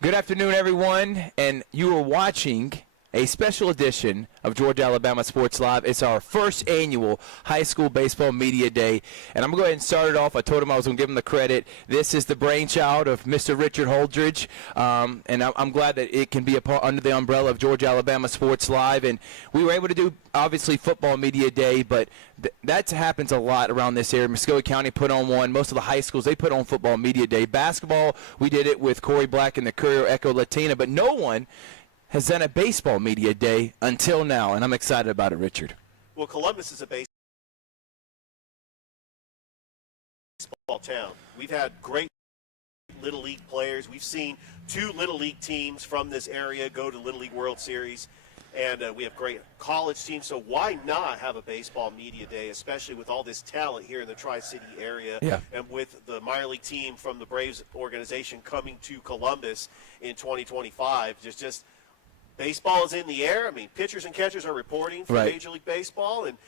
Good afternoon, everyone, and you are watching a special edition of Georgia Alabama Sports Live. It's our first annual high school baseball media day, and I'm going to go ahead and start it off. I told him I was going to give him the credit. This is the brainchild of Mr. Richard Holdridge, and I'm glad that it can be under the umbrella of Georgia Alabama Sports Live. And we were able to do, obviously, football media day, but that happens a lot around this area. Muskogee County put on one. Most of the high schools, they put on football media day. Basketball, we did it with Corey Black and the Courier Echo Latina, but no one has done a baseball media day until now, and I'm excited about it, Richard. Well, Columbus is a baseball town. We've had great Little League players. We've seen 2 Little League teams from this area go to Little League World Series, and we have great college teams. So why not have a baseball media day, especially with all this talent here in the Tri-City area, and with the minor league team from the Braves organization coming to Columbus in 2025. Just baseball is in the air. I mean, pitchers and catchers are reporting for Major League Baseball, and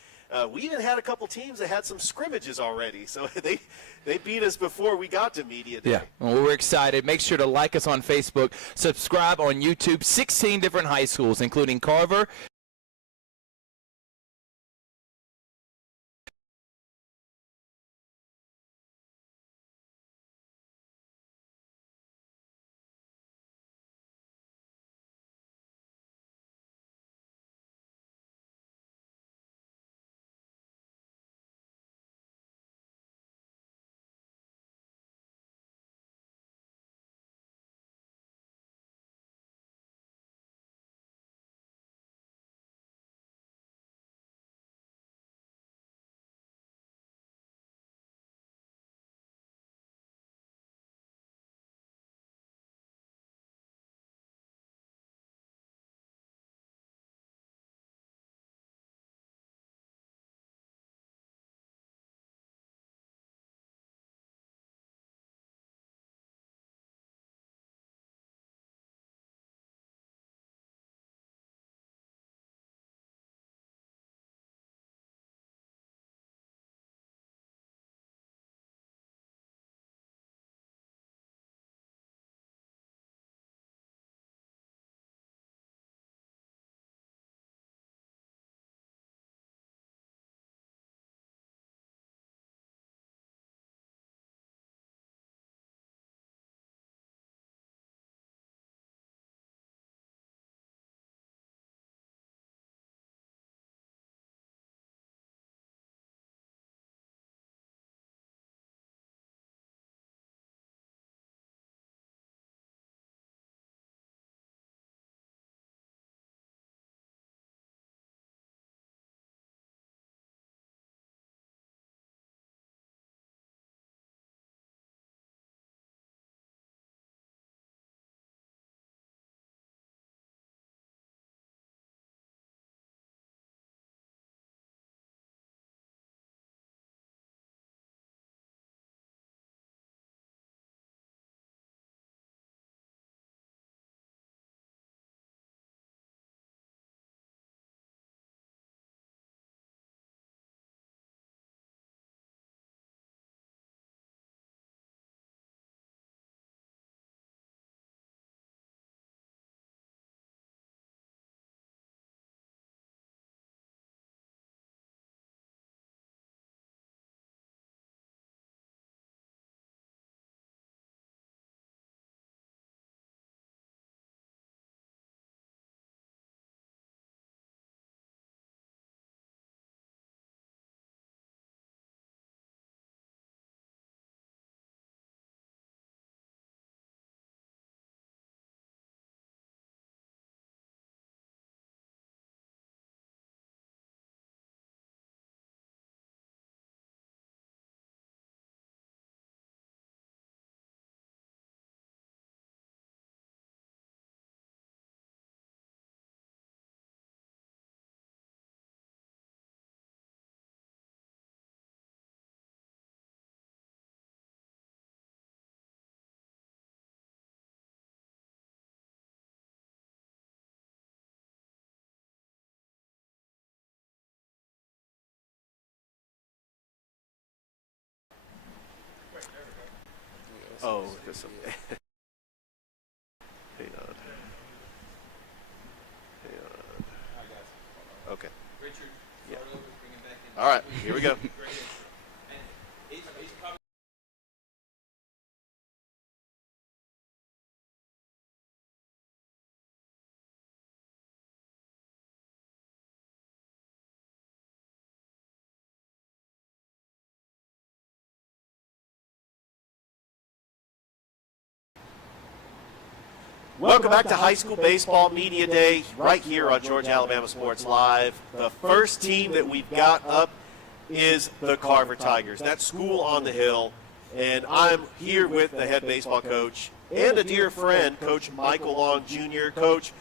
we even had a couple teams that had some scrimmages already. So they beat us before we got to media day. Yeah, well, we're excited. Make sure to like us on Facebook, subscribe on YouTube. 16 different high schools, including Carver, Oh, All right, here we go. Welcome back to High School Baseball Media Day right here on Georgia Alabama Sports Live. The first team that we've got up is the Carver Tigers. That's school on the hill. And I'm here with the head baseball coach and a dear friend, Coach Michael Long Jr. Coach,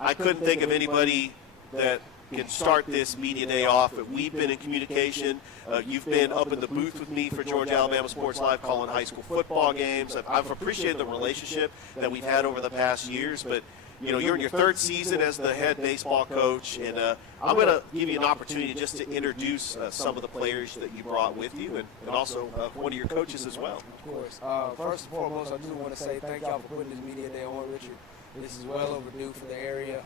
I couldn't think of anybody that can start this media day off, but we've been in communication. You've been up in the booth with me for Georgia Alabama Sports Live calling high school football games. I've appreciated the relationship that we've had over the past years, but you're in your third season as the head baseball coach, and I'm going to give you an opportunity just to introduce some of the players that you brought with you, and also one of your coaches as well. Of course. First and foremost, I do want to say thank y'all for putting this media day on, Richard. This is well overdue for the area.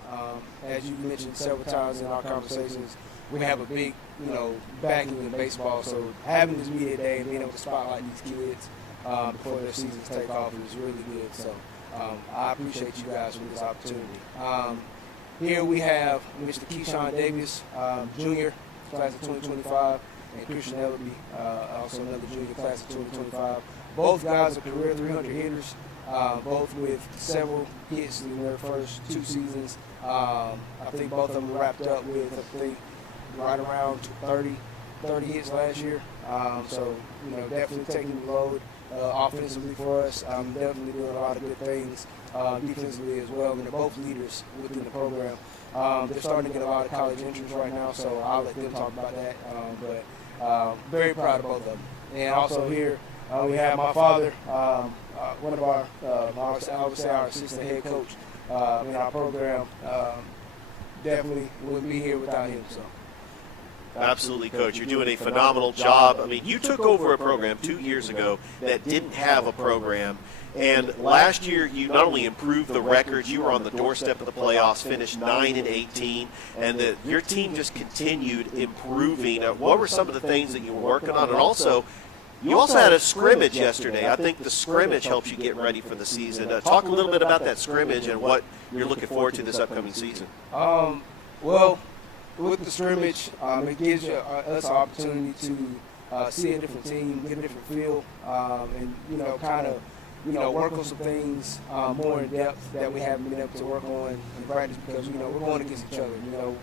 As you mentioned several times in our conversations, we have a big, backing in baseball. So having this media day and being able to spotlight these kids before their seasons take off is really good. So I appreciate you guys for this opportunity. Here we have Mr. Keyshawn Davis, Jr., class of 2025, and Christian Ellerby, also another junior, class of 2025. Both guys are career 300 hitters. Both with several hits in their first two seasons. I think both of them wrapped up with, right around 30 hits last year. So, definitely taking the load offensively for us. Definitely doing a lot of good things defensively as well. And they're both leaders within the program. They're starting to get a lot of college entrants right now, so I'll let them talk about that. But very proud of both of them. And also here, we have my father, one of our, I would say our assistant head coach in our program. Definitely wouldn't be here without him. So. Absolutely, Coach. You're doing a phenomenal job. I mean, you took over a program 2 years ago that didn't have a program. And last year, you not only improved the record, you were on the doorstep of the playoffs, finished 9-18, and your team just continued improving. What were some of the things that you were working on? And also, you also had a scrimmage yesterday. I think the scrimmage helps you get ready for the season. Talk a little bit about that scrimmage and what you're looking forward to this upcoming season. Well, with the scrimmage, it gives us an opportunity to see a different team, get a different feel, and kind of work on some things more in depth that we haven't been able to work on in practice because we're going against each other.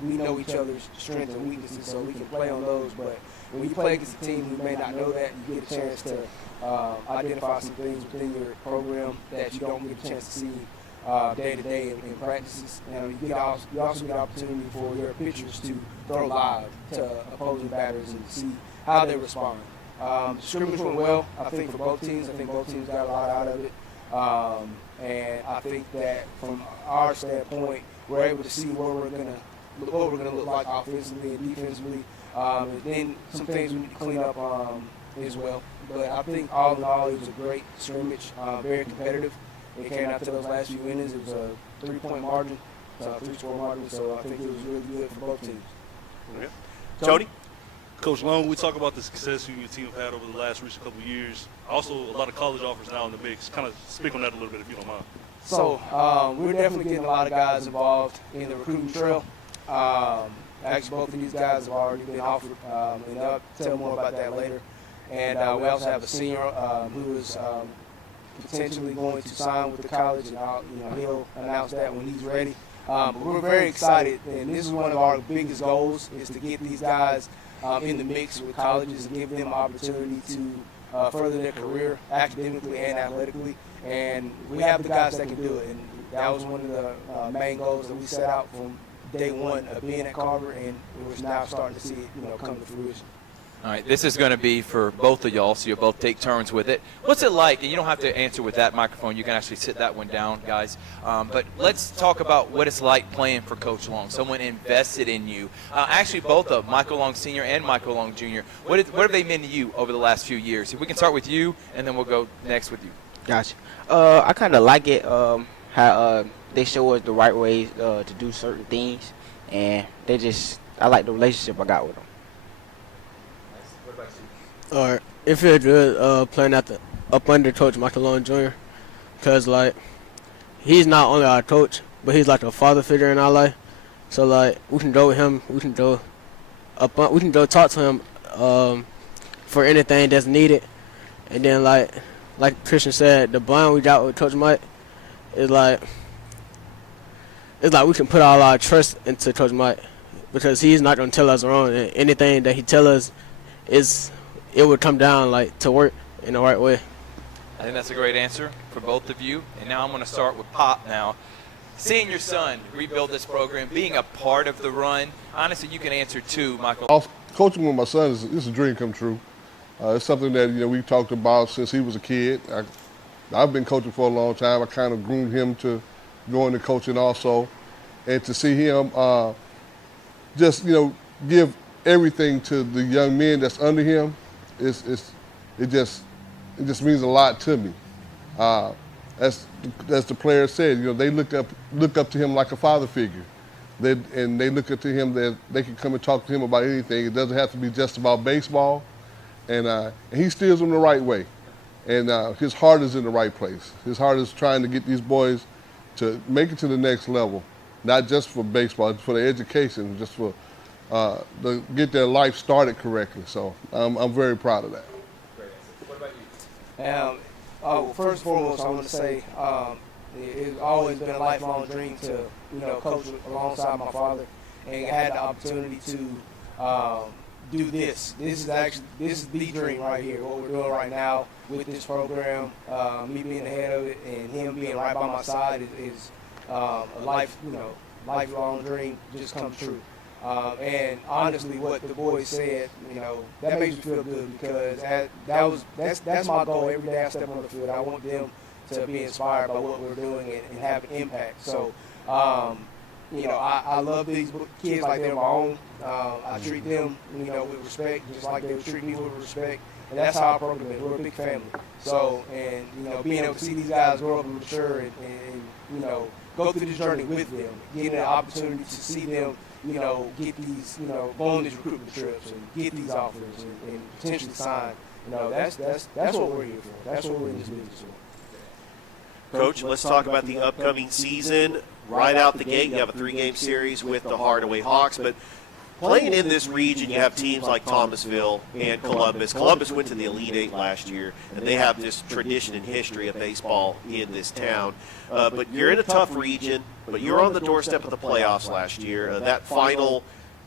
We know each other's strengths and weaknesses, so we can play on those. But when you play against a team who may not know that, you get a chance to identify some things within your program that you don't get a chance to see day to day in practices. You also get an opportunity for your pitchers to throw live to opposing batters and see how they respond. Scrimmage went well, I think, for both teams. I think both teams got a lot out of it. And I think that from our standpoint, we're able to see what we're gonna look like offensively and defensively. And then some things we need to clean up as well. But I think all in all, it was a great scrimmage, very competitive. It came out to those last few innings. It was a 3-point margin, 3-score margin. So I think it was really good for both teams. Okay. Tony? Coach Long, we talk about the success you and your team have had over the last recent couple of years. Also, a lot of college offers now in the mix. Kind of speak on that a little bit if you don't mind. So we're definitely getting a lot of guys involved in the recruiting trail. Actually, both of these guys have already been offered, and I'll tell more about that later. And we also have a senior who is potentially going to sign with the college, and he'll announce that when he's ready. But we're very excited, and this is one of our biggest goals is to get these guys in the mix with colleges and give them an opportunity to further their career academically and athletically. And we have the guys that can do it, and that was one of the main goals that we set out from day one of being at Carver, and we're now starting to see it, come to fruition. All right, this is going to be for both of y'all, so you'll both take turns with it. What's it like? And you don't have to answer with that microphone. You can actually sit that one down, guys. But let's talk about what it's like playing for Coach Long, someone invested in you. Actually, both of them, Michael Long Sr. and Michael Long Jr. What have they meant to you over the last few years? If we can start with you, and then we'll go next with you. Gotcha. I kind of like it, how they show us the right ways to do certain things, and I like the relationship I got with them. Or it feels good playing up under Coach Michael Long Jr. Because, like, he's not only our coach, but he's like a father figure in our life. So, like, we can go with him. We can go talk to him for anything that's needed. And then, like Christian said, the bond we got with Coach Mike is like we can put all our trust into Coach Mike because he's not gonna tell us wrong. And anything that he tell us it would come down like to work in the right way. I think that's a great answer for both of you. And now I'm going to start with Pop now. Seeing your son rebuild this program, being a part of the run, honestly, you can answer too, Michael. Coaching with my son is a dream come true. It's something that we've talked about since he was a kid. I've been coaching for a long time. I kind of groomed him to go into coaching also, and to see him just give everything to the young men that's under him, it just means a lot to me. As the player said, they look up to him like a father figure. They look up to him that they can come and talk to him about anything. It doesn't have to be just about baseball. And he steers them the right way. And his heart is in the right place. His heart is trying to get these boys to make it to the next level, not just for baseball, for their education, just for to get their life started correctly. So I'm very proud of that. What about you? First and foremost, I want to say it's always been a lifelong dream to coach alongside my father, and I had the opportunity to do this. This is the dream right here. What we're doing right now with this program, me being the head of it, and him being right by my side is a lifelong dream just come true. And honestly, what the boys said, that makes me feel good because that's my goal every day I step on the field. I want them to be inspired by what we're doing and have an impact. So, I love these kids like they're my own. I treat them, with respect, just like they would treat me with respect. And that's how our program is. We're a big family. So, and, being able to see these guys grow up and mature and go through this journey with them, getting an opportunity to see them, get these, go on these recruitment trips and get these offers and potentially sign. That's what we're here for. That's what we're in this business for. Coach, let's talk about the upcoming season. Right out the gate, you have a 3-game series with the Hardaway Hawks, but playing in this region, you have teams like Thomasville and Columbus. Columbus went to the Elite Eight last year, and they have this tradition and history of baseball in this town. But you're in a tough region, but you're on the doorstep of the playoffs last year. That final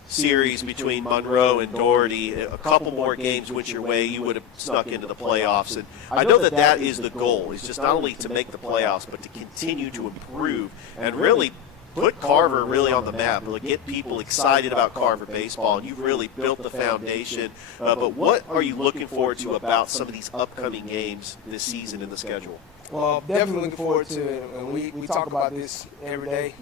series between Monroe and Doherty, a couple more games went your way, you would have snuck into the playoffs. And I know that is the goal, is just not only to make the playoffs, but to continue to improve and really put Carver really on the map, really get people excited about Carver baseball, and you've really built the foundation. But what are you looking forward to about some of these upcoming games this season in the schedule? Well, definitely looking forward to it. And we talk about this every day.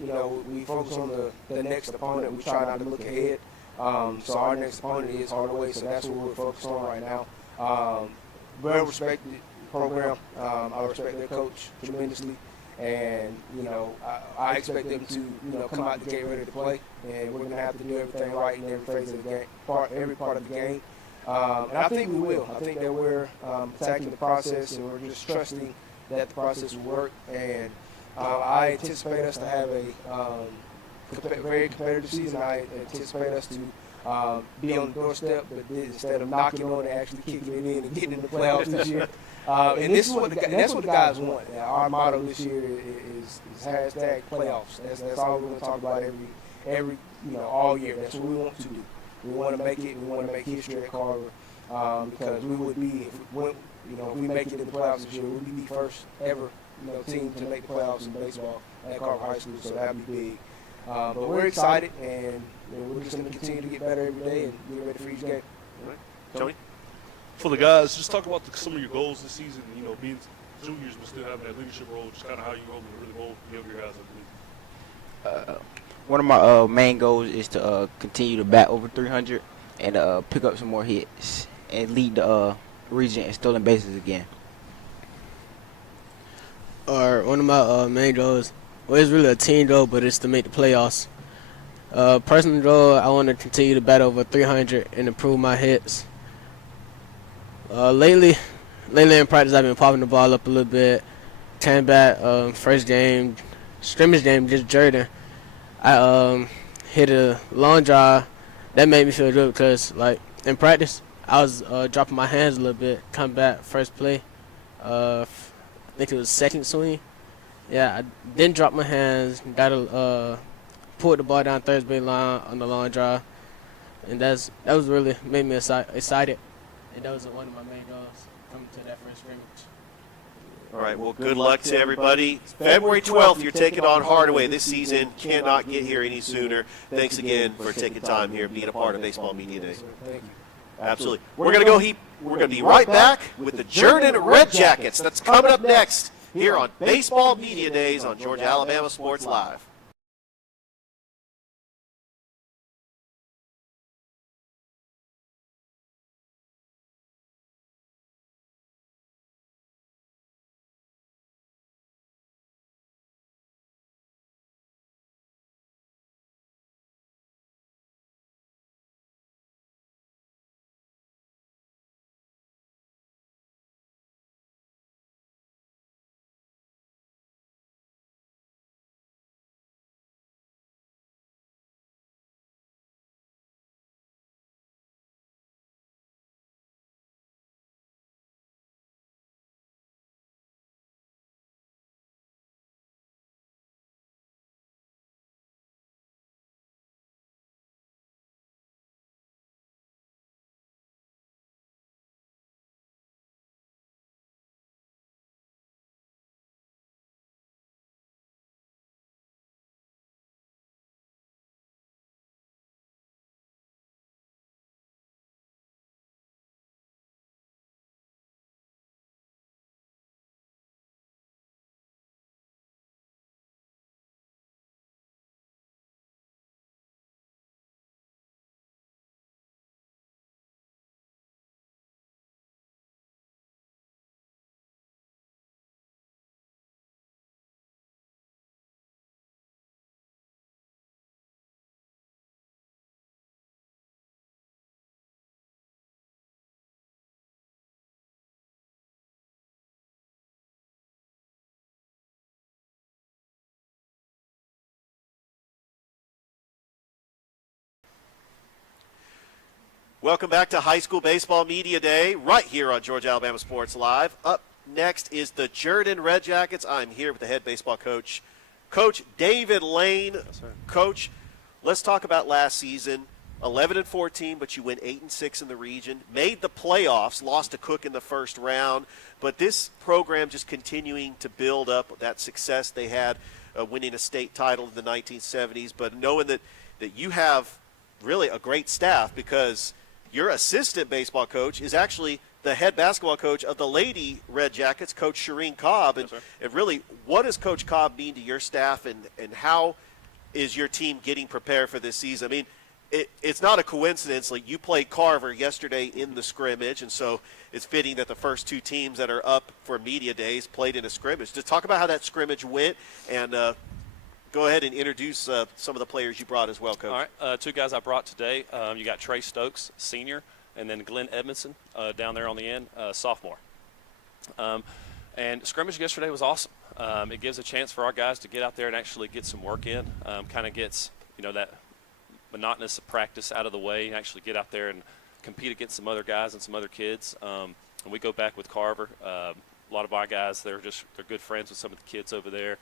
We focus on the next opponent. We try not to look ahead. So our next opponent is Hardaway, so that's what we're focused on right now. Very respected program. I respect their coach tremendously. And, I expect them to, come out the gate ready to play. And we're going to have to do everything right in every phase of the game, every part of the game. And I think we will. I think that we're attacking the process, and we're just trusting that the process will work. And I anticipate us to have a very competitive season. I anticipate us to be on the doorstep, but instead of knocking on it, actually kicking it in and getting in the playoffs this year. And that's what the guys want. Our motto this year is hashtag playoffs. That's all we're going to talk about every all year. That's what we want to do. We want to make it. We want to make history at Carver because we would be if we make it in the playoffs this year, we'll be the first ever team to make the playoffs in baseball at Carver High School. So that'd be big. But we're excited, and we're just going to continue to get better every day and get ready for each game. All right. Tony? For the guys, just talk about some of your goals this season, being juniors but still having that leadership role, just kind of how you hope to really mold the younger guys in the league. One of my main goals is to continue to bat over 300 and pick up some more hits and lead the region in stolen bases again. One of my main goals, well, it's really a team goal, but it's to make the playoffs. Personal goal, I want to continue to bat over 300 and improve my hits. Lately in practice, I've been popping the ball up a little bit. Ten back, first game, scrimmage game, just Jordan. I hit a long drive. That made me feel good because, like, in practice, I was dropping my hands a little bit. Come back, first play. I think it was second swing. Yeah, I didn't drop my hands. Got to pulled the ball down third base line on the long drive, and that was really made me excited. And that was one of my main goals coming to that first scrimmage. All right, well, good luck to everybody. February 12th, you're taking on Hardaway. This season cannot get here any sooner. Thanks again for taking time here, being a part of Baseball Media Day. Thank you. Absolutely. We're going to be right back with the Jordan Red Jackets. That's coming up next here on Baseball Media Days on Georgia Alabama Sports Live. Welcome back to High School Baseball Media Day, right here on Georgia Alabama Sports Live. Up next is the Jordan Red Jackets. I'm here with the head baseball coach, Coach David Lane. Yes, sir. Coach, let's talk about last season. 11-14, but you went 8-6 in the region. Made the playoffs, lost to Cook in the first round. But this program just continuing to build up that success they had, winning a state title in the 1970s. But knowing that you have really a great staff, because your assistant baseball coach is actually the head basketball coach of the Lady Red Jackets, Coach Shireen Cobb. And, Yes, and really, what does Coach Cobb mean to your staff, and how is your team getting prepared for this season? I mean, it's not a coincidence. Like, you played Carver yesterday in the scrimmage, and so it's fitting that the first two teams that are up for media days played in a scrimmage. Just talk about how that scrimmage went, and go ahead and introduce some of the players you brought as well, Coach. All right, two guys I brought today. You got Trey Stokes, senior, and then Glenn Edmondson down there on the end, sophomore. And scrimmage yesterday was awesome. It gives a chance for our guys to get out there and actually get some work in. Kind of gets, that monotonous practice out of the way, and actually get out there and compete against some other guys and some other kids. And we go back with Carver. A lot of our guys, they're good friends with some of the kids over there.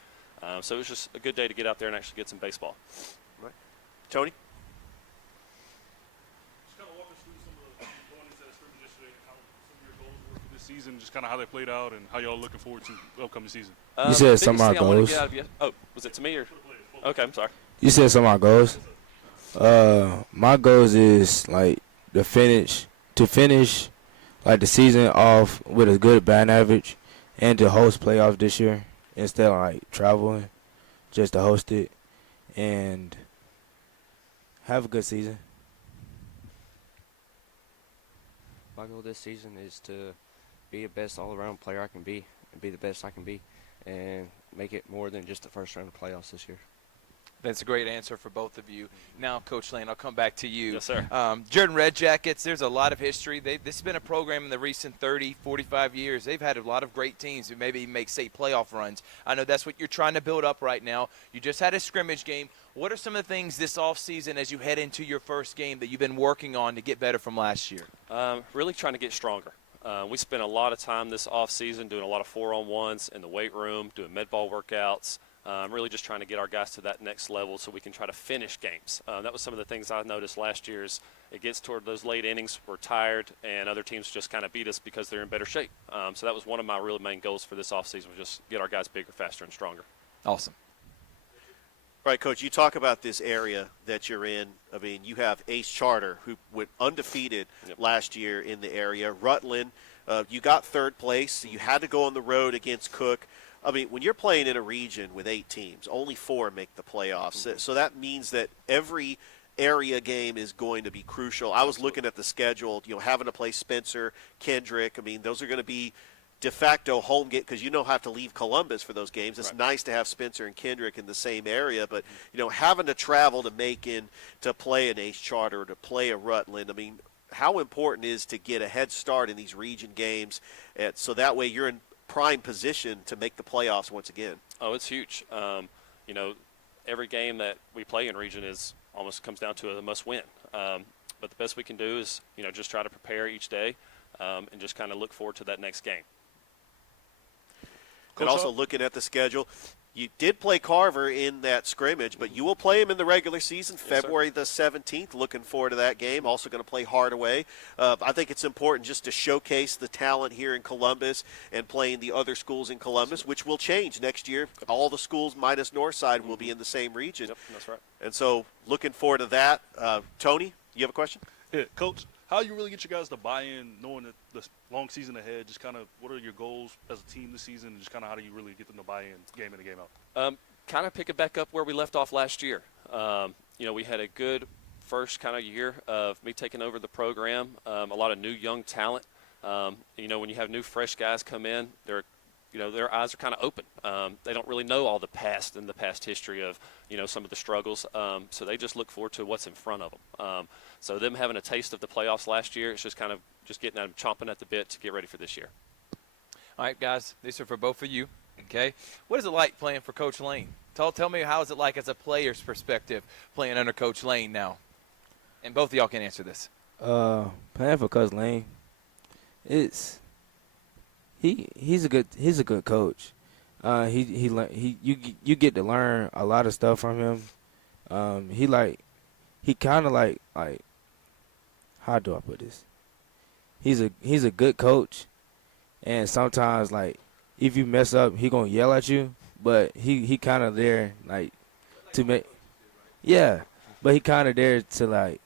So it was just a good day to get out there and actually get some baseball. Right. Tony? Just kind of walk us through some of the components that scrimmage yesterday, and how some of your goals were for this season, just kind of how they played out, and how y'all looking forward to the upcoming season. You said some of our biggest thing I wanted to goals. get out of oh, was it to me or? Okay, I'm sorry. You said some of my goals. My goals is like to finish like the season off with a good batting average, and to host playoffs this year instead of like traveling, just to host it and have a good season. My goal this season is to be the best all-around player I can be, and be the best I can be, and make it more than just the first round of playoffs this year. That's a great answer for both of you. Now, Coach Lane, I'll come back to you. Yes, sir. Jordan Red Jackets, there's a lot of history. This has been a program in the recent 30, 45 years. They've had a lot of great teams who maybe make state playoff runs. I know that's what you're trying to build up right now. You just had a scrimmage game. What are some of the things this offseason as you head into your first game that you've been working on to get better from last year? Really trying to get stronger. We spent a lot of time this offseason doing a lot of 4-on-1s in the weight room, doing med ball workouts. Really just trying to get our guys to that next level so we can try to finish games. That was some of the things I noticed last year is it gets toward those late innings, we're tired, and other teams just kind of beat us because they're in better shape. So that was one of my really main goals for this offseason was just get our guys bigger, faster, and stronger. Awesome. Right, Coach, you talk about this area that you're in. I mean, you have Ace Charter, who went undefeated last year in the area. Rutland, you got third place. You had to go on the road against Cook. I mean, when you're playing in a region with 8 teams, only 4 make the playoffs. Mm-hmm. So that means that every area game is going to be crucial. I was looking at the schedule, having to play Spencer, Kendrick. I mean, those are going to be de facto home game because you don't have to leave Columbus for those games. It's nice to have Spencer and Kendrick in the same area, but having to travel to Macon to play an Ace Charter, to play a Rutland. I mean, how important is to get a head start in these region games, so that way you're in prime position to make the playoffs once again? Oh, it's huge. Every game that we play in region is almost comes down to a must win. But the best we can do is just try to prepare each day and just kind of look forward to that next game. And also looking at the schedule, you did play Carver in that scrimmage, but you will play him in the regular season, February the 17th. Looking forward to that game. Also going to play Hardaway. I think it's important just to showcase the talent here in Columbus and playing the other schools in Columbus, which will change next year. All the schools minus Northside will be in the same region. Yep, that's right. And so looking forward to that. Tony, you have a question? Yeah, Coach, how you really get your guys to buy in knowing that the long season ahead, just kind of what are your goals as a team this season, and just kind of how do you really get them to buy in game in and game out? Kind of pick it back up where we left off last year. We had a good first kind of year of me taking over the program, a lot of new young talent. When you have new fresh guys come in, their eyes are kind of open. They don't really know all the past and the past history of, some of the struggles. So they just look forward to what's in front of them. So them having a taste of the playoffs last year, it's just kind of just getting them chomping at the bit to get ready for this year. All right, guys, these are for both of you. Okay, what is it like playing for Coach Lane? Tell me, how is it like as a player's perspective playing under Coach Lane now? And both of y'all can answer this. Playing for Coach Lane, he's a good coach. You get to learn a lot of stuff from him. He kind of like how do I put this? He's a good coach, and sometimes if you mess up, he gonna yell at you. But he kind of there to make, but he kind of there to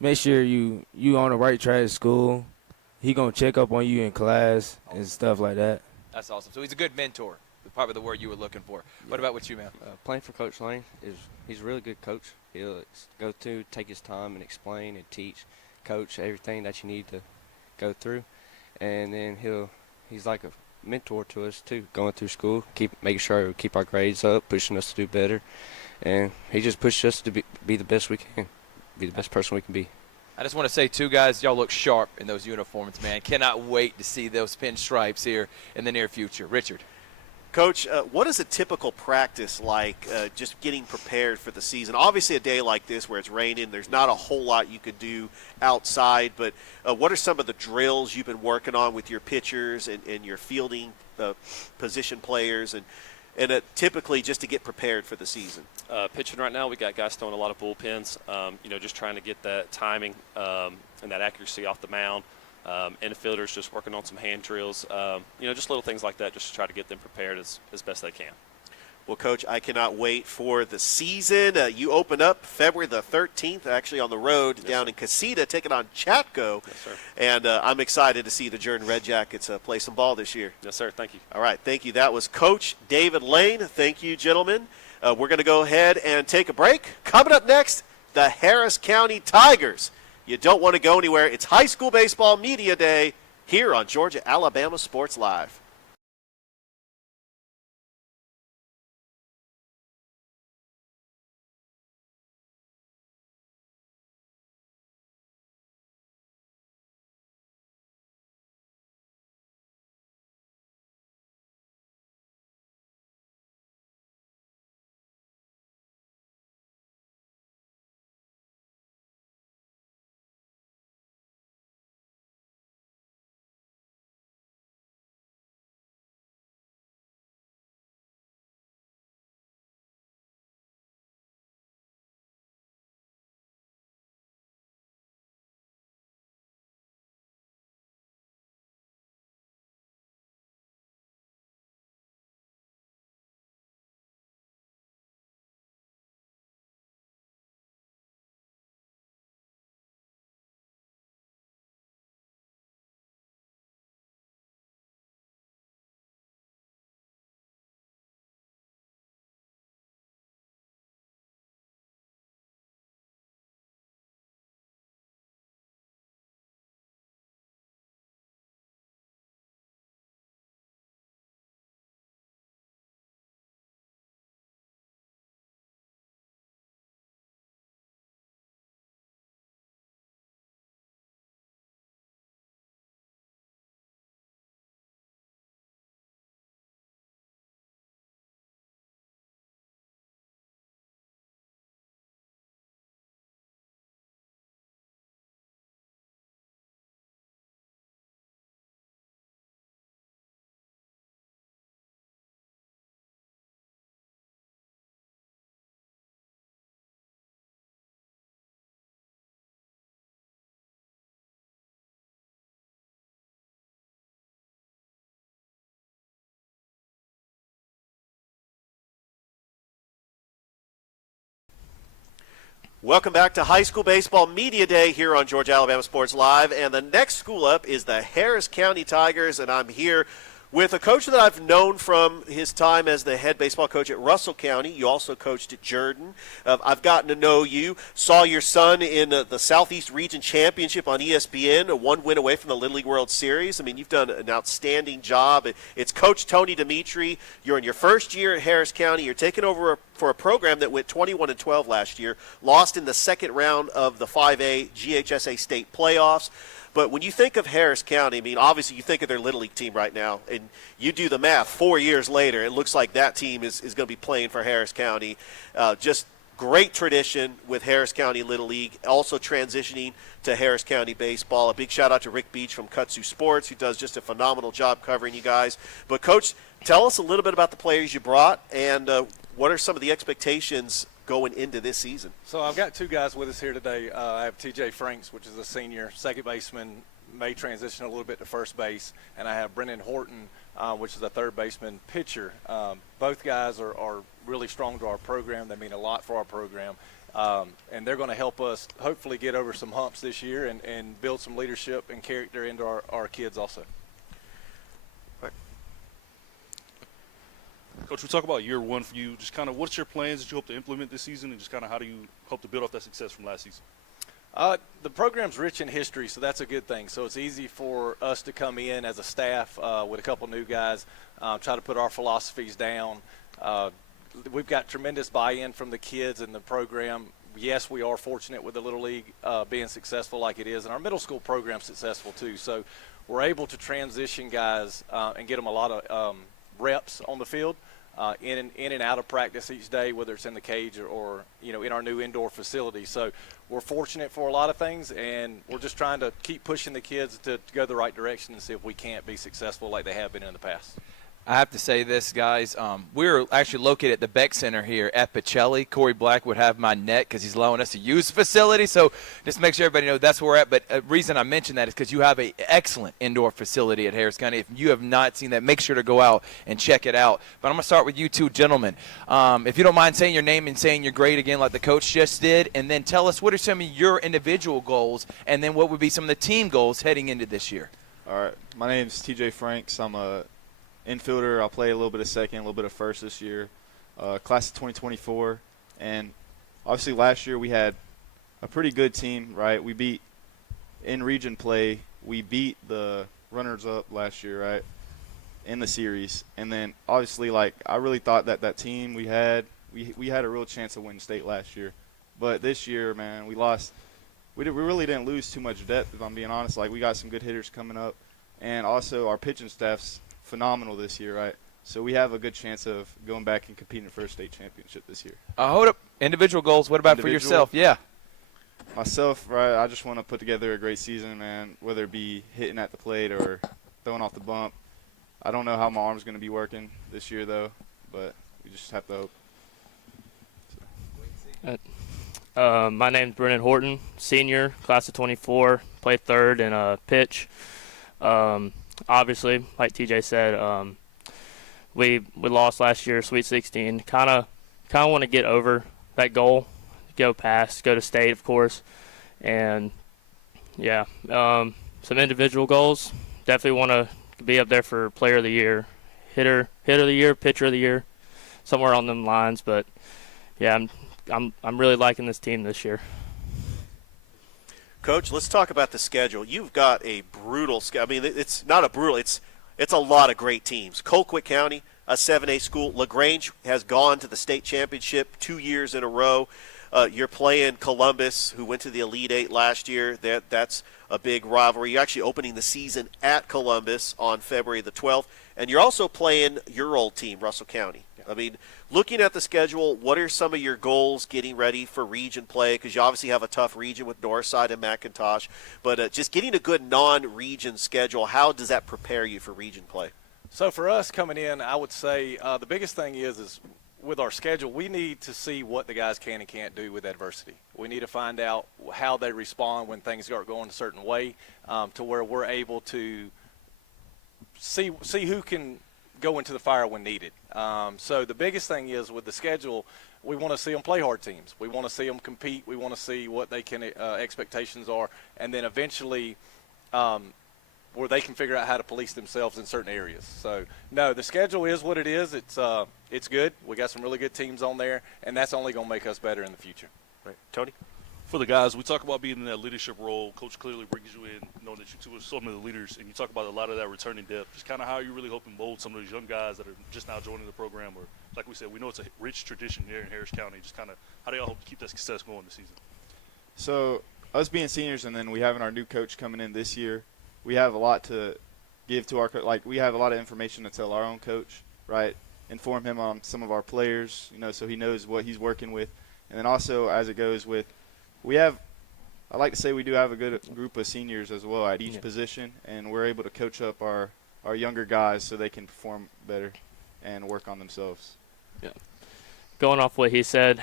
make sure you on the right track at school. He gonna check up on you in class and stuff like that. That's awesome. So he's a good mentor. Probably the word you were looking for. What about with you, man? Playing for Coach Lane he's a really good coach. He'll take his time and explain and teach, coach everything that you need to go through, and then he's like a mentor to us too. Going through school, making sure we keep our grades up, pushing us to do better, and he just pushes us to be the best we can, be the best person we can be. I just want to say, too, guys, y'all look sharp in those uniforms, man. Cannot wait to see those pinstripes here in the near future. Richard. Coach, what is a typical practice like, just getting prepared for the season? Obviously, a day like this where it's raining, there's not a whole lot you could do outside, but what are some of the drills you've been working on with your pitchers and your fielding position players, and typically just to get prepared for the season? Pitching right now, we got guys throwing a lot of bullpens, just trying to get that timing and that accuracy off the mound. Infielders just working on some hand drills, just little things like that just to try to get them prepared as best they can. Well, Coach, I cannot wait for the season. You open up February the 13th, actually on the road down in Casita, taking on Chatco. Yes, sir. And I'm excited to see the Jordan Red Jackets play some ball this year. Yes, sir. Thank you. All right. Thank you. That was Coach David Lane. Thank you, gentlemen. We're going to go ahead and take a break. Coming up next, the Harris County Tigers. You don't want to go anywhere. It's High School Baseball Media Day here on Georgia Alabama Sports Live. Welcome back to High School Baseball Media Day here on Georgia Alabama Sports Live. And the next school up is the Harris County Tigers, and I'm here with a coach that I've known from his time as the head baseball coach at Russell County. You also coached at Jordan. I've gotten to know you. Saw your son in the Southeast Region Championship on ESPN, a one win away from the Little League World Series. I mean, you've done an outstanding job. It's Coach Tony Dimitri. You're in your first year at Harris County. You're taking over for a program that went 21-12 last year, lost in the second round of the 5A GHSA state playoffs. But when you think of Harris County, I mean, obviously you think of their Little League team right now, and you do the math, 4 years later, it looks like that team is going to be playing for Harris County. Just great tradition with Harris County Little League, also transitioning to Harris County baseball. A big shout-out to Rick Beach from Kutsu Sports, who does just a phenomenal job covering you guys. But, Coach, tell us a little bit about the players you brought, and what are some of the expectations going into this season? So I've got two guys with us here today. I have TJ Franks, which is a senior second baseman, may transition a little bit to first base, and I have Brendan Horton, which is a third baseman pitcher. Both guys are really strong to our program. They mean a lot for our program, and they're going to help us hopefully get over some humps this year and build some leadership and character into our kids also. Coach, we talk about year one for you. Just kind of what's your plans that you hope to implement this season, and just kind of how do you hope to build off that success from last season? The program's rich in history, so that's a good thing. So it's easy for us to come in as a staff with a couple new guys, try to put our philosophies down. We've got tremendous buy-in from the kids in the program. Yes, we are fortunate with the Little League being successful like it is, and our middle school program's successful too. So we're able to transition guys and get them a lot of reps on the field. In and out of practice each day, whether it's in the cage or in our new indoor facility. So we're fortunate for a lot of things, and we're just trying to keep pushing the kids to go the right direction and see if we can't be successful like they have been in the past. I have to say this, guys. We're actually located at the Beck Center here at Pacelli. Corey Black would have my net because he's allowing us to use the facility. So just make sure everybody knows that's where we're at. But the reason I mention that is because you have an excellent indoor facility at Harris County. If you have not seen that, make sure to go out and check it out. But I'm going to start with you two gentlemen. If you don't mind saying your name and saying you're great again like the coach just did, and then tell us what are some of your individual goals, and then what would be some of the team goals heading into this year. All right. My name's TJ Franks. I'm a infielder. I'll play a little bit of second, a little bit of first this year. Class of 2024. And obviously last year we had a pretty good team, right? We beat, in region play, we beat the runners-up last year, right, in the series. And then obviously, I really thought that team we had a real chance of winning state last year. But this year, man, we lost. We really didn't lose too much depth, if I'm being honest. We got some good hitters coming up. And also our pitching staff's phenomenal this year, right? So we have a good chance of going back and competing for a state championship this year. Hold up. Individual goals. What about for yourself? Yeah. Myself, right, I just want to put together a great season, man, whether it be hitting at the plate or throwing off the bump. I don't know how my arm's going to be working this year, though, but we just have to hope. My name's Brennan Horton, senior, class of 24, play third and pitch. Obviously, like TJ said, we lost last year, Sweet 16. Kind of want to get over that goal, go to state, of course, and yeah, some individual goals. Definitely want to be up there for Player of the Year, hitter of the year, pitcher of the year, somewhere on them lines. But yeah, I'm really liking this team this year. Coach, let's talk about the schedule. You've got a brutal schedule. I mean, it's not a brutal. It's a lot of great teams. Colquitt County, a 7A school. LaGrange has gone to the state championship 2 years in a row. You're playing Columbus, who went to the Elite Eight last year. That's a big rivalry. You're actually opening the season at Columbus on February the 12th. And you're also playing your old team, Russell County. I mean, looking at the schedule, what are some of your goals getting ready for region play? Because you obviously have a tough region with Northside and McIntosh. But just getting a good non-region schedule, how does that prepare you for region play? So for us coming in, I would say the biggest thing is with our schedule, we need to see what the guys can and can't do with adversity. We need to find out how they respond when things start going a certain way to where we're able to see who can go into the fire when needed. So the biggest thing is with the schedule, we want to see them play hard teams. We want to see them compete. We want to see what they can expectations are, and then eventually where they can figure out how to police themselves in certain areas. So no, the schedule is what it is. It's good. We got some really good teams on there, and that's only going to make us better in the future. Right. Tony? For the guys, we talk about being in that leadership role. Coach clearly brings you in, knowing that you two are some of the leaders, and you talk about a lot of that returning depth. Just kind of how you really hoping mold some of these young guys that are just now joining the program, or like we said, we know it's a rich tradition here in Harris County. Just kind of how do y'all hope to keep that success going this season? So us being seniors, and then we having our new coach coming in this year, we have a lot to give to our like we have a lot of information to tell our own coach, right? Inform him on some of our players, so he knows what he's working with, and then also as it goes with. I like to say we do have a good group of seniors as well at each position, and we're able to coach up our younger guys so they can perform better and work on themselves. Yeah. Going off what he said,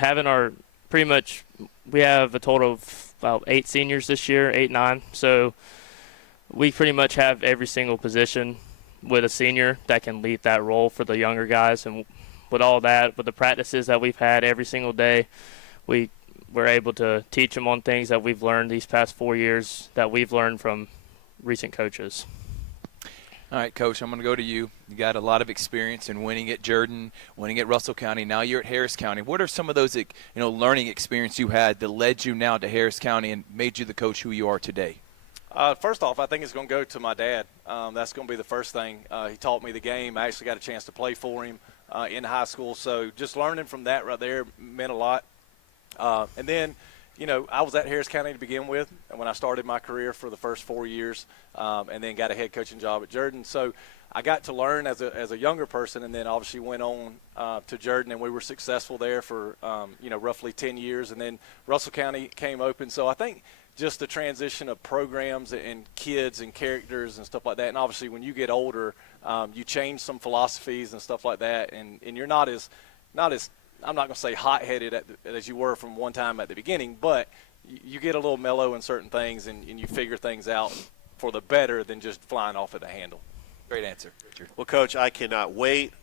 we have a total of about 8 seniors this year, 8, 9. So we pretty much have every single position with a senior that can lead that role for the younger guys. And with all that, with the practices that we've had every single day, we're able to teach them on things that we've learned these past 4 years that we've learned from recent coaches. All right, Coach, I'm going to go to you. You got a lot of experience in winning at Jordan, winning at Russell County. Now you're at Harris County. What are some of those learning experience you had that led you now to Harris County and made you the coach who you are today? First off, I think it's going to go to my dad. That's going to be the first thing. He taught me the game. I actually got a chance to play for him in high school. So just learning from that right there meant a lot. And then, I was at Harris County to begin with when I started my career for the first 4 years, and then got a head coaching job at Jordan. So I got to learn as a younger person, and then obviously went on to Jordan, and we were successful there for, roughly 10 years. And then Russell County came open. So I think just the transition of programs and kids and characters and stuff like that. And obviously when you get older, you change some philosophies and stuff like that, and you're not as I'm not going to say hot-headed as you were from one time at the beginning, but you get a little mellow in certain things, and you figure things out for the better than just flying off at the handle. Great answer, Richard. Well, Coach, I cannot wait.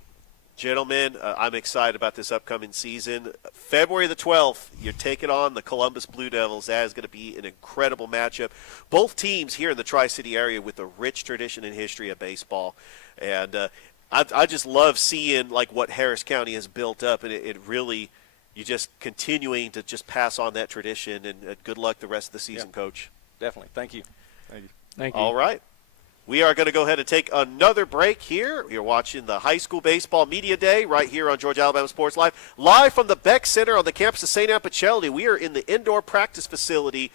Gentlemen, I'm excited about this upcoming season. February the 12th, you're taking on the Columbus Blue Devils. That is going to be an incredible matchup. Both teams here in the Tri-City area with a rich tradition and history of baseball. And I just love seeing what Harris County has built up, and it really, you just continuing to just pass on that tradition. And good luck the rest of the season, Coach. Definitely. Thank you. Thank you. All right. We are going to go ahead and take another break here. You're watching the High School Baseball Media Day right here on Georgia Alabama Sports Live. Live from the Beck Center on the campus of St. Anne Pacelli. We are in the indoor practice facility,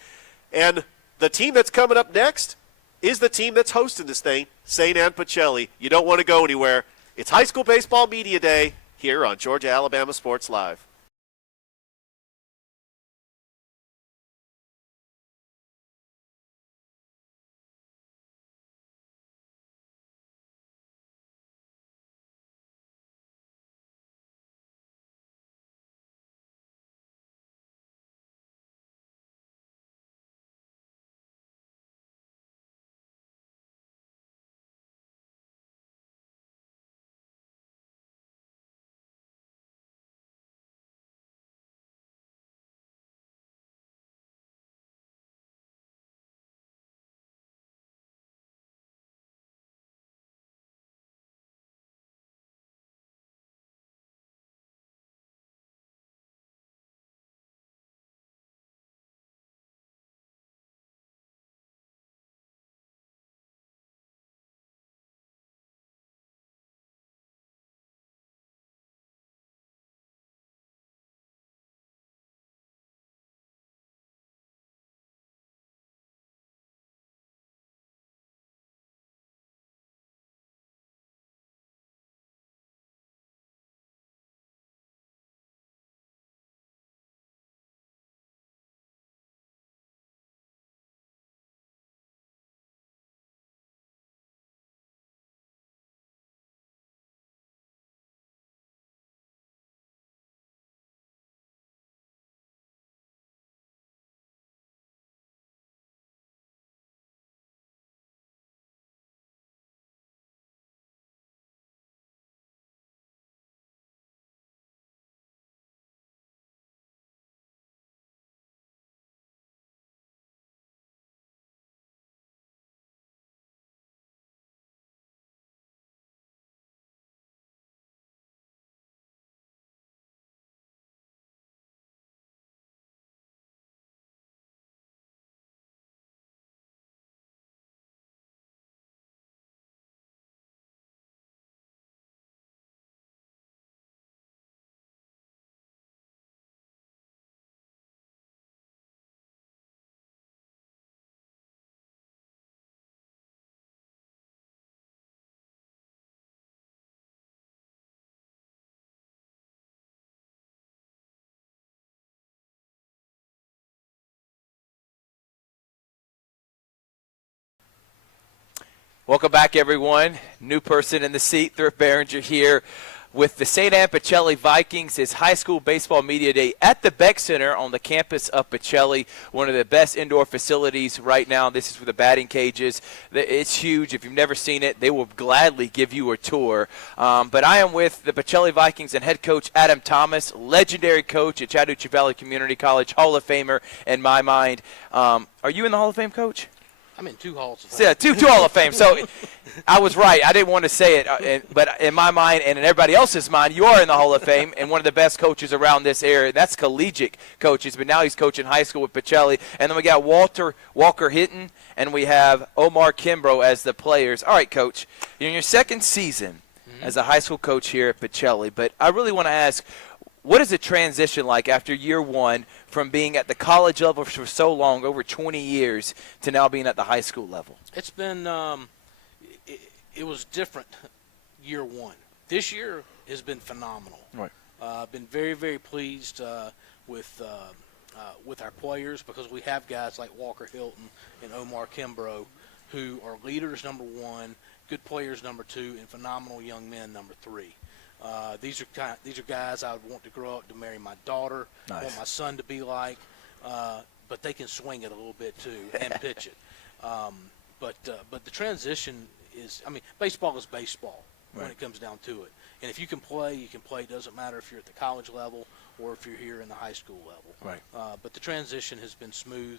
and the team that's coming up next is the team that's hosting this thing, St. Anne Pacelli. You don't want to go anywhere. It's High School Baseball Media Day here on Georgia Alabama Sports Live. Welcome back, everyone. New person in the seat, Thrift Behringer here with the St. Anne Pacelli Vikings. It's high school baseball media day at the Beck Center on the campus of Pacelli, one of the best indoor facilities right now. This is for the batting cages. It's huge. If you've never seen it, they will gladly give you a tour. But I am with the Pacelli Vikings and head coach Adam Thomas, legendary coach at Chattahoochee Valley Community College, Hall of Famer in my mind. Are you in the Hall of Fame, Coach? I'm in 2 Halls of Fame. Yeah, two Hall of Fame. So I was right. I didn't want to say it, but in my mind and in everybody else's mind, you are in the Hall of Fame and one of the best coaches around this area. That's collegiate coaches, but now he's coaching high school with Pacelli. And then we got Walker Hinton, and we have Omar Kimbrough as the players. All right, Coach, you're in your second season as a high school coach here at Pacelli, but I really want to ask, what is the transition like after year one from being at the college level for so long, over 20 years, to now being at the high school level? It's been it was different year one. This year has been phenomenal. Right. Been very, very pleased with our players because we have guys like Walker Hilton and Omar Kimbrough who are leaders number 1, good players number 2, and phenomenal young men number 3. These are guys I would want to grow up to marry my daughter. Nice. I want my son to be like, but they can swing it a little bit too and pitch it. But the transition is, I mean, baseball is baseball when it comes down to it. And if you can play, you can play. It doesn't matter if you're at the college level or if you're here in the high school level. Right. But the transition has been smooth.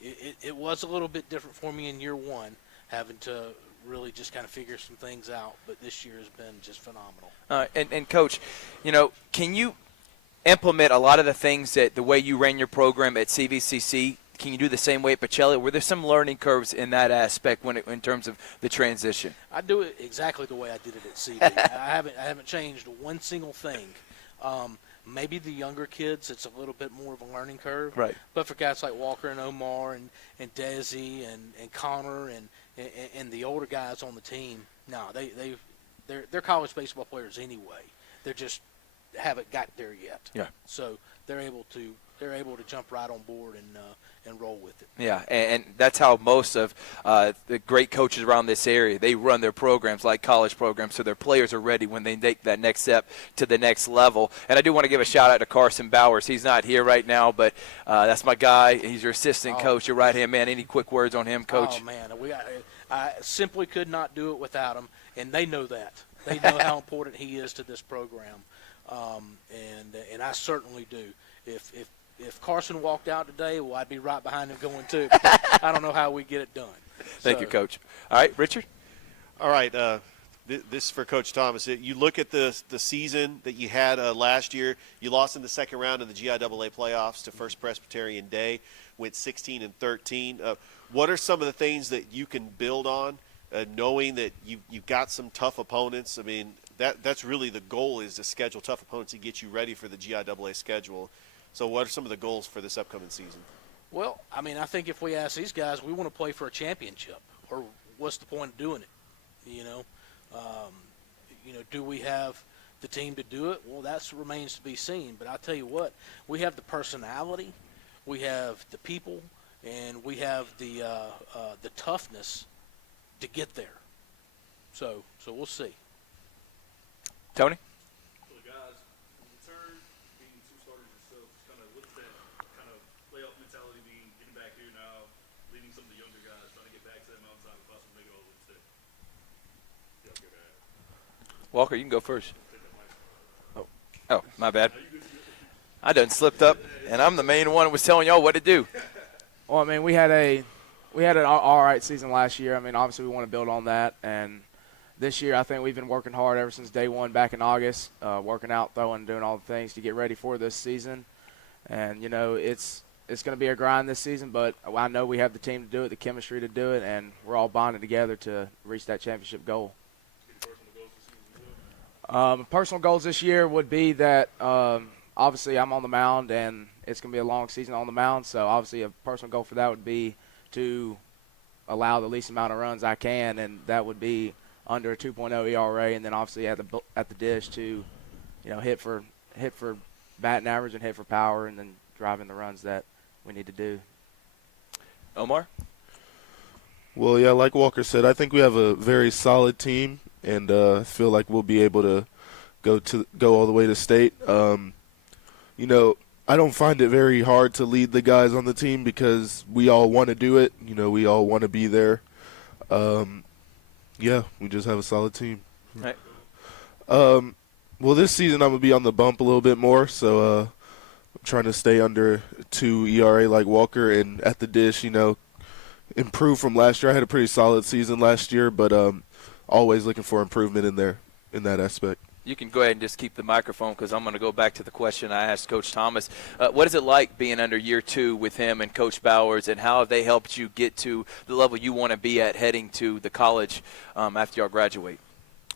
It was a little bit different for me in year one, having to really just kind of figure some things out, but this year has been just phenomenal. And Coach, you know, can you implement a lot of the things that the way you ran your program at CVCC? Can you do the same way at Pacelli? Were there some learning curves in that aspect in terms of the transition? I do it exactly the way I did it at CV. I haven't changed one single thing. Maybe the younger kids, it's a little bit more of a learning curve. Right. But for guys like Walker and Omar and Desi and Connor and the older guys on the team, no, they're college baseball players anyway. They just haven't got there yet. Yeah. So they're able to jump right on board and roll with it. Yeah, and that's how most of the great coaches around this area, they run their programs like college programs, so their players are ready when they take that next step to the next level. And I do want to give a shout-out to Carson Bowers. He's not here right now, but that's my guy. He's your assistant coach, your right-hand man. Any quick words on him, Coach? Oh, man, I simply could not do it without him, and they know that. They know how important he is to this program, and I certainly do. If Carson walked out today, well, I'd be right behind him going too. I don't know how we get it done. Thank you, Coach. All right, Richard? All right. This is for Coach Thomas. You look at the season that you had last year. You lost in the second round of the GIAA playoffs to First Presbyterian Day, went 16-13. What are some of the things that you can build on, knowing that you've got some tough opponents? I mean, that's really the goal, is to schedule tough opponents to get you ready for the GIAA schedule. So what are some of the goals for this upcoming season? Well, I mean, I think if we ask these guys, we want to play for a championship, or what's the point of doing it? You know, do we have the team to do it? Well, that remains to be seen. But I'll tell you what, we have the personality, we have the people, and we have the toughness to get there. So we'll see. Tony? Walker, you can go first. Oh, my bad. I done slipped up, and I'm the main one who was telling y'all what to do. Well, I mean, we had an all right season last year. I mean, obviously we want to build on that, and this year I think we've been working hard ever since day one back in August, working out, throwing, doing all the things to get ready for this season. And, you know, it's going to be a grind this season, but I know we have the team to do it, the chemistry to do it, and we're all bonded together to reach that championship goal. Personal goals this year would be that obviously I'm on the mound, and it's going to be a long season on the mound, so obviously a personal goal for that would be to allow the least amount of runs I can, and that would be under a 2.0 ERA, and then obviously at the dish to, you know, hit for batting average and hit for power, and then driving the runs that we need to do. Omar? Well, yeah, like Walker said, I think we have a very solid team, and feel like we'll be able to go all the way to state. You know, I don't find it very hard to lead the guys on the team because we all want to do it. You know, we all want to be there. Yeah, we just have a solid team. Right. Well, this season I'm gonna be on the bump a little bit more, so I'm trying to stay under 2 ERA like Walker, and at the dish, you know, improve from last year. I had a pretty solid season last year, but always looking for improvement in that aspect. You can go ahead and just keep the microphone because I'm going to go back to the question I asked Coach Thomas. What is it like being under year 2 with him and Coach Bowers, and how have they helped you get to the level you want to be at heading to the college after y'all graduate?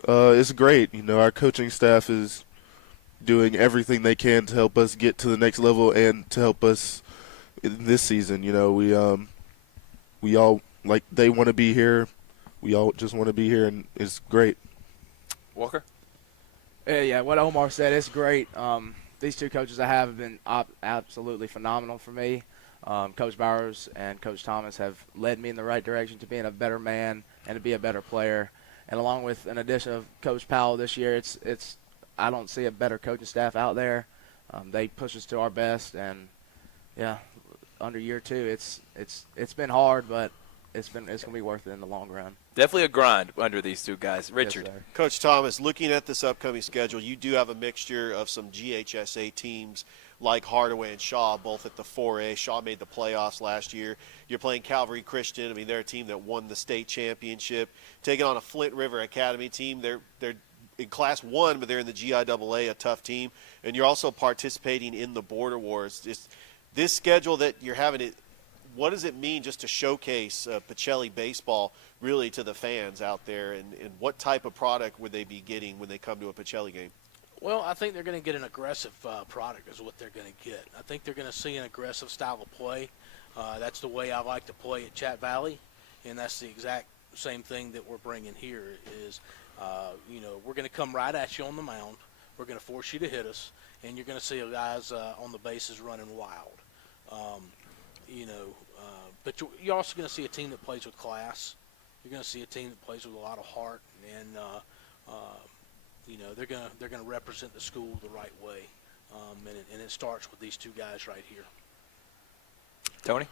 It's great. You know, our coaching staff is doing everything they can to help us get to the next level and to help us in this season. You know, we all, like, they want to be here. We all just want to be here, and it's great. Walker? Yeah, what Omar said, it's great. These 2 coaches I have been absolutely phenomenal for me. Coach Bowers and Coach Thomas have led me in the right direction to being a better man and to be a better player. And along with an addition of Coach Powell this year, it's I don't see a better coaching staff out there. They push us to our best, and yeah, under year 2, it's been hard, but it's going to be worth it in the long run. Definitely a grind under these 2 guys. Richard. Yes, Coach Thomas, looking at this upcoming schedule, you do have a mixture of some GHSA teams like Hardaway and Shaw, both at the 4A. Shaw made the playoffs last year. You're playing Calvary Christian. I mean, they're a team that won the state championship. Taking on a Flint River Academy team. They're in Class 1, but they're in the GIAA, a tough team. And you're also participating in the Border Wars. Just this schedule that you're having, what does it mean just to showcase Pacelli baseball really to the fans out there, and what type of product would they be getting when they come to a Pacelli game? Well, I think they're going to get an aggressive product is what they're going to get. I think they're going to see an aggressive style of play. That's the way I like to play at Chat Valley, and that's the exact same thing that we're bringing here is, you know, we're going to come right at you on the mound. We're going to force you to hit us, and you're going to see guys on the bases running wild. You know, but you're also going to see a team that plays with class. You're going to see a team that plays with a lot of heart, and you know, they're going to represent the school the right way, and it starts with these 2 guys right here. Tony?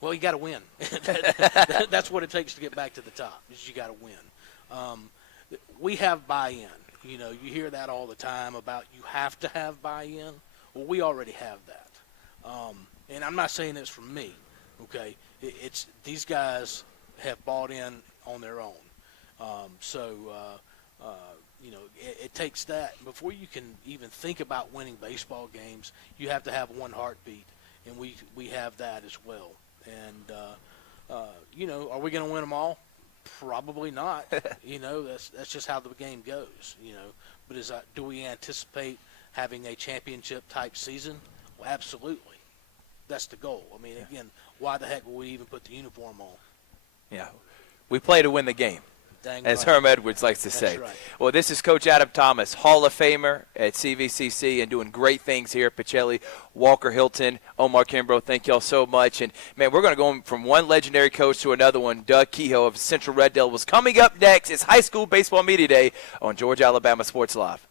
Well, you got to win. That's what it takes to get back to the top. Is you got to win. We have buy-in. You know, you hear that all the time about you have to have buy-in. Well, we already have that. And I'm not saying it's from me. Okay, it's these guys have bought in on their own. You know, it takes that. Before you can even think about winning baseball games, you have to have one heartbeat, and we have that as well. And you know, are we going to win them all? Probably not. You know, that's just how the game goes. You know, but do we anticipate having a championship type season? Well, absolutely. That's the goal. I mean, again, why the heck would we even put the uniform on? Yeah, we play to win the game. Dang as right. Herm Edwards likes to say. That's right. Well, this is Coach Adam Thomas, Hall of Famer at CVCC and doing great things here at Pacelli. Walker Hilton, Omar Kimbrough, thank y'all so much. And, man, we're going to go from one legendary coach to another one. Doug Kehoe of Central Red Devils coming up next. It's High School Baseball Media Day on Georgia Alabama Sports Live.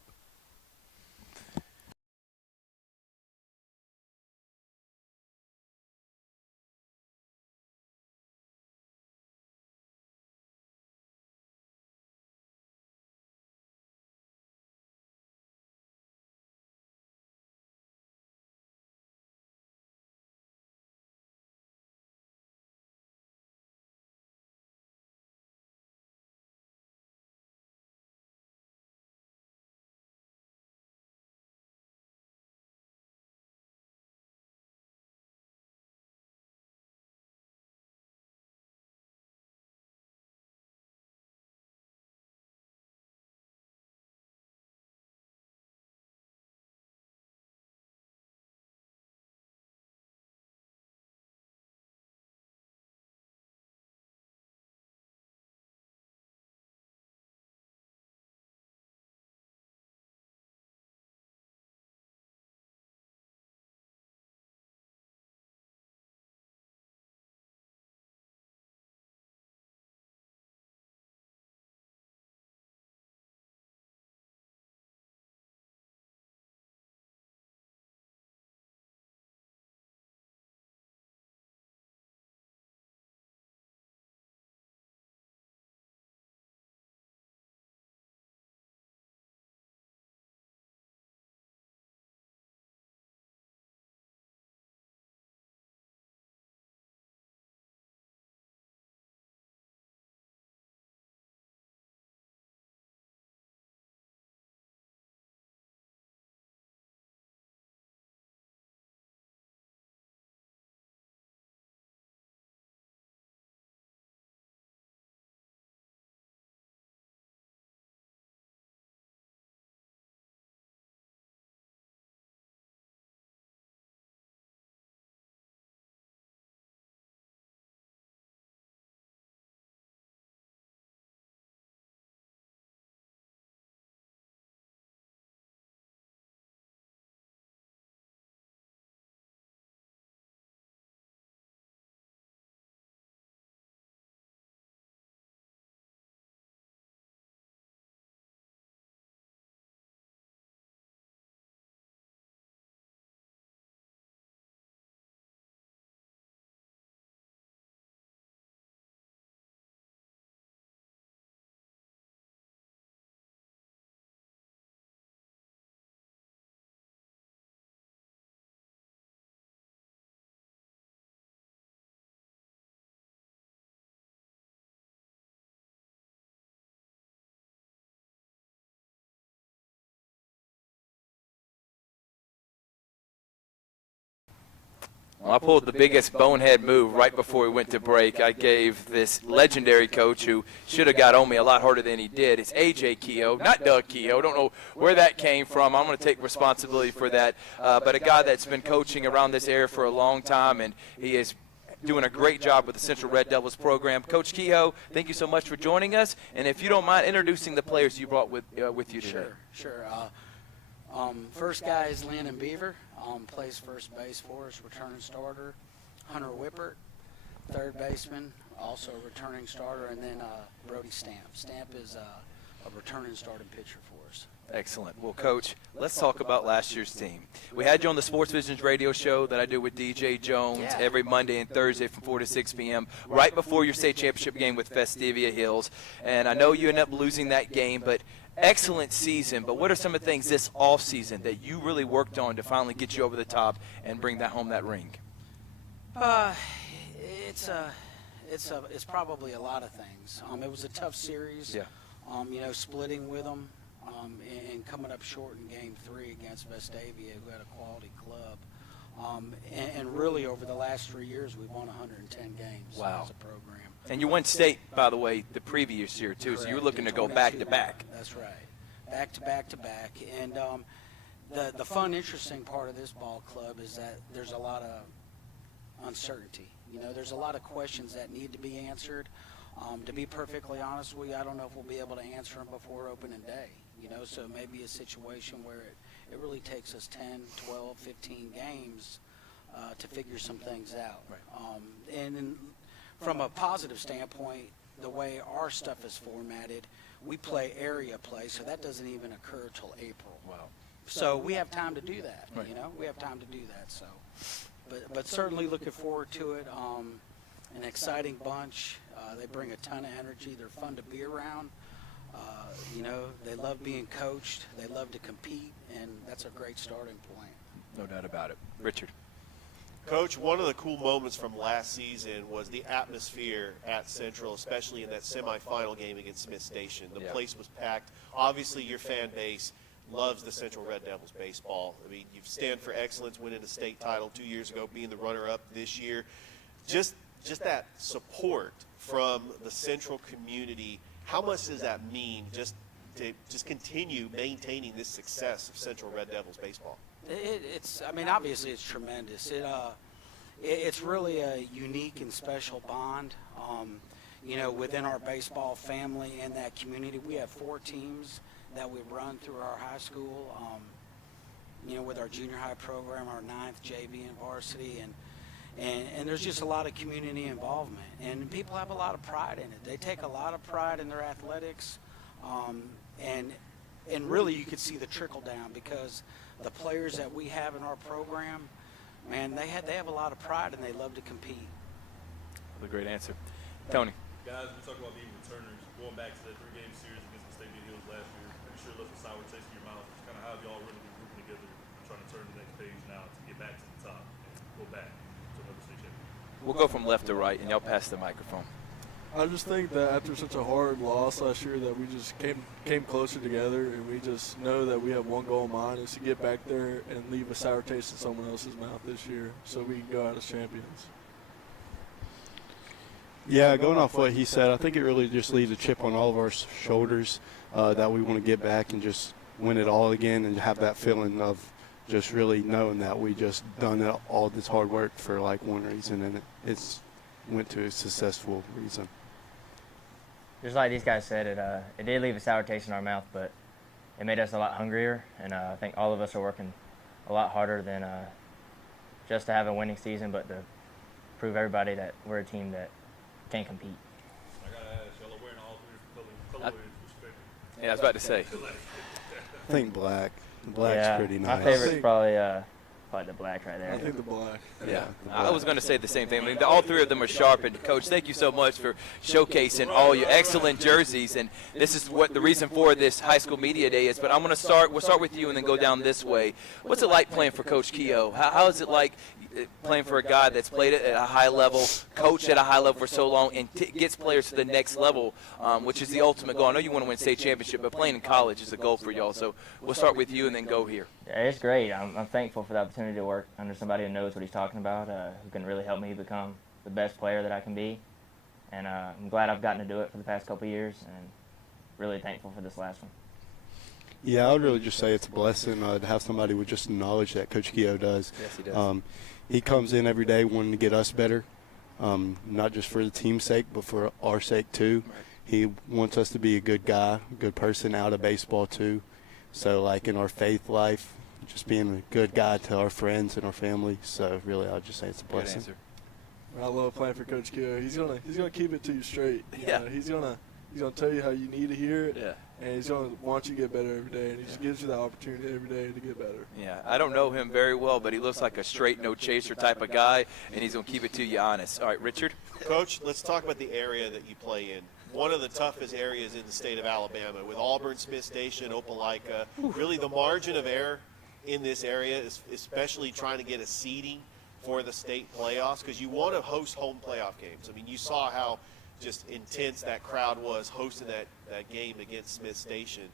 Well, I pulled the biggest bonehead move right before we went to break. I gave this legendary coach who should have got on me a lot harder than he did. It's A.J. Kehoe, not Doug Kehoe. Don't know where that came from. I'm going to take responsibility for that. But a guy that's been coaching around this area for a long time, and he is doing a great job with the Central Red Devils program. Coach Kehoe, thank you so much for joining us. And if you don't mind introducing the players you brought with you today. Sure. First guy is Landon Beaver. Plays first base for us, returning starter. Hunter Whippert, third baseman, also a returning starter. And then Brody Stamp. Stamp is a returning starting pitcher for us. Excellent. Well, Coach, let's talk about last year's team. We had you on the Sports Visions radio show that I do with DJ Jones every Monday and Thursday from 4 to 6 p.m., right before your state championship game with Festivia Hills. And I know you ended up losing that game, but excellent season. But what are some of the things this offseason that you really worked on to finally get you over the top and bring that ring? It's probably a lot of things. It was a tough series. Yeah. Splitting with them. And coming up short in Game 3 against Vestavia, who had a quality club. And really, over the last 3 years, we've won 110 games as a program. And you won state, by the way, the previous year, too, so you were looking to go back-to-back. That's right. Back-to-back. And the fun, interesting part of this ball club is that there's a lot of uncertainty. There's a lot of questions that need to be answered. To be perfectly honest with you, I don't know if we'll be able to answer them before opening day. So it may be a situation where it really takes us 10, 12, 15 games to figure some things out. Right. And from a positive standpoint, the way our stuff is formatted, we play area play, so that doesn't even occur till April. Wow. So we have time to do that. Right. We have time to do that. So, but certainly looking forward to it. An exciting bunch. They bring a ton of energy. They're fun to be around. They love being coached. They love to compete, and that's a great starting point. No doubt about it. Richard. Coach, one of the cool moments from last season was the atmosphere at Central, especially in that semifinal game against Smith Station. The place was packed. Obviously, your fan base loves the Central Red Devils baseball. I mean, you stand for excellence, winning a state title 2 years ago, being the runner-up this year. Just that support from the Central community, how much does that mean just to continue maintaining this success of Central Red Devils baseball? Obviously it's tremendous. It's really a unique and special bond, within our baseball family and that community. We have 4 teams that we run through our high school, with our junior high program, our 9th JV and varsity, and there's just a lot of community involvement, and people have a lot of pride in it. They take a lot of pride in their athletics, and really you could see the trickle down because the players that we have in our program, man, they have a lot of pride and they love to compete. What a great answer. Tony. Guys, we talk about being returners, going back to that 3-game series against the State Hills last year. I'm sure it left a sour taste in your mouth. It's kind of how have y'all really been grouping together and trying to turn the next page now to get back to the top and go back to another state championship. We'll go from left to right, and y'all pass the microphone. I just think that after such a hard loss last year that we just came closer together, and we just know that we have one goal in mind is to get back there and leave a sour taste in someone else's mouth this year so we can go out as champions. Yeah, going off what he said, I think it really just leaves a chip on all of our shoulders that we want to get back and just win it all again and have that feeling of just really knowing that we just done all this hard work for like one reason and it's went to a successful reason. Just like these guys said, it did leave a sour taste in our mouth, but it made us a lot hungrier, and I think all of us are working a lot harder than just to have a winning season, but to prove everybody that we're a team that can compete. I gotta ask, y'all are wearing all 3 colorways. What's your favorite? Yeah, I was about to say. I think black. Black's pretty nice. My favorite's probably the black right there. I think the black. Yeah, I was going to say the same thing. I mean, all 3 of them are sharp. And Coach, thank you so much for showcasing all your excellent jerseys. And this is what the reason for this high school media day is. But I'm going to we'll start with you and then go down this way. What's it like playing for Coach Kehoe? How is it like playing for a guy that's played at a high level, coached at a high level for so long, and gets players to the next level, which is the ultimate goal? I know you want to win state championship, but playing in college is a goal for y'all. So we'll start with you and then go here. Yeah, it's great. I'm thankful for the opportunity to work under somebody who knows what he's talking about, who can really help me become the best player that I can be. And I'm glad I've gotten to do it for the past couple of years, and really thankful for this last one. Yeah, I would really just say it's a blessing to have somebody with just the knowledge that Coach Keogh does. Yes, he does. He comes in every day wanting to get us better, not just for the team's sake, but for our sake too. Right. He wants us to be a good guy, a good person out of baseball too. So like in our faith life, just being a good guy to our friends and our family. So really, I'll just say it's a Good blessing. answer. I love playing for Coach Keogh. He's gonna keep it to you straight. You Yeah. know, he's gonna tell you how you need to hear it. Yeah. And he's gonna want you to get better every day, and he just gives you that opportunity every day to get better. Yeah, I don't know him very well, but he looks like a straight, no chaser type of guy, and he's going to keep it to you honest. All right, Richard? Coach, let's talk about the area that you play in. One of the toughest areas in the state of Alabama with Auburn, Smith Station, Opelika. Really the margin of error in this area is especially trying to get a seeding for the state playoffs because you want to host home playoff games. I mean, you saw how just intense that crowd was hosting that game against Smith Station.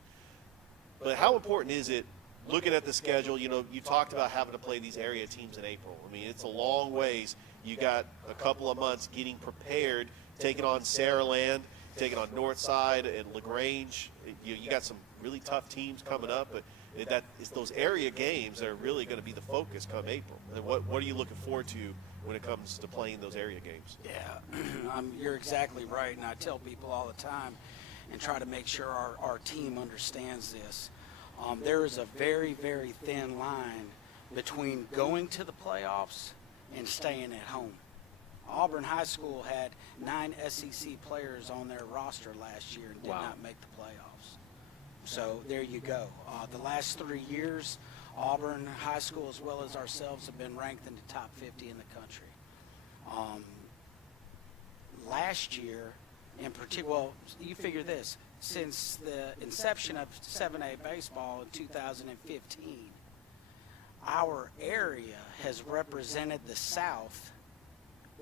But how important is it, looking at the schedule, you know, you talked about having to play these area teams in April. I mean, it's a long ways. You got a couple of months getting prepared, taking on Saraland, taking on Northside and LaGrange. You got some really tough teams coming up, but it's those area games that are really going to be the focus come April. And what are you looking forward to when it comes to playing those area games? Yeah, you're exactly right, and I tell people all the time and try to make sure our team understands this. There is a very, very thin line between going to the playoffs and staying at home. Auburn High School had 9 SEC players on their roster last year and did not make the playoffs. So there you go. The last 3 years, Auburn High School as well as ourselves have been ranked in the top 50 in the country. Last year, in particular, well, you figure this, since the inception of 7A baseball in 2015, our area has represented the South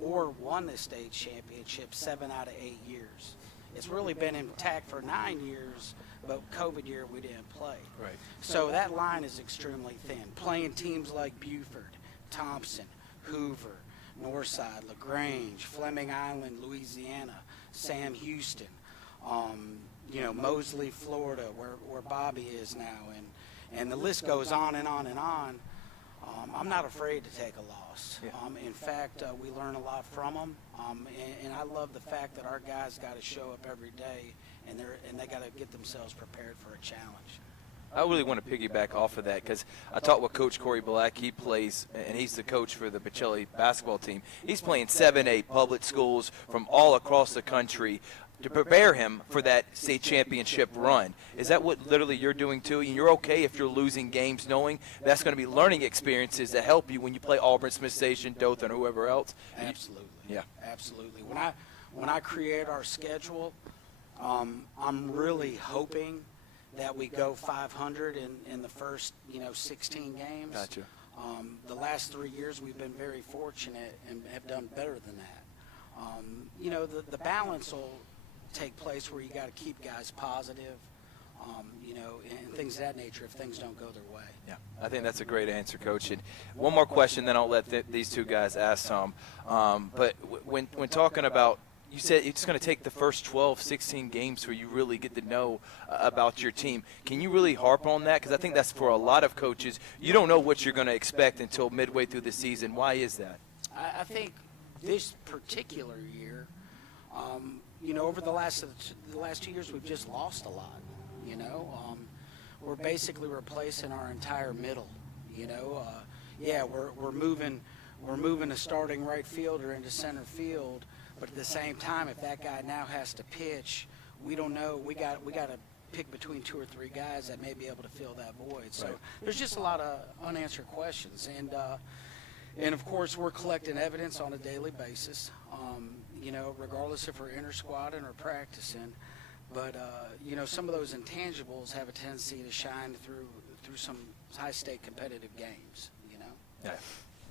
or won the state championship 7 out of 8 years. It's really been intact for 9 years, but COVID year we didn't play. Right. So that line is extremely thin. Playing teams like Buford, Thompson, Hoover, Northside, LaGrange, Fleming Island, Louisiana, Sam Houston, Mosley, Florida, where Bobby is now, and the list goes on and on and on. I'm not afraid to take a loss. Yeah. In fact, we learn a lot from them, and I love the fact that our guys got to show up every day, and they got to get themselves prepared for a challenge. I really want to piggyback off of that because I talked with Coach Corey Black. He plays, and he's the coach for the Pacelli basketball team. He's playing 7A public schools from all across the country to prepare him for that state championship run. Is that what literally you're doing too? And you're okay if you're losing games knowing that's going to be learning experiences that help you when you play Auburn, Smith Station, Dothan, or whoever else? Absolutely. Yeah. Absolutely. When I create our schedule, I'm really hoping that we go 500 in the first 16 games. Gotcha. The last 3 years we've been very fortunate and have done better than that. The balance will take place where you got to keep guys positive, and things of that nature if things don't go their way. Yeah, I think that's a great answer, Coach. And one more question, then I'll let these two guys ask some. But when talking about, you said it's going to take the first 12, 16 games where you really get to know about your team. Can you really harp on that? Because I think that's for a lot of coaches. You don't know what you're going to expect until midway through the season. Why is that? I think this particular year, over the last 2 years, we've just lost a lot. We're basically replacing our entire middle. We're moving a starting right fielder into center field, but at the same time, if that guy now has to pitch, we don't know. We got to pick between 2 or 3 guys that may be able to fill that void. So there's just a lot of unanswered questions, and of course, we're collecting evidence on a daily basis, regardless if we're inter-squadding or practicing. But, some of those intangibles have a tendency to shine through some high-stake competitive games, Yeah.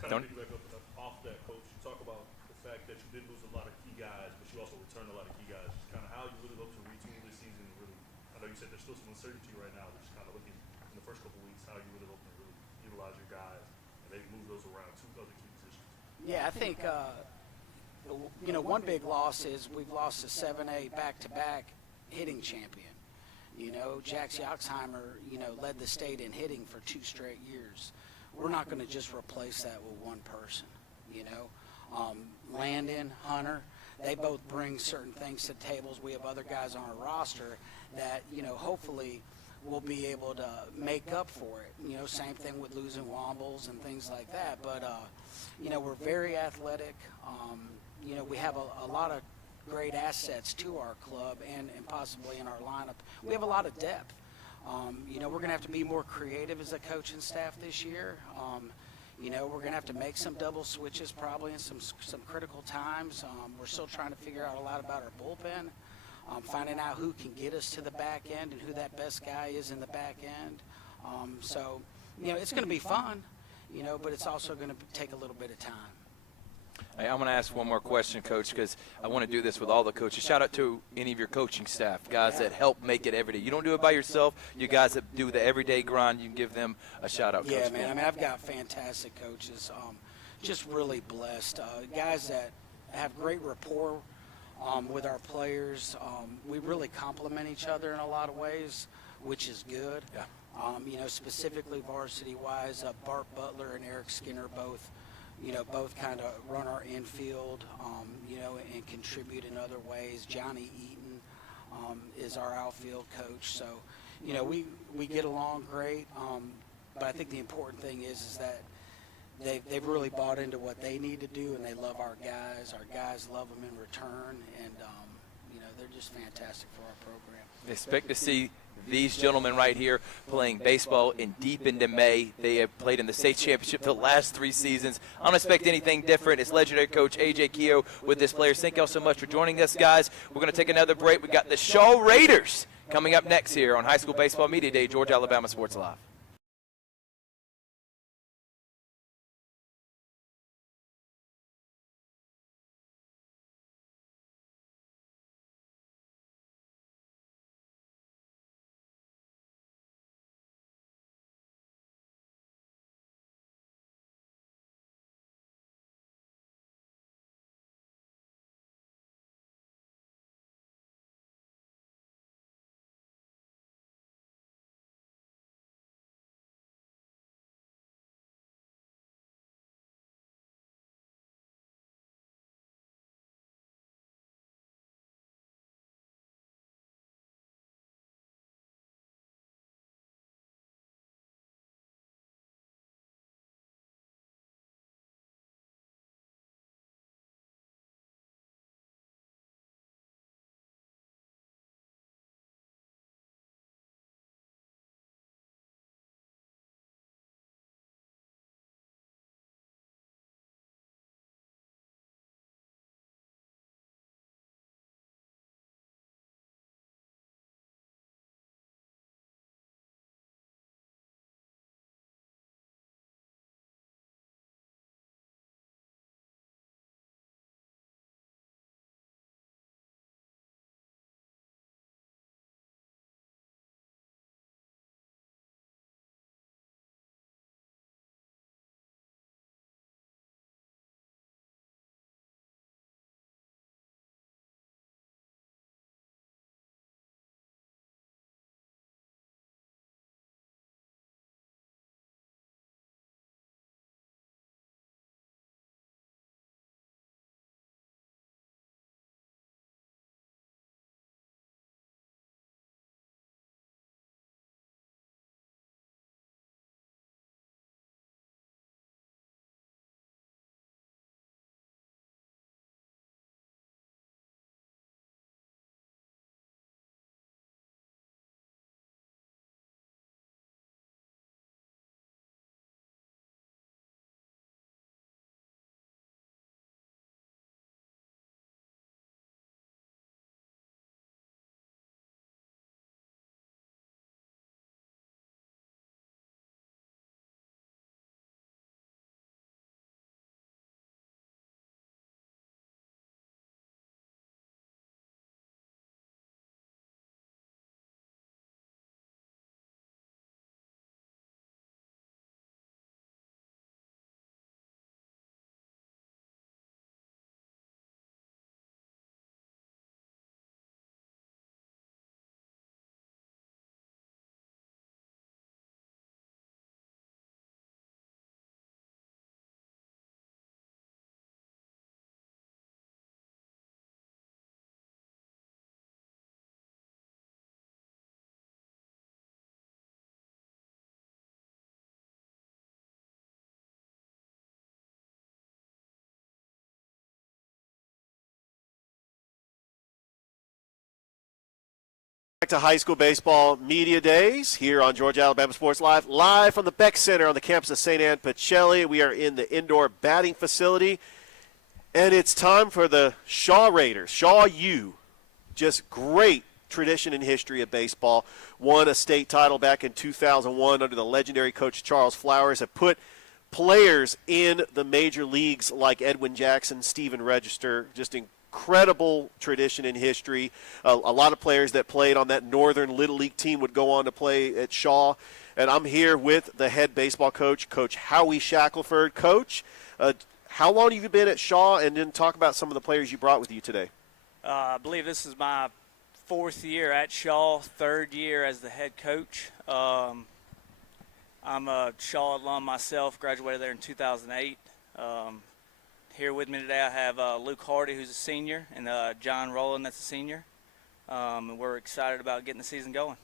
Kind of piggyback off that, Coach. You talk about the fact that you did lose a lot of key guys, but you also returned a lot of key guys. Just kind of how you really hope to retool this season. Really, I know you said there's still some uncertainty right now, but just kind of looking in the first couple of weeks, how you really hope to really utilize your guys and maybe move those around to other key positions? Yeah, I think one big loss is we've lost a 7A back-to-back hitting champion. Jack Yoxheimer, led the state in hitting for 2 straight years. We're not going to just replace that with one person. Landon, Hunter, they both bring certain things to tables. We have other guys on our roster that, hopefully we'll be able to make up for it. Same thing with losing Wombles and things like that. But, we're very athletic. We have a lot of great assets to our club and possibly in our lineup. We have a lot of depth. We're going to have to be more creative as a coaching staff this year. We're going to have to make some double switches probably in some critical times. We're still trying to figure out a lot about our bullpen, finding out who can get us to the back end and who that best guy is in the back end. It's going to be fun, but it's also going to take a little bit of time. Hey, I'm going to ask one more question, Coach, because I want to do this with all the coaches. Shout out to any of your coaching staff, guys that help make it every day. You don't do it by yourself. You guys that do the everyday grind, you can give them a shout-out, Yeah, Coach. man. I mean, I've got fantastic coaches, just really blessed. Guys that have great rapport with our players. We really complement each other in a lot of ways, which is good. Yeah. Specifically varsity-wise, Bart Butler and Eric Skinner both kind of run our infield, and contribute in other ways. Johnny Eaton is our outfield coach. So, we get along great. But I think the important thing is that they've really bought into what they need to do, and they love our guys. Our guys love them in return, and, they're just fantastic for our program. Expect to see these gentlemen right here playing baseball in deep into May. They have played in the state championship the last 3 seasons. I don't expect anything different. It's legendary coach A.J. Keogh with this players. Thank y'all so much for joining us, guys. We're going to take another break. We got the Shaw Raiders coming up next here on High School Baseball Media Day, Georgia Alabama Sports Live. To high school baseball media days here on Georgia Alabama Sports live from the Beck Center on the campus of St. Anne Pacelli. We are in the indoor batting facility, and it's time for the Shaw Raiders. Shaw U, just great tradition and history of baseball. Won a state title back in 2001 under the legendary coach Charles Flowers. Have put players in the major leagues like Edwin Jackson, Stephen Register, just incredible tradition in history. A lot of players that played on that Northern Little League team would go on to play at Shaw. And I'm here with the head baseball coach, Coach Howie Shackelford. Coach, how long have you been at Shaw? And then talk about some of the players you brought with you today. I believe this is my 4th year at Shaw, 3rd year as the head coach. I'm a Shaw alum myself, graduated there in 2008. Here with me today I have Luke Hardy, who's a senior, and John Rowland, that's a senior. And we're excited about getting the season going.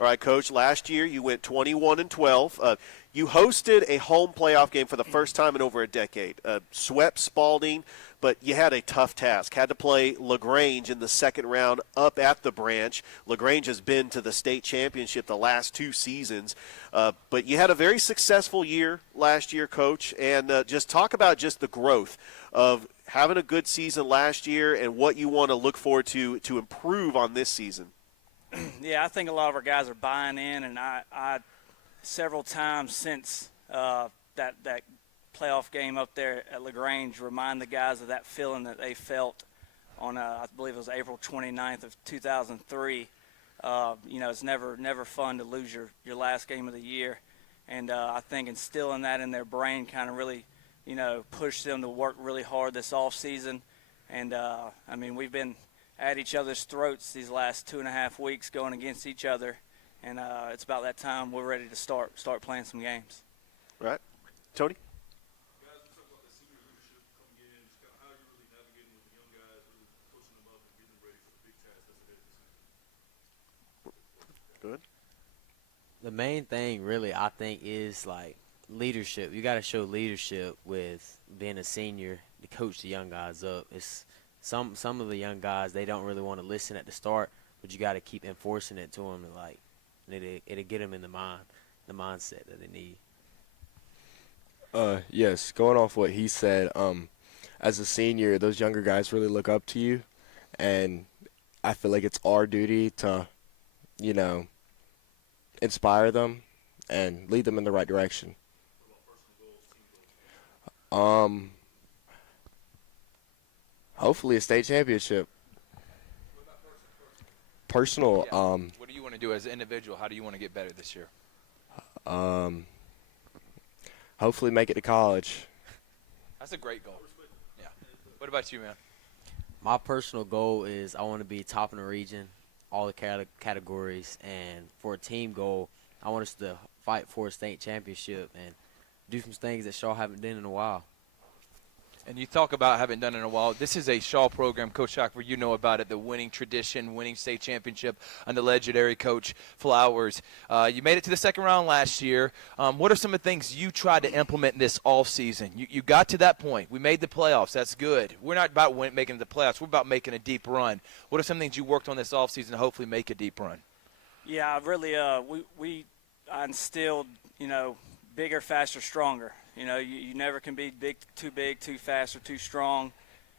All right, Coach, last year you went 21-12. You hosted a home playoff game for the first time in over a decade. Swept Spalding, but you had a tough task. Had to play LaGrange in the second round up at the Branch. LaGrange has been to the state championship the last 2 seasons. But you had a very successful year last year, Coach. And just talk about just the growth of having a good season last year and what you want to look forward to improve on this season. Yeah, I think a lot of our guys are buying in, and I several times since that playoff game up there at LaGrange remind the guys of that feeling that they felt on I believe it was April 29th of 2003. It's never fun to lose your last game of the year, and I think instilling that in their brain kind of really pushed them to work really hard this off season. And we've been at each other's throats these last 2.5 weeks going against each other, and it's about that time we're ready to start playing some games. Right. Tony? Good. The main thing really I think is like leadership. You got to show leadership with being a senior to coach the young guys up. It's some of the young guys, they don't really want to listen at the start, but you got to keep enforcing it to them, and it'll get them in the mindset that they need. Yes, going off what he said, as a senior, those younger guys really look up to you, and I feel like it's our duty to, inspire them and lead them in the right direction. Hopefully a state championship. Personal. What do you want to do as an individual? How do you want to get better this year? Hopefully make it to college. That's a great goal. Yeah. What about you, man? My personal goal is I want to be top in the region, all the categories, and for a team goal, I want us to fight for a state championship and do some things that Shaw haven't done in a while. And you talk about haven't done it in a while. This is a Shaw program, Coach Shackelford, you know about it, the winning tradition, winning state championship under legendary Coach Flowers. You made it to the second round last year. What are some of the things you tried to implement this offseason? You got to that point. We made the playoffs. That's good. We're not about making the playoffs. We're about making a deep run. What are some things you worked on this offseason to hopefully make a deep run? Yeah, really, we instilled, bigger, faster, stronger. You never can be big, too fast, or too strong.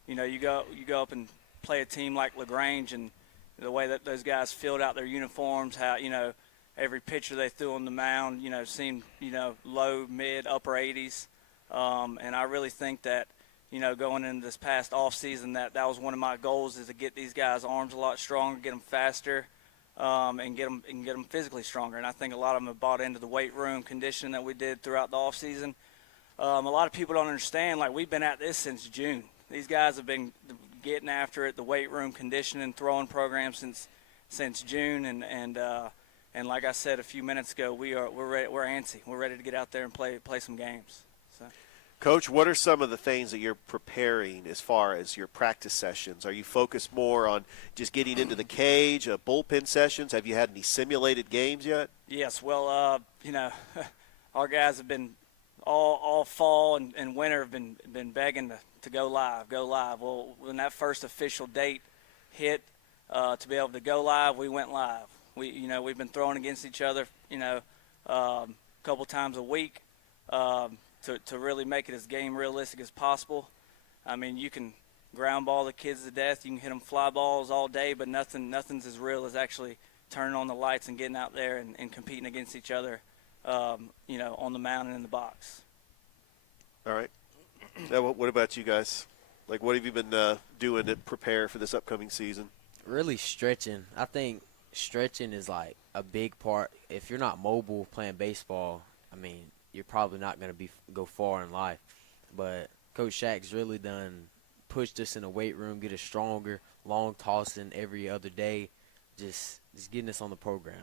You go up and play a team like LaGrange, and the way that those guys filled out their uniforms, how every pitcher they threw on the mound, seemed low, mid, upper 80s, and I really think that going into this past off season that was one of my goals, is to get these guys' arms a lot stronger, get them faster, and get them physically stronger. And I think a lot of them have bought into the weight room conditioning that we did throughout the off season. A lot of people don't understand, we've been at this since June. These guys have been getting after it, the weight room conditioning, throwing program since June, and like I said a few minutes ago, we're antsy. We're ready to get out there and play some games. So. Coach, what are some of the things that you're preparing as far as your practice sessions? Are you focused more on just getting into the cage, bullpen sessions? Have you had any simulated games yet? Yes, well, our guys have been all fall and winter have been begging to go live. Well, when that first official date hit, to be able to go live, we went live. We've been throwing against each other, a couple times a week to really make it as game realistic as possible. I mean, you can ground ball the kids to death. You can hit them fly balls all day, but nothing's as real as actually turning on the lights and getting out there and competing against each other, on the mound and in the box. All right. Now, what about you guys? Like, what have you been doing to prepare for this upcoming season? Really stretching. I think stretching is like a big part. If you're not mobile playing baseball, I mean, you're probably not going to go far in life. But Coach Shack's really pushed us in the weight room, get us stronger, long tossing every other day, just getting us on the program.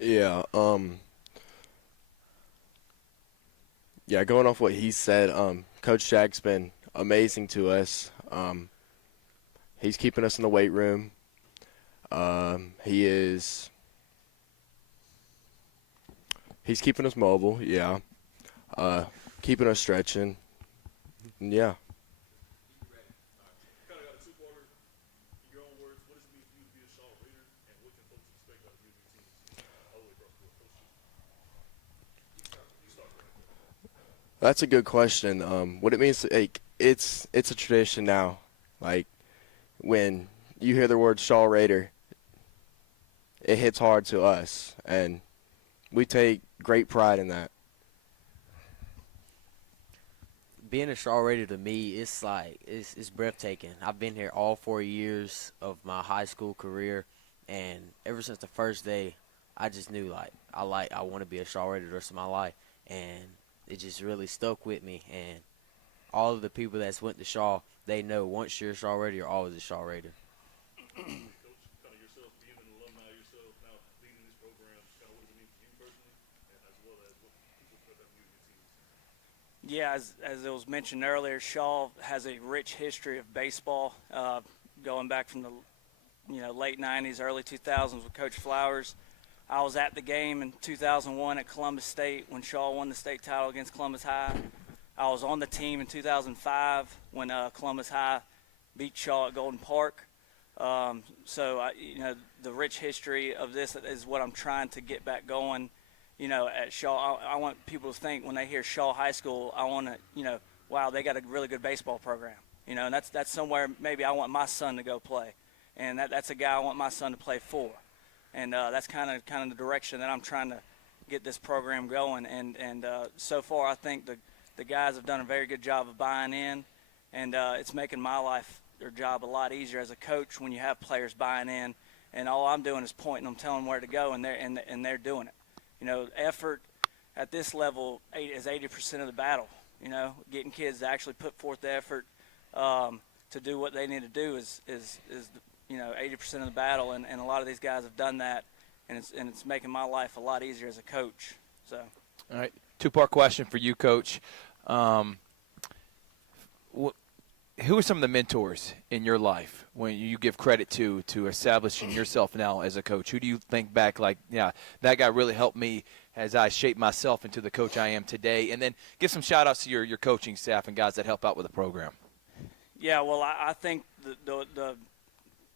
Yeah. Yeah, going off what he said, Coach Shack's been amazing to us. He's keeping us in the weight room. He's keeping us mobile, yeah. Keeping us stretching, yeah. That's a good question. What it means, like, it's a tradition now. Like, when you hear the word Shaw Raider, it hits hard to us, and we take great pride in that. Being a Shaw Raider to me, it's breathtaking. I've been here all 4 years of my high school career, and ever since the first day, I just knew I want to be a Shaw Raider the rest of my life, and it just really stuck with me. And all of the people that's went to Shaw, they know once you're a Shaw Raider, you're always a Shaw Raider. Yeah, as it was mentioned earlier, Shaw has a rich history of baseball, going back from the late 90s, early 2000s with Coach Flowers. I was at the game in 2001 at Columbus State when Shaw won the state title against Columbus High. I was on the team in 2005 when Columbus High beat Shaw at Golden Park. So the rich history of this is what I'm trying to get back going. At Shaw, I want people to think when they hear Shaw High School, I want to, wow, they got a really good baseball program. And that's somewhere maybe I want my son to go play, and that's a guy I want my son to play for. And that's kind of the direction that I'm trying to get this program going. And so far, I think the guys have done a very good job of buying in, and it's making my life or job a lot easier as a coach when you have players buying in, and all I'm doing is pointing them, telling them where to go, and they're doing it. Effort at this level is 80% of the battle. Getting kids to actually put forth the effort to do what they need to do is 80% of the battle, and a lot of these guys have done that, and it's making my life a lot easier as a coach. So, all right, two-part question for you, Coach. Who are some of the mentors in your life when you give credit to establishing yourself now as a coach? Who do you think back like, yeah, that guy really helped me as I shaped myself into the coach I am today? And then give some shout-outs to your coaching staff and guys that help out with the program. Yeah, well, I think the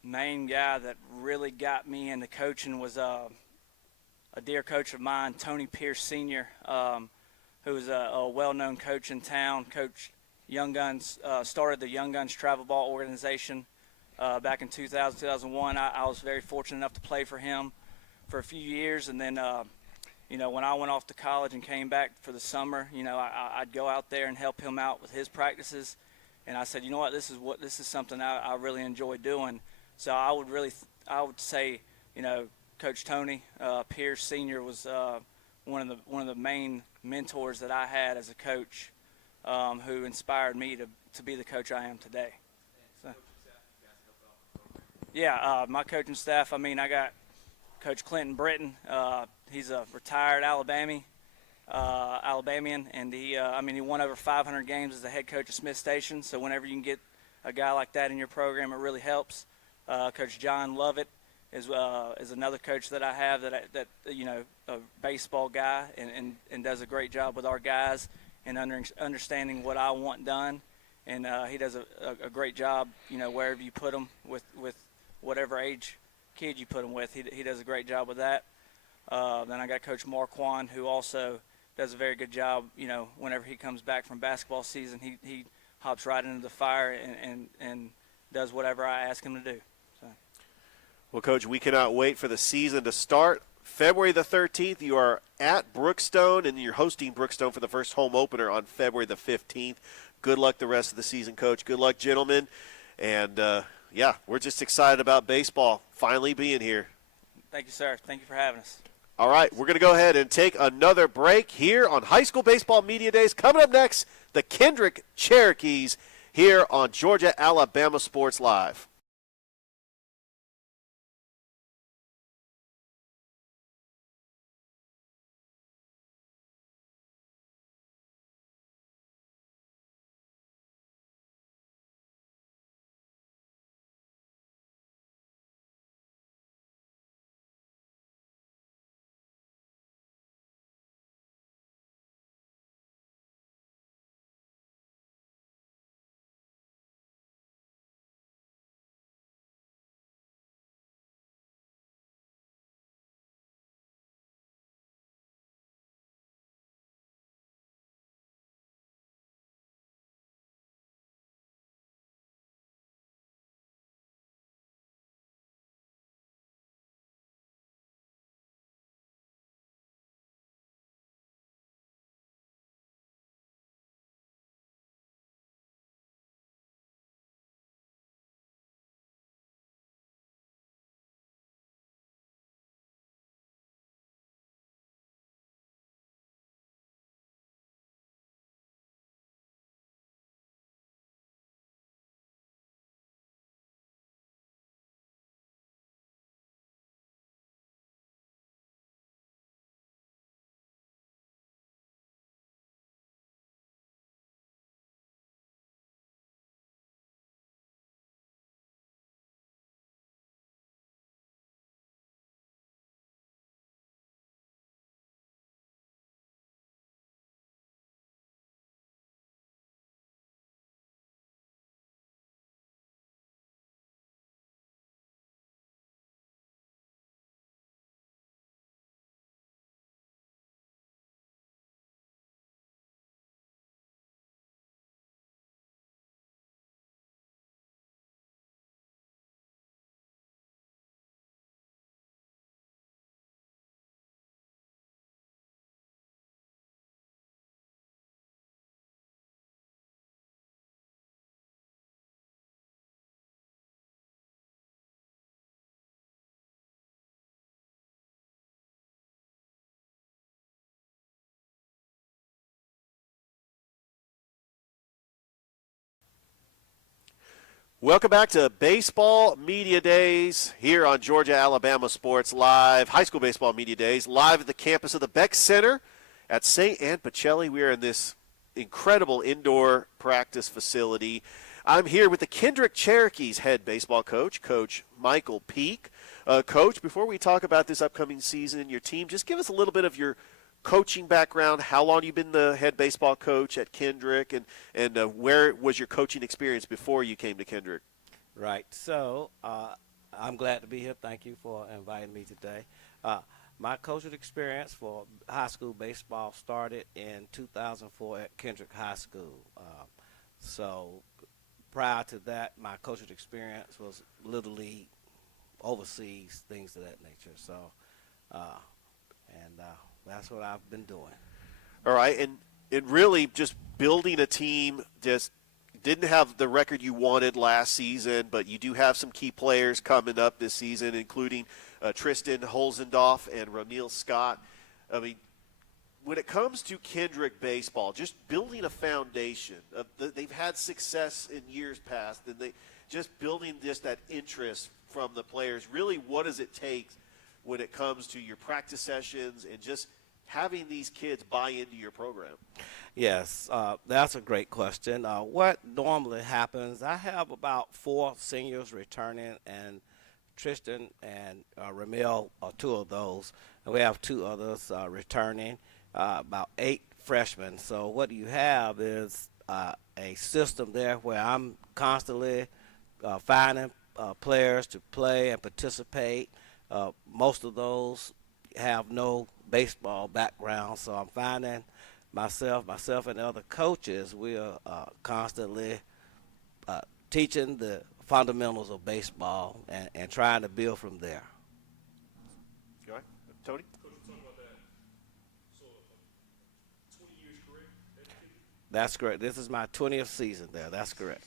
main guy that really got me into coaching was a dear coach of mine, Tony Pierce Sr., who was a well-known coach in town. Coach Young Guns started the Young Guns Travel Ball organization back in 2000, 2001. I was very fortunate enough to play for him for a few years, and then when I went off to college and came back for the summer, I'd go out there and help him out with his practices. And I said, this is something I really enjoy doing. So I would say, Coach Tony Pierce Sr. was one of the main mentors that I had as a coach, who inspired me to be the coach I am today. So, yeah, my coaching staff. I got Coach Clinton Britton. He's a retired Alabamian, and he won over 500 games as the head coach of Smith Station. So whenever you can get a guy like that in your program, it really helps. Coach John Lovett is another coach that I have that a baseball guy and does a great job with our guys and understanding what I want done. and he does a great job. You know, wherever you put him with whatever age kid you put him with, he does a great job with that. Then I got Coach Marquand, who also does a very good job. You know, whenever he comes back from basketball season, he hops right into the fire and does whatever I ask him to do. So. Well, Coach, we cannot wait for the season to start. February the 13th, you are at Brookstone, and you're hosting Brookstone for the first home opener on February the 15th. Good luck the rest of the season, Coach. Good luck, gentlemen. And, yeah, we're just excited about baseball finally being here. Thank you, sir. Thank you for having us. All right, we're going to go ahead and take another break here on High School Baseball Media Days. Coming up next, the Kendrick Cherokees here on Georgia Alabama Sports Live. Welcome back to Baseball Media Days here on Georgia Alabama Sports Live. High School Baseball Media Days live at the campus of the Beck Center at St. Anne Pacelli. We are in this incredible indoor practice facility. I'm here with the Kendrick Cherokees head baseball coach, Coach Michael Peak. Coach, before we talk about this upcoming season and your team, just give us a little bit of your coaching background, how long you've been the head baseball coach at Kendrick, and where was your coaching experience before you came to Kendrick? Right. So I'm glad to be here. Thank you for inviting me today. My coaching experience for high school baseball started in 2004 at Kendrick High School. So prior to that, my coaching experience was Little League, overseas, things of that nature. So, that's what I've been doing. All right, and really just building a team, just didn't have the record you wanted last season, but you do have some key players coming up this season, including Tristan Holzendorf and Ramil Scott. I mean, when it comes to Kendrick baseball, just building a foundation. They've had success in years past, and they just building just that interest from the players. Really, what does it take when it comes to your practice sessions and just having these kids buy into your program? Yes, that's a great question. What normally happens, I have about 4 seniors returning, and Tristan and Ramil are 2 of those. And we have 2 others returning, about 8 freshmen. So what you have is a system there where I'm constantly finding players to play and participate. Most of those have no baseball background, so I'm finding myself and other coaches, we are constantly teaching the fundamentals of baseball and trying to build from there. All right. Tony? That's correct. This is my 20th season there. That's correct.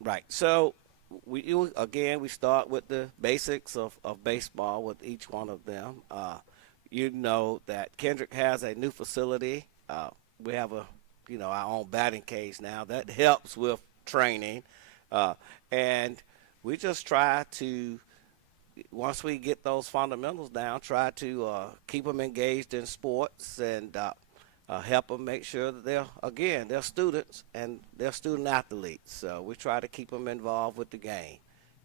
Right. So we start with the basics of baseball with each one of them. You know that Kendrick has a new facility. We have our own batting cage now. That helps with training. And we just try to, once we get those fundamentals down, try to keep them engaged in sports and help them make sure that they're students and they're student athletes. So we try to keep them involved with the game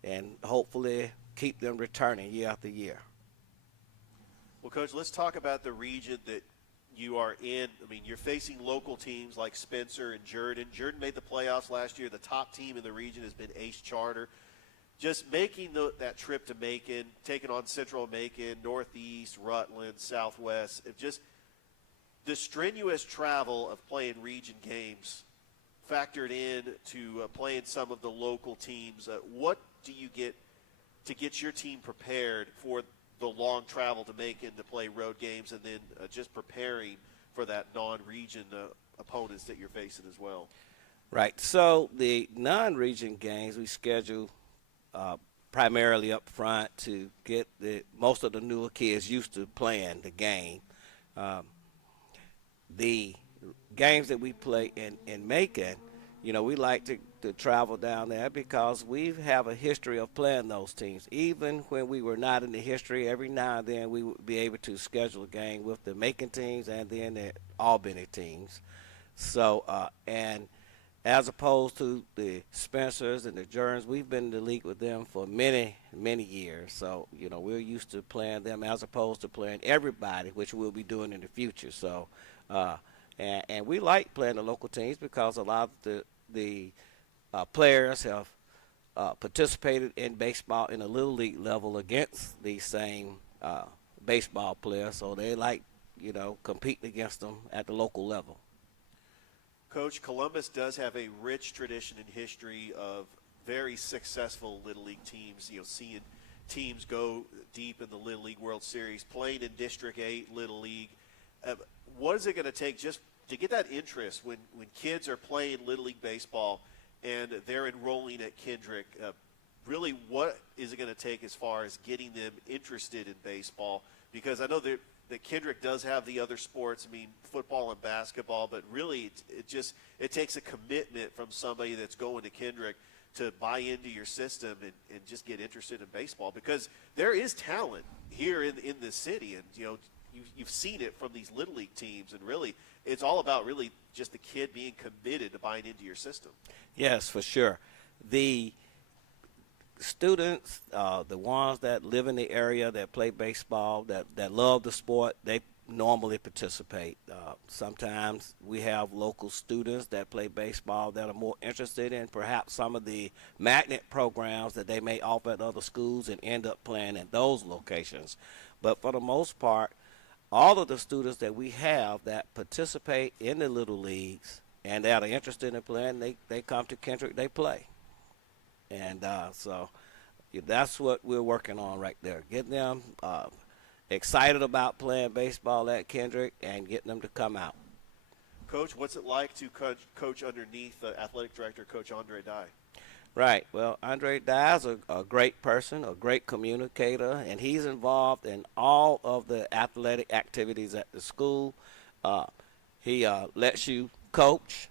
and hopefully keep them returning year after year. Well, Coach, let's talk about the region that you are in. I mean, you're facing local teams like Spencer and Jordan. Jordan made the playoffs last year. The top team in the region has been Ace Charter. Just making that trip to Macon, taking on Central Macon, Northeast, Rutland, Southwest, just the strenuous travel of playing region games factored in to playing some of the local teams. What do you get to get your team prepared for the long travel to Macon to play road games and then just preparing for that non-region opponents that you're facing as well? Right. So the non-region games we schedule primarily up front to get most of the newer kids used to playing the game. The games that we play in Macon, we like to travel down there because we have a history of playing those teams. Even when we were not in the history, every now and then we would be able to schedule a game with the Macon teams and then the Albany teams. So, and as opposed to the Spencers and the Jordans, we've been in the league with them for many, many years. So, we're used to playing them as opposed to playing everybody, which we'll be doing in the future. So, and we like playing the local teams because a lot of the players have participated in baseball in a little league level against these same baseball players. So they like, competing against them at the local level. Coach, Columbus does have a rich tradition and history of very successful Little League teams, seeing teams go deep in the Little League World Series, playing in District 8 Little League. What is it going to take just to get that interest when kids are playing Little League baseball and they're enrolling at Kendrick? Really, what is it going to take as far as getting them interested in baseball? Because I know that Kendrick does have the other sports, football and basketball, but really it takes a commitment from somebody that's going to Kendrick to buy into your system and just get interested in baseball, because there is talent here in this city, and you've seen it from these Little League teams, and really it's all about really just the kid being committed to buying into your system. Yes, for sure. The students, the ones that live in the area that play baseball, that love the sport, they normally participate. Sometimes we have local students that play baseball that are more interested in perhaps some of the magnet programs that they may offer at other schools and end up playing in those locations. But for the most part, all of the students that we have that participate in the Little Leagues and that are interested in playing, they come to Kendrick, they play. And so that's what we're working on right there, getting them excited about playing baseball at Kendrick and getting them to come out. Coach, what's it like to coach underneath athletic director Coach Andre Dye? Right. Well, Andre Dye is a great person, a great communicator, and he's involved in all of the athletic activities at the school. He lets you coach.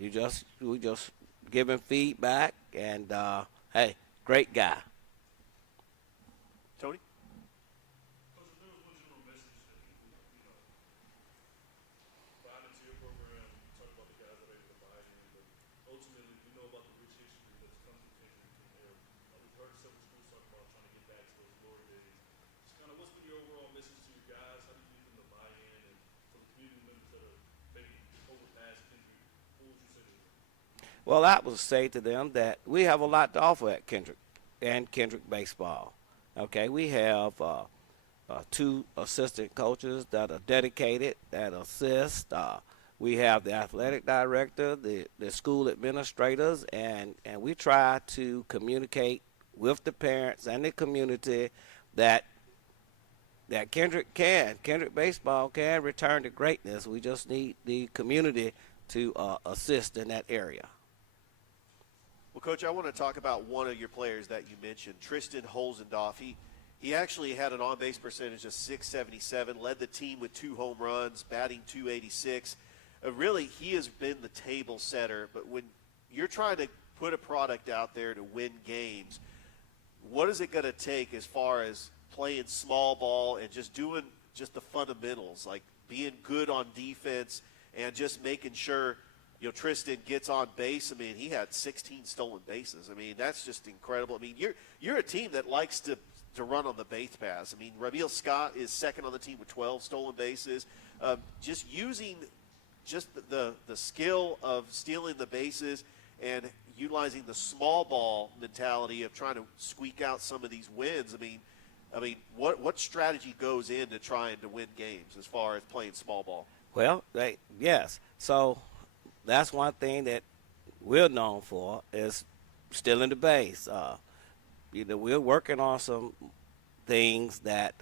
We just give him feedback, and hey, great guy. Tony? Well, I would say to them that we have a lot to offer at Kendrick and Kendrick Baseball. Okay, we have two assistant coaches that are dedicated, that assist. We have the athletic director, the school administrators, and we try to communicate with the parents and the community that Kendrick Baseball can return to greatness. We just need the community to assist in that area. Well, Coach, I want to talk about one of your players that you mentioned, Tristan Holzendorf. He actually had an on-base percentage of .677, led the team with 2 home runs, batting .286. Really, he has been the table setter. But when you're trying to put a product out there to win games, what is it going to take as far as playing small ball and just doing just the fundamentals, like being good on defense and just making sure – Tristan gets on base. I mean, he had 16 stolen bases. I mean, that's just incredible. I mean, you're a team that likes to run on the base paths. I mean, Rabiel Scott is second on the team with 12 stolen bases. Just using the skill of stealing the bases and utilizing the small ball mentality of trying to squeak out some of these wins. I mean, what strategy goes into trying to win games as far as playing small ball? Well, yes. So that's one thing that we're known for is stealing the base. We're working on some things that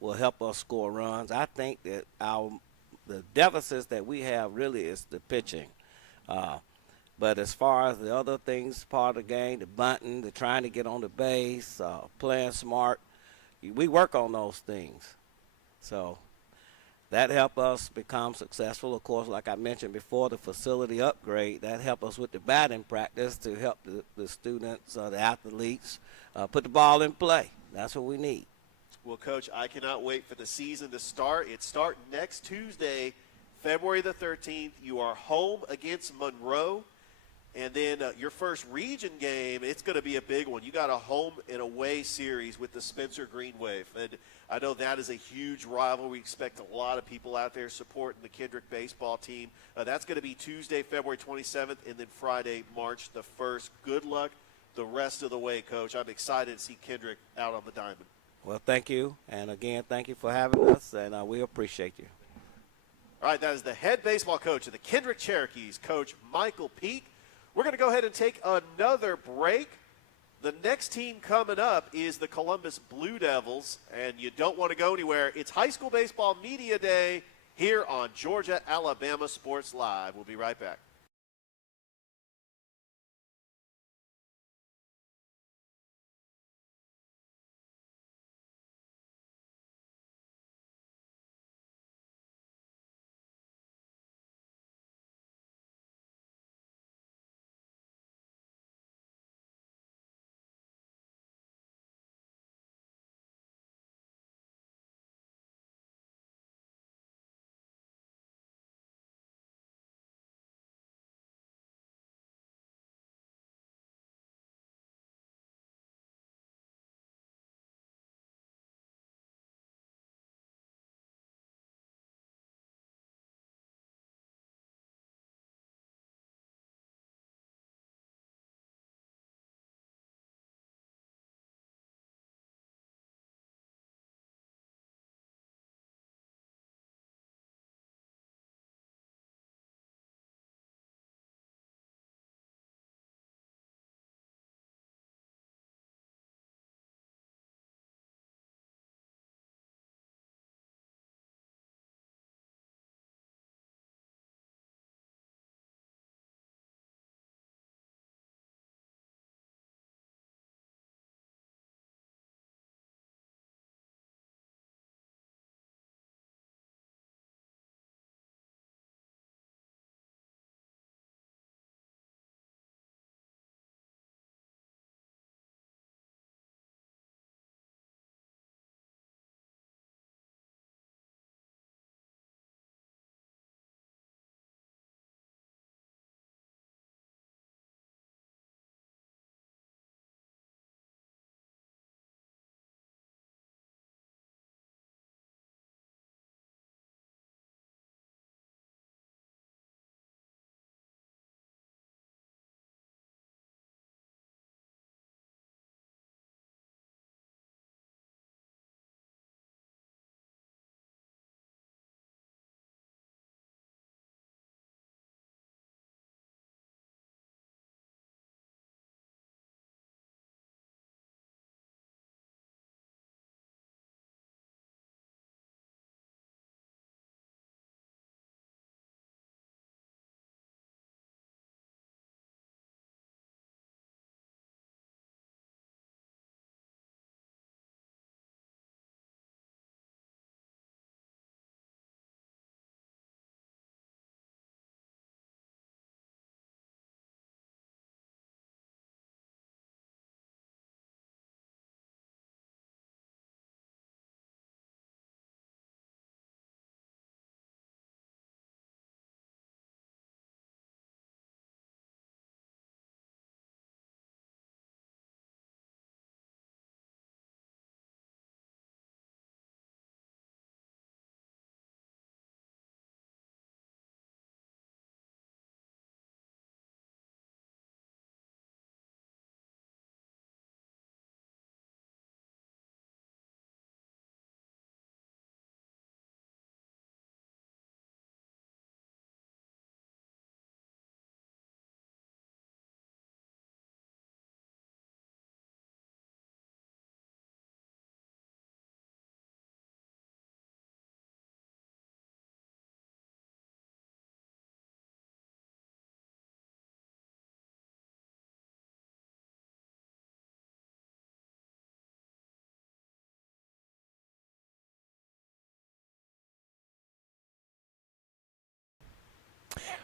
will help us score runs. I think that the deficits that we have really is the pitching. But as far as the other things, part of the game, the bunting, the trying to get on the base, playing smart, we work on those things. So that helped us become successful. Of course, like I mentioned before, the facility upgrade, that helped us with the batting practice to help the students, the athletes, put the ball in play. That's what we need. Well, Coach, I cannot wait for the season to start. It starts next Tuesday, February the 13th. You are home against Monroe. And then your first region game, it's going to be a big one. You got a home and away series with the Spencer Green Wave. And I know that is a huge rival. We expect a lot of people out there supporting the Kendrick baseball team. That's going to be Tuesday, February 27th, and then Friday, March the 1st. Good luck the rest of the way, Coach. I'm excited to see Kendrick out on the diamond. Well, thank you. And, again, thank you for having us, and we appreciate you. All right, that is the head baseball coach of the Kendrick Cherokees, Coach Michael Peak. We're going to go ahead and take another break. The next team coming up is the Columbus Blue Devils, and you don't want to go anywhere. It's High School Baseball Media Day here on Georgia Alabama Sports Live. We'll be right back.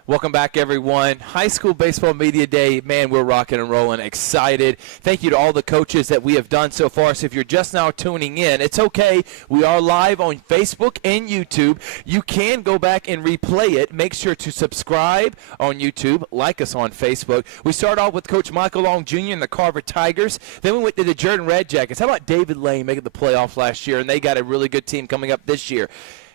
Welcome back, everyone. High School Baseball Media Day. Man, we're rocking and rolling. Excited. Thank you to all the coaches that we have done so far. So if you're just now tuning in, it's okay. We are live on Facebook and YouTube. You can go back and replay it. Make sure to subscribe on YouTube. Like us on Facebook. We start off with Coach Michael Long Jr. and the Carver Tigers. Then we went to the Jordan Red Jackets. How about David Lane making the playoffs last year? And they got a really good team coming up this year.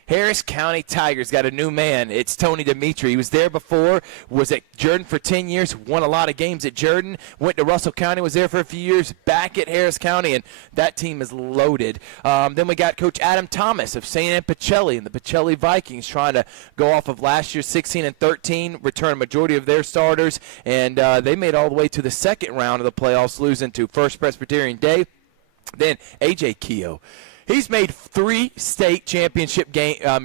Harris County Tigers got a new man. It's Tony Dimitri. He was there before, was at Jordan for 10 years, won a lot of games at Jordan, went to Russell County, was there for a few years, back at Harris County, and that team is loaded. Then we got Coach Adam Thomas of St. Anne Pacelli and the Pacelli Vikings trying to go off of last year's 16-13, return a majority of their starters, and they made all the way to the second round of the playoffs, losing to First Presbyterian Day. Then A.J. Keogh. He's made 3 state championship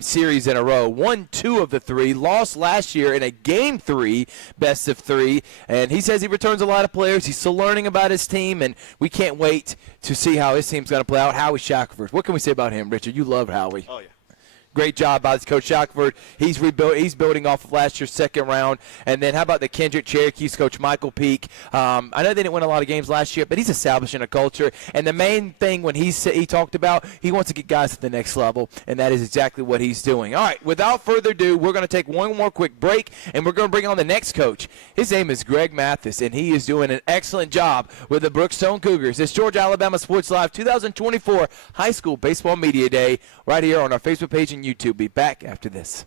series in a row. Won 2 of the 3. Lost last year in a Game 3, best of 3. And he says he returns a lot of players. He's still learning about his team, and we can't wait to see how his team's going to play out. Howie Shackelford. What can we say about him, Richard? You love Howie. Oh, yeah. Great job by Coach Shackelford. He's building off of last year's second round. And then how about the Kendrick Cherokees coach Michael Peak? I know they didn't win a lot of games last year, but he's establishing a culture. And the main thing when he talked about, he wants to get guys to the next level, and that is exactly what he's doing. All right, without further ado, we're going to take one more quick break, and we're going to bring on the next coach. His name is Greg Mathis, and he is doing an excellent job with the Brookstone Cougars. It's Georgia Alabama Sports Live 2024 High School Baseball Media Day right here on our Facebook page and YouTube. Be back after this.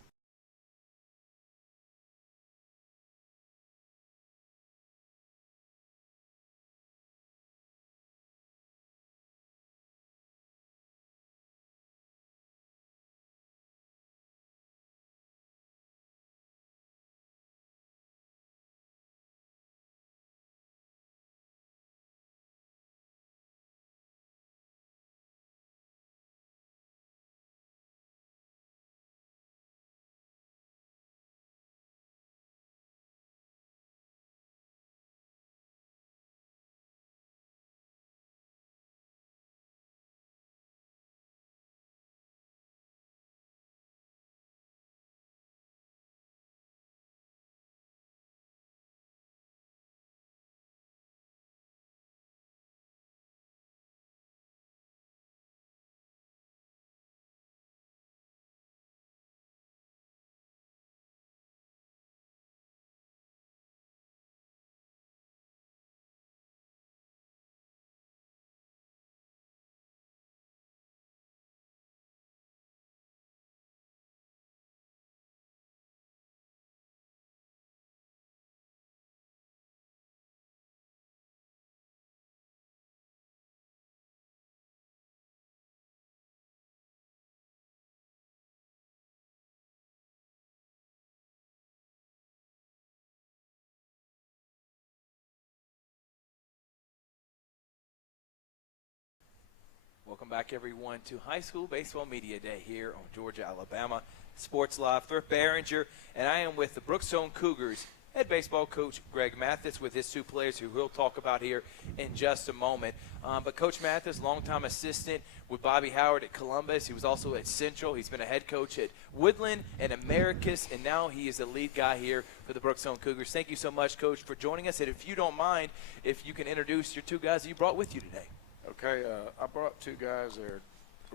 Welcome back, everyone, to High School Baseball Media Day here on Georgia Alabama Sports Live. Thrift Behringer, and I am with the Brookstone Cougars head baseball coach Greg Mathis with his 2 players who we'll talk about here in just a moment. But Coach Mathis, longtime assistant with Bobby Howard at Columbus. He was also at Central. He's been a head coach at Woodland and Americus, and now he is the lead guy here for the Brookstone Cougars. Thank you so much, Coach, for joining us. And if you don't mind, if you can introduce your 2 guys that you brought with you today. Okay, I brought 2 guys that are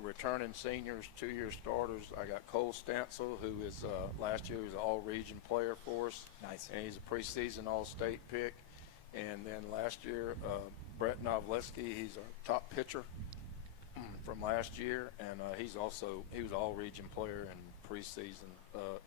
returning seniors, 2-year starters. I got Cole Stancil, who is last year he was an all-region player for us. Nice. And he's a preseason all-state pick. And then last year, Brett Novleski, he's our top pitcher from last year, and he was an all-region player in preseason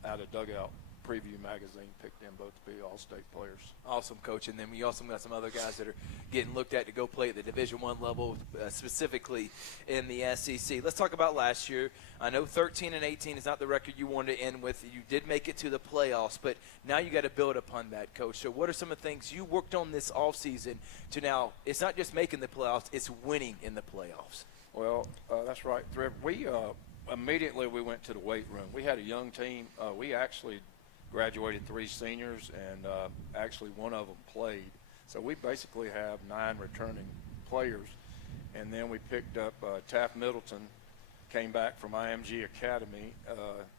out of Dugout Preview magazine, picked them both to be all-state players. Awesome, Coach. And then we also got some other guys that are getting looked at to go play at the Division I level, specifically in the SEC. Let's talk about last year. I know 13-18 is not the record you wanted to end with. You did make it to the playoffs, but now you got to build upon that, Coach. So what are some of the things you worked on this offseason to now, it's not just making the playoffs, it's winning in the playoffs? Well, that's right, Thrift. We immediately we went to the weight room. We had a young team. We actually graduated 3 seniors, and actually one of them played. So we basically have 9 returning players. And then we picked up Taft Middleton, came back from IMG Academy.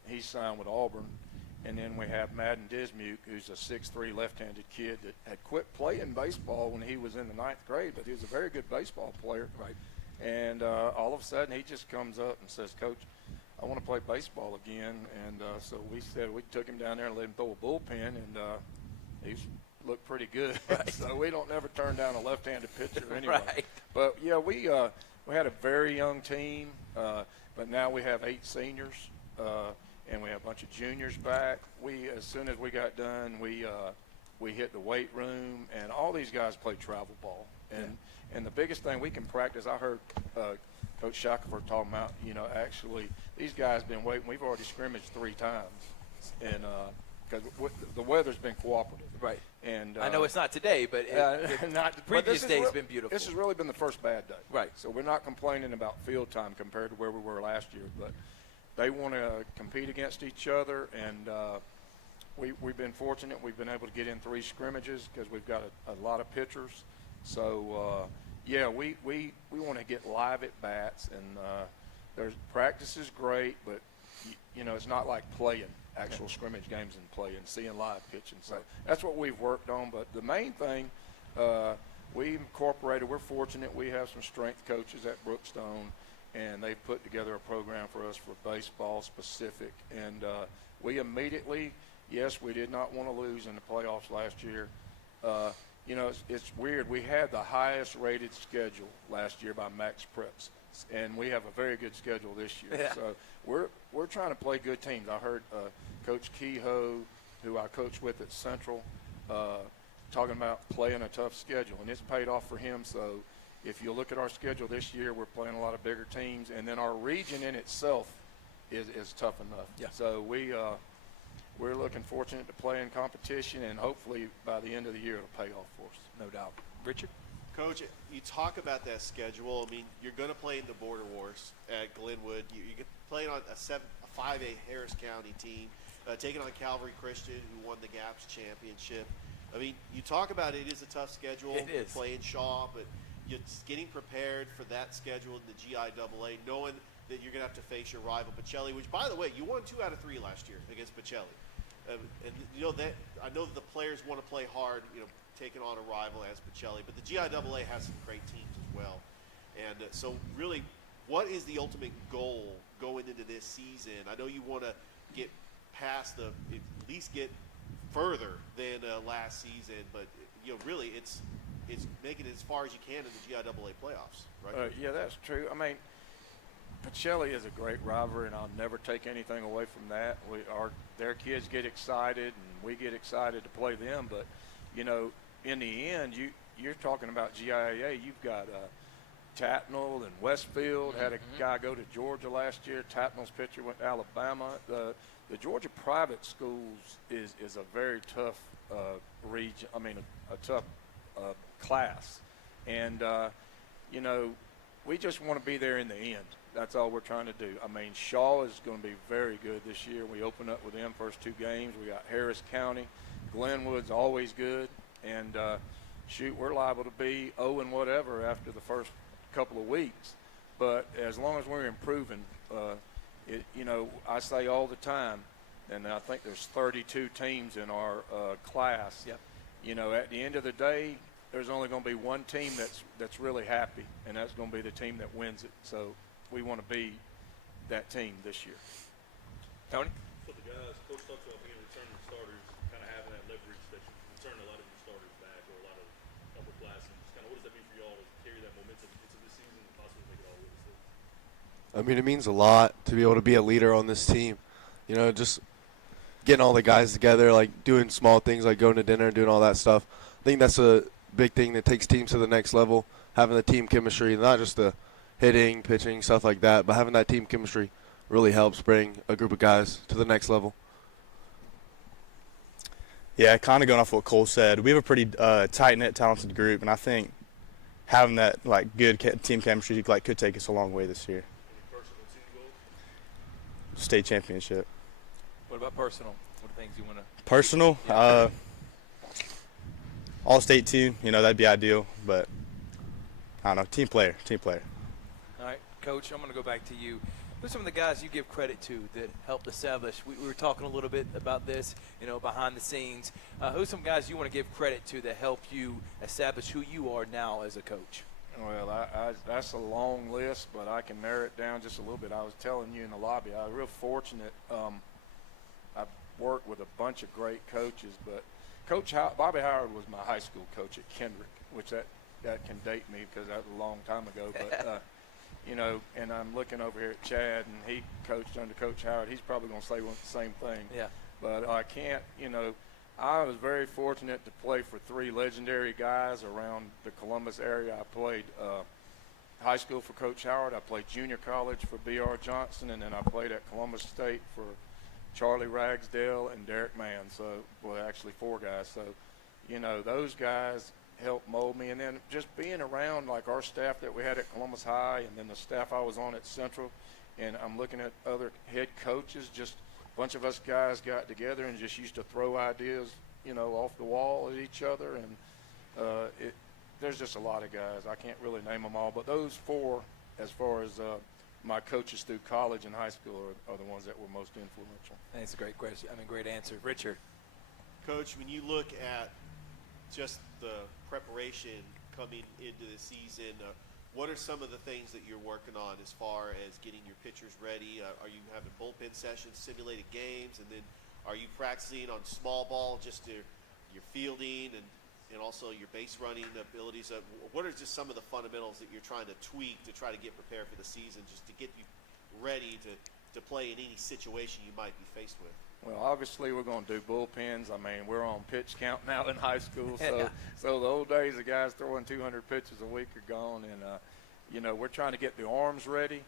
He signed with Auburn. And then we have Madden Dismuke, who's a 6'3" left-handed kid that had quit playing baseball when he was in the 9th grade, but he was a very good baseball player. Right. And all of a sudden he just comes up and says, Coach, I want to play baseball again. And so we said we took him down there and let him throw a bullpen, and he's looked pretty good. Right. So we don't never turn down a left-handed pitcher anyway. Right. But, yeah, we had a very young team, but now we have 8 seniors. And we have a bunch of juniors back. As soon as we got done, we hit the weight room, and all these guys play travel ball. And the biggest thing we can practice, I heard Coach Shackelford talking about, actually these guys been waiting. We've already scrimmaged 3 times, and because the weather's been cooperative. Right. And I know it's not today, but not the previous day's been beautiful. This has really been the first bad day. Right. So we're not complaining about field time compared to where we were last year, but they want to compete against each other, and we've been fortunate. We've been able to get in 3 scrimmages because we've got a lot of pitchers. So, we want to get live at bats, and practice is great, but it's not like playing actual scrimmage games and playing, seeing live pitching. So that's what we've worked on. But the main thing, we incorporated. We're fortunate. We have some strength coaches at Brookstone, and they put together a program for us for baseball specific. And we immediately, yes, we did not want to lose in the playoffs last year. It's weird. We had the highest rated schedule last year by Max Preps, and we have a very good schedule this year. Yeah. So we're trying to play good teams. I heard Coach Kehoe, who I coach with at Central, talking about playing a tough schedule, and it's paid off for him. So if you look at our schedule this year, we're playing a lot of bigger teams, and then our region in itself is tough enough. Yeah. So we're looking fortunate to play in competition, and hopefully by the end of the year it'll pay off for us. No doubt. Richard? Coach, you talk about that schedule. I mean, you're going to play in the Border Wars at Glenwood. You're playing on a 5A Harris County team, taking on Calvary Christian, who won the GAPS championship. I mean, you talk about it is a tough schedule. It is. Playing Shaw, but you're getting prepared for that schedule in the GIAA, knowing that you're going to have to face your rival Pacelli, which, by the way, you won 2 out of 3 last year against Pacelli. And that I know that the players want to play hard, taking on a rival as Pacelli, but the GIAA has some great teams as well. And so really, what is the ultimate goal going into this season? I know you want to get past at least get further than last season, but really it's making it as far as you can in the GIAA playoffs, right? Yeah, that's true. I mean, Pacelli is a great rivalry, and I'll never take anything away from that. Their kids get excited, and we get excited to play them. But in the end, you're talking about GIAA. You've got Tatnall and Westfield. Had a guy go to Georgia last year. Tatnall's pitcher went to Alabama. The Georgia private schools is a very tough region. I mean, a tough class, and we just want to be there in the end. That's all we're trying to do. I mean, Shaw is going to be very good this year. We open up with them first 2 games. We got Harris County. Glenwood's always good. And, we're liable to be 0 and whatever after the first couple of weeks. But as long as we're improving, I say all the time, and I think there's 32 teams in our class. Yep. At the end of the day, there's only going to be one team that's really happy, and that's going to be the team that wins it. So we want to be that team this year. Tony? So the guys, Coach talks about being returning starters, kind of having that leverage that you return a lot of your starters back, or a lot of upperclassmen. Just kind of what does that mean for y'all to carry that momentum into this season and possibly make it all the way to state? I mean, it means a lot to be able to be a leader on this team. Just getting all the guys together, like doing small things like going to dinner, doing all that stuff. I think that's a big thing that takes teams to the next level, having the team chemistry, not just the hitting, pitching, stuff like that, but having that team chemistry really helps bring a group of guys to the next level. Yeah, kind of going off what Cole said, we have a pretty tight-knit, talented group, and I think having that good team chemistry could take us a long way this year. Any personal team goals? State championship. What about personal? What are things you want to? Personal, all-state team. That'd be ideal, but I don't know. Team player. All right, Coach, I'm going to go back to you. Who's some of the guys you give credit to that helped establish? We were talking a little bit about this, behind the scenes. Who's some guys you want to give credit to that helped you establish who you are now as a coach? Well, that's a long list, but I can narrow it down just a little bit. I was telling you in the lobby, I was real fortunate. I've worked with a bunch of great coaches, but Bobby Howard was my high school coach at Kendrick, which that can date me because that was a long time ago. But and I'm looking over here at Chad, and he coached under Coach Howard. He's probably going to say the same thing. Yeah. But I can't, I was very fortunate to play for three legendary guys around the Columbus area. I played high school for Coach Howard. I played junior college for B.R. Johnson, and then I played at Columbus State for Charlie Ragsdale and Derek Mann. So, actually four guys. So, those guys helped mold me. And then just being around, like, our staff that we had at Columbus High and then the staff I was on at Central, and I'm looking at other head coaches, just a bunch of us guys got together and just used to throw ideas, off the wall at each other. And there's just a lot of guys. I can't really name them all. But those four, as far as my coaches through college and high school, are the ones that were most influential. That's a great question. Great answer. Richard. Coach, when you look at just the preparation coming into the season, what are some of the things that you're working on as far as getting your pitchers ready? Are you having bullpen sessions, simulated games, and then are you practicing on small ball, just your fielding and also your base running abilities? What are just some of the fundamentals that you're trying to tweak to try to get prepared for the season, just to get you ready to play in any situation you might be faced with? Well, obviously we're going to do bullpens. We're on pitch count now in high school, so the old days of guys throwing 200 pitches a week are gone, and we're trying to get the arms ready.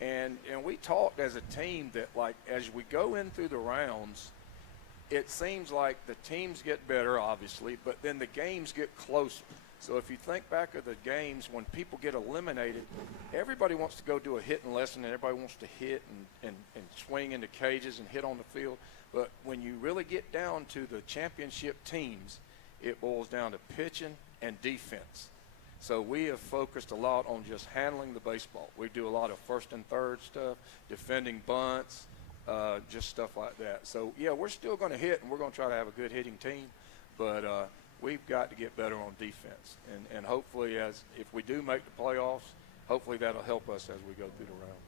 And we talked as a team that, like, as we go in through the rounds, it seems like the teams get better, obviously, but then the games get closer. So if you think back of the games when people get eliminated, everybody wants to go do a hitting lesson, and everybody wants to hit and swing into cages and hit on the field. But when you really get down to the championship teams, it boils down to pitching and defense. So we have focused a lot on just handling the baseball. We do a lot of first and third stuff, defending bunts, just stuff like that. So, yeah, we're still going to hit, and we're going to try to have a good hitting team. But we've got to get better on defense. And hopefully, if we do make the playoffs, hopefully that'll help us as we go through the round.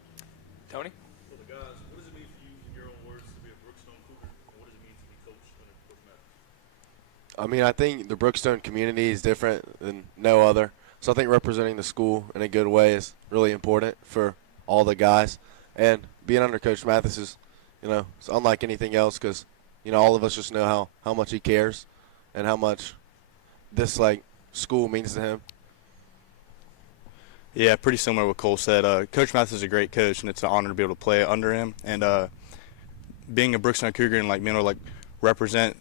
Tony? For the guys, what does it mean for you, in your own words, to be a Brookstone Cougar? And what does it mean to be coached under Coach Mathis? I think the Brookstone community is different than no other. So I think representing the school in a good way is really important for all the guys. And being under Coach Mathis is, it's unlike anything else because, all of us just know how much he cares and how much this, school means to him. Yeah, pretty similar to what Cole said. Coach Mathis is a great coach, and it's an honor to be able to play under him. And being a Brookstone Cougar and, being able to, represent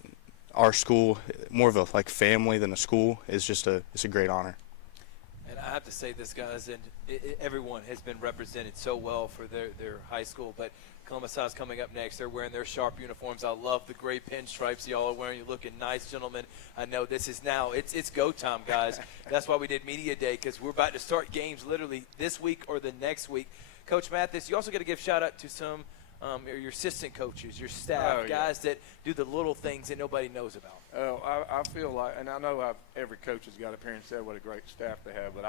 our school, more of a, family than a school, is just it's a great honor. And I have to say this, guys, and everyone has been represented so well for their high school, but Columbus High is coming up next. They're wearing their sharp uniforms. I love the gray pinstripes y'all are wearing. You're looking nice, gentlemen. I know this is now, it's go time, guys. That's why we did Media Day, because we're about to start games literally this week or the next week. Coach Mathis, you also got to give shout out to some your assistant coaches, your staff, guys that do the little things that nobody knows about. I feel like, and I know every coach has got up here and said what a great staff they have, but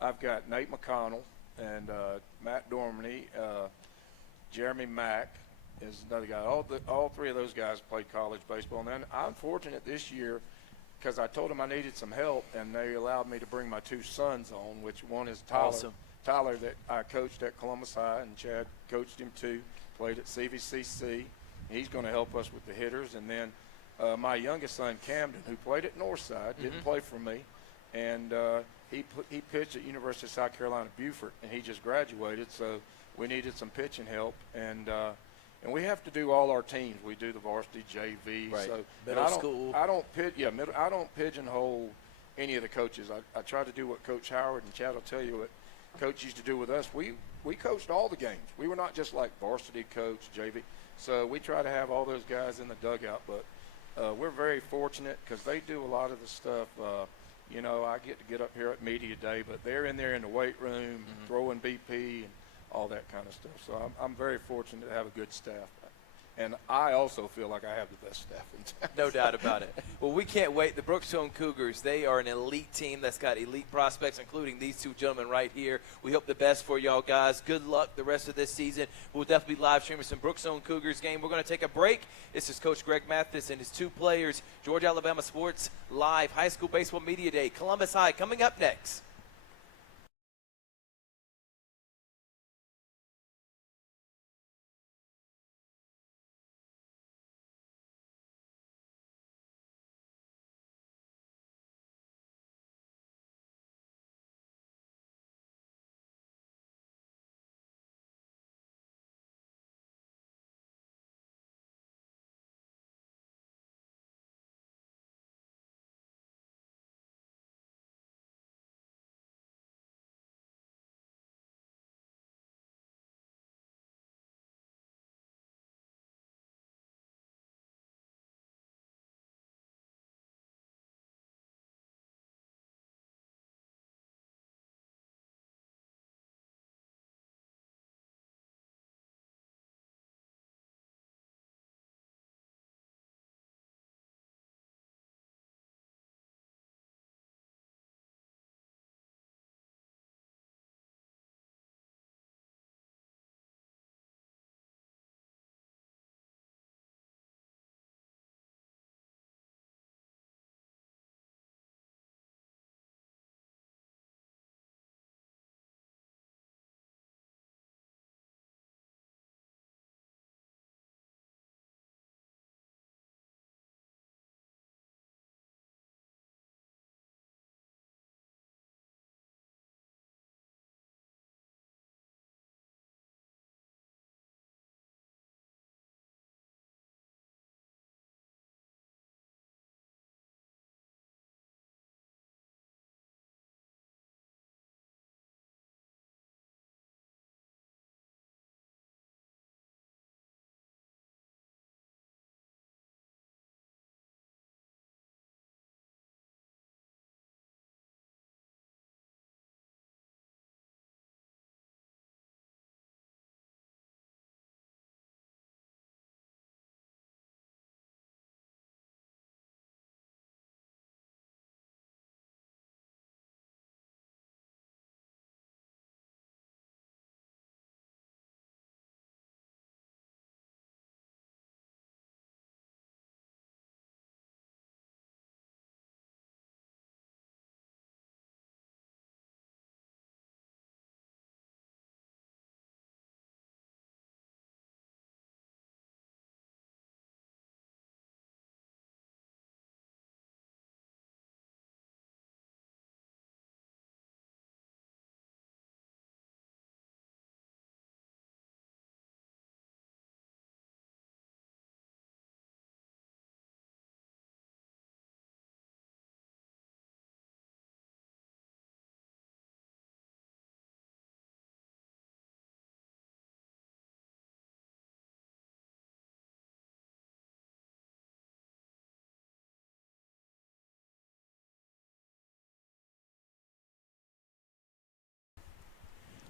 I've got Nate McConnell and Matt Dorminey, Jeremy Mack is another guy. All three of those guys played college baseball. And then I'm fortunate this year because I told them I needed some help, and they allowed me to bring my two sons on, which one is Tyler. Awesome. Tyler that I coached at Columbus High, and Chad coached him too, played at CVCC. He's going to help us with the hitters. And then my youngest son, Camden, who played at Northside, didn't play for me, and he pitched at University of South Carolina, Beaufort, and he just graduated, so we needed some pitching help. And we have to do all our teams. We do the varsity, JV. Right. So middle school. I don't pigeonhole any of the coaches. I try to do what Coach Howard and Chad will tell you what Coach used to do with us. We coached all the games. We were not just like varsity coach, JV. So we try to have all those guys in the dugout. But we're very fortunate because they do a lot of the stuff. I get to get up here at Media Day, but they're in there in the weight room throwing BP and all that kind of stuff. So I'm very fortunate to have a good staff. And I also feel like I have the best staff in town. No doubt about it. Well, we can't wait. The Brookstone Cougars, they are an elite team that's got elite prospects, including these two gentlemen right here. We hope the best for y'all guys. Good luck the rest of this season. We'll definitely be live streaming some Brookstone Cougars game. We're going to take a break. This is Coach Greg Mathis and his two players, Georgia Alabama Sports Live High School Baseball Media Day. Columbus High coming up next.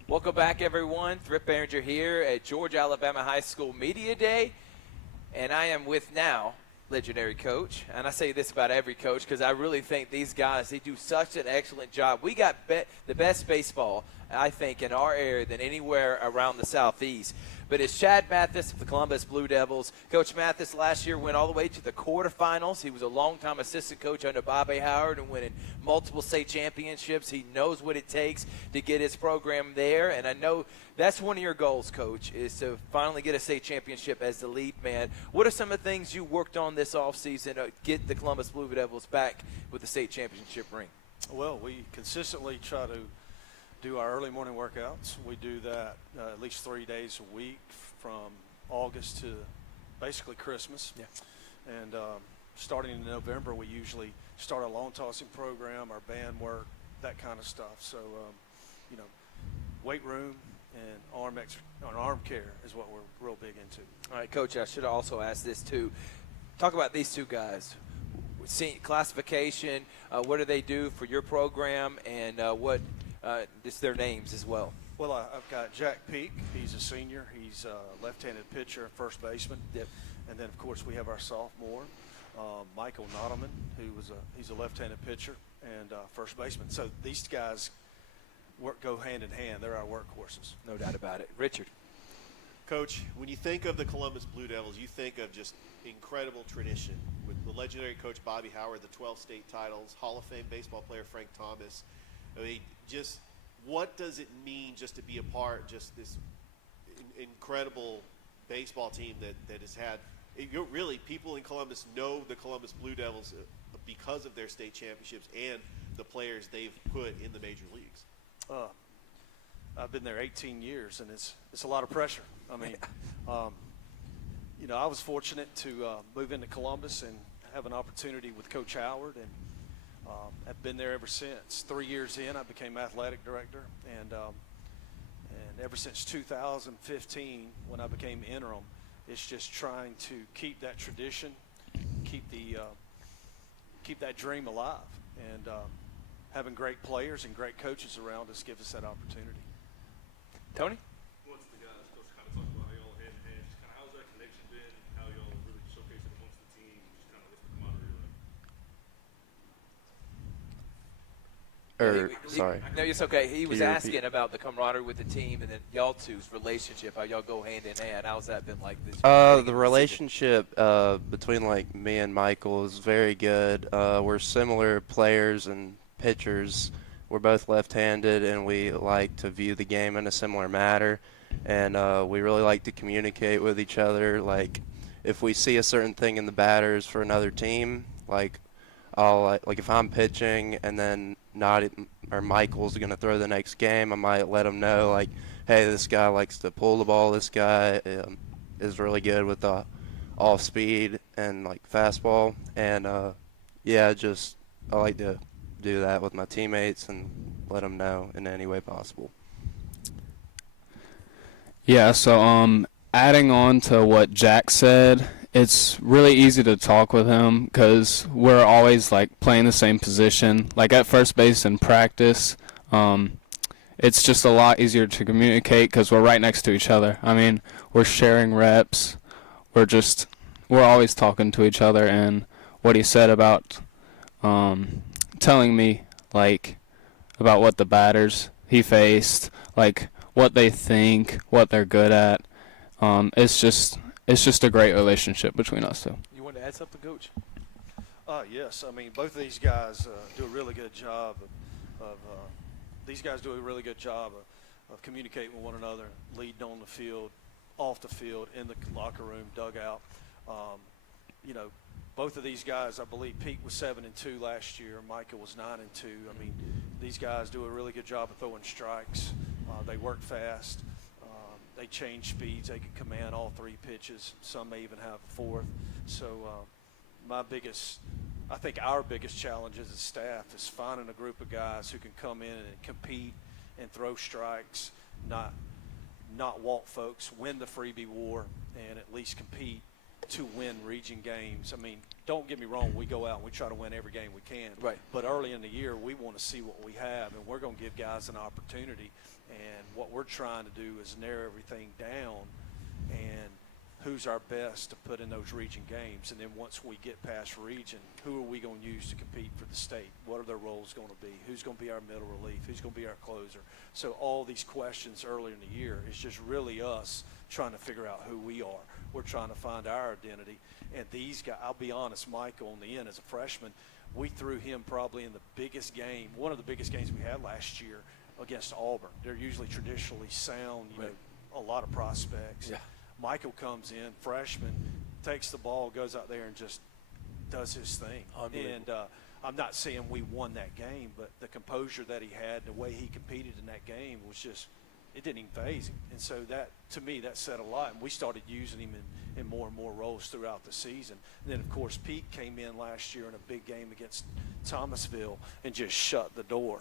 Welcome back, everyone. Thrift Behringer here at Georgia Alabama High School Media Day. And I am with now legendary coach. And I say this about every coach because I really think these guys, they do such an excellent job. We got the best baseball, I think, in our area than anywhere around the Southeast. But it's Chad Mathis of the Columbus Blue Devils. Coach Mathis last year went all the way to the quarterfinals. He was a longtime assistant coach under Bobby Howard and winning multiple state championships. He knows what it takes to get his program there. And I know that's one of your goals, Coach, is to finally get a state championship as the lead man. What are some of the things you worked on this offseason to get the Columbus Blue Devils back with the state championship ring? Well, we consistently try to do our early morning workouts. We do that at least 3 days a week from August to basically Christmas. Yeah. And starting in November, we usually start our lawn tossing program, our band work, that kind of stuff. So, weight room and arm care is what we're real big into. All right, Coach, I should have also asked this too. Talk about these two guys. Classification, what do they do for your program, and what just their names as well. Well, I've got Jack Peak. He's a senior. He's a left-handed pitcher and first baseman. Yep. And then, of course, we have our sophomore, Michael Nottleman, he's a left-handed pitcher and first baseman. So these guys go hand in hand. They're our workhorses. No doubt about it. Richard. Coach, when you think of the Columbus Blue Devils, you think of just incredible tradition with the legendary coach Bobby Howard, the 12 state titles, Hall of Fame baseball player Frank Thomas. I mean, just what does it mean just to be a part, just this incredible baseball team that has had – really, people in Columbus know the Columbus Blue Devils because of their state championships and the players they've put in the major leagues. I've been there 18 years, and it's a lot of pressure. I mean, you know, I was fortunate to move into Columbus and have an opportunity with Coach Howard, and I've been there ever since. 3 years in, I became athletic director, and ever since 2015, when I became interim, it's just trying to keep that tradition, keep that dream alive, and having great players and great coaches around us gives us that opportunity. Tony? Once the guys, Coach, kind of talk about how y'all hand in hand, just kind of how's that connection been, how y'all really showcase it amongst the team, just kind of what's the camaraderie like? Sorry. No, it's okay. He was you asking about the camaraderie with the team and then y'all two's relationship, how y'all go hand in hand. How's that been like this? The relationship between like me and Michael is very good. We're similar players and pitchers. We're both left-handed, and we like to view the game in a similar manner. And we really like to communicate with each other. Like, if we see a certain thing in the batters for another team, like if I'm pitching and then Michael's going to throw the next game, I might let him know, like, hey, this guy likes to pull the ball. This guy is really good with the off speed and like fastball. And I like to do that with my teammates and let them know in any way possible. Yeah, so adding on to what Jack said, it's really easy to talk with him because we're always like playing the same position. Like at first base in practice, it's just a lot easier to communicate because we're right next to each other. I mean, we're sharing reps. We're always talking to each other. And what he said about telling me like about what the batters he faced, like what they think, what they're good at. It's just a great relationship between us two. You want to add something, Coach? Yes. I mean, both of these guys do a really good job of communicating with one another, leading on the field, off the field, in the locker room, dugout. You know, both of these guys, I believe Pete was 7-2 last year. Micah was 9-2. I mean, these guys do a really good job of throwing strikes. They work fast. They change speeds. They can command all three pitches. Some may even have a fourth. So I think our biggest challenge as a staff is finding a group of guys who can come in and compete and throw strikes, not walk folks, win the freebie war, and at least compete to win region games. I mean, don't get me wrong, we go out and we try to win every game we can. Right. But early in the year, we want to see what we have, and we're going to give guys an opportunity. And what we're trying to do is narrow everything down and who's our best to put in those region games. And then once we get past region, who are we going to use to compete for the state? What are their roles going to be? Who's going to be our middle relief? Who's going to be our closer? So all these questions earlier in the year is just really us trying to figure out who we are. We're trying to find our identity. And these guys, I'll be honest, Michael on the end as a freshman, we threw him probably in the biggest game, one of the biggest games we had last year against Auburn. They're usually traditionally sound, you know, a lot of prospects. Yeah. Michael comes in, freshman, takes the ball, goes out there and just does his thing. And I'm not saying we won that game, but the composure that he had, the way he competed in that game was just, it didn't even faze him. And so that, to me, that said a lot. And we started using him in more and more roles throughout the season. And then, of course, Pete came in last year in a big game against Thomasville and just shut the door.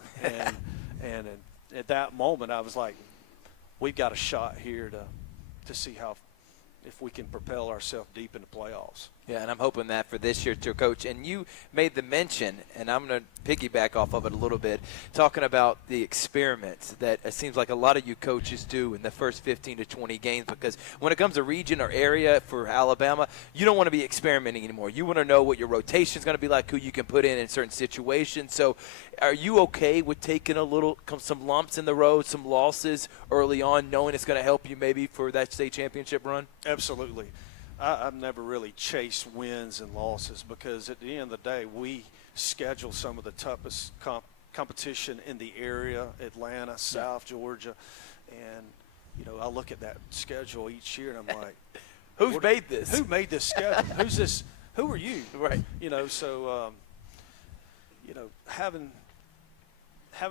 And at that moment, I was like, we've got a shot here to see how if we can propel ourselves deep into playoffs. Yeah, and I'm hoping that for this year too, Coach. And you made the mention, and I'm going to piggyback off of it a little bit, talking about the experiments that it seems like a lot of you coaches do in the first 15 to 20 games, because when it comes to region or area for Alabama, you don't want to be experimenting anymore. You want to know what your rotation is going to be like, who you can put in certain situations. So are you okay with taking some lumps in the road, some losses early on, knowing it's going to help you maybe for that state championship run? Absolutely. I've never really chased wins and losses, because at the end of the day, we schedule some of the toughest competition in the area, Atlanta, South Georgia. And, you know, I look at that schedule each year and I'm like, Who's made this? Who made this schedule? Who's this? Who are you? Right. You know, so, you know, having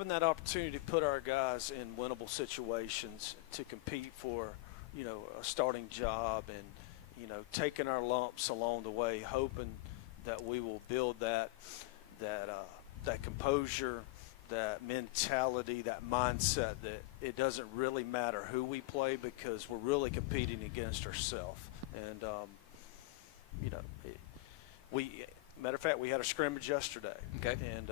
that opportunity to put our guys in winnable situations to compete for, you know, a starting job, and, you know, taking our lumps along the way, hoping that we will build that composure, that mentality, that mindset that it doesn't really matter who we play, because we're really competing against ourselves. And, you know, matter of fact, we had a scrimmage yesterday. Okay. And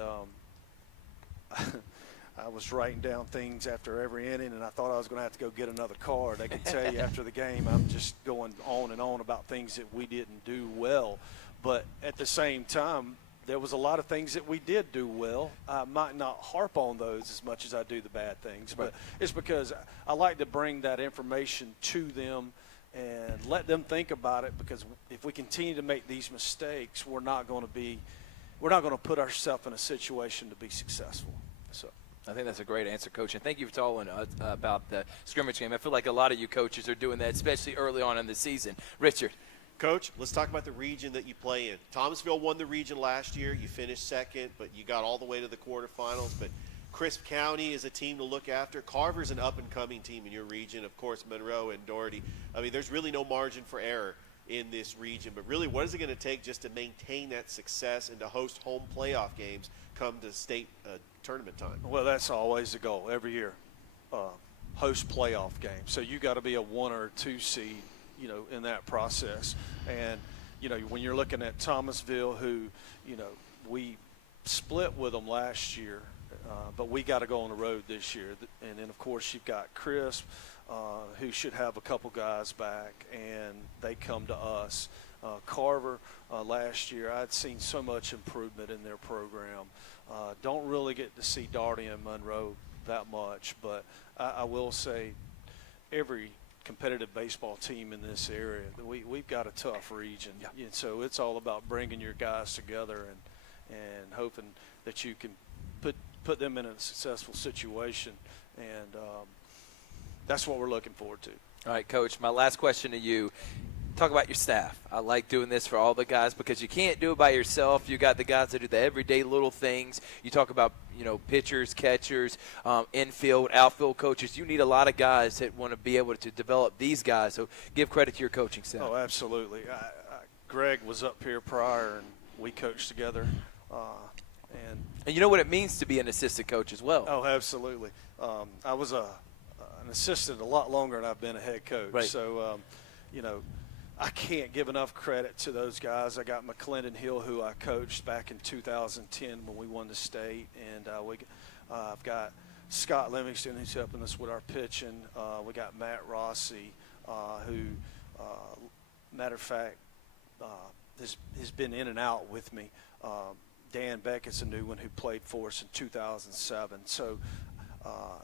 I was writing down things after every inning, and I thought I was going to have to go get another card. I could tell you after the game, I'm just going on and on about things that we didn't do well. But at the same time, there was a lot of things that we did do well. I might not harp on those as much as I do the bad things, but it's because I like to bring that information to them and let them think about it, because if we continue to make these mistakes, we're not going to put ourselves in a situation to be successful. So I think that's a great answer, Coach. And thank you for telling us about the scrimmage game. I feel like a lot of you coaches are doing that, especially early on in the season. Richard. Coach, let's talk about the region that you play in. Thomasville won the region last year. You finished second, but you got all the way to the quarterfinals. But Crisp County is a team to look after. Carver's an up-and-coming team in your region. Of course, Monroe and Doherty. I mean, there's really no margin for error in this region. But really, what is it going to take just to maintain that success and to host home playoff games come to state tournament time? Well, that's always the goal every year, host playoff games. So you got to be a 1 or 2 seed, you know, in that process. And, you know, when you're looking at Thomasville, who, you know, we split with them last year, but we got to go on the road this year. And then, of course, you've got Crisp, who should have a couple guys back, and they come to us. Carver, last year, I'd seen so much improvement in their program. Don't really get to see Doherty and Monroe that much, but I will say every competitive baseball team in this area, we've got a tough region. Yeah. And so it's all about bringing your guys together and hoping that you can put them in a successful situation, and that's what we're looking forward to. All right, Coach, my last question to you. Talk about your staff. I like doing this for all the guys, because you can't do it by yourself. You got the guys that do the everyday little things. You talk about, you know, pitchers, catchers, infield, outfield coaches. You need a lot of guys that want to be able to develop these guys. So give credit to your coaching staff. Oh, absolutely. Greg was up here prior, and we coached together. And you know what it means to be an assistant coach as well. Oh, absolutely. I was an assistant a lot longer than I've been a head coach. Right. So, you know, I can't give enough credit to those guys. I got McClendon Hill, who I coached back in 2010 when we won the state, and I've got Scott Livingston, who's helping us with our pitching. We got Matt Rossi, who, matter of fact, has been in and out with me. Dan Beckett's a new one who played for us in 2007. So,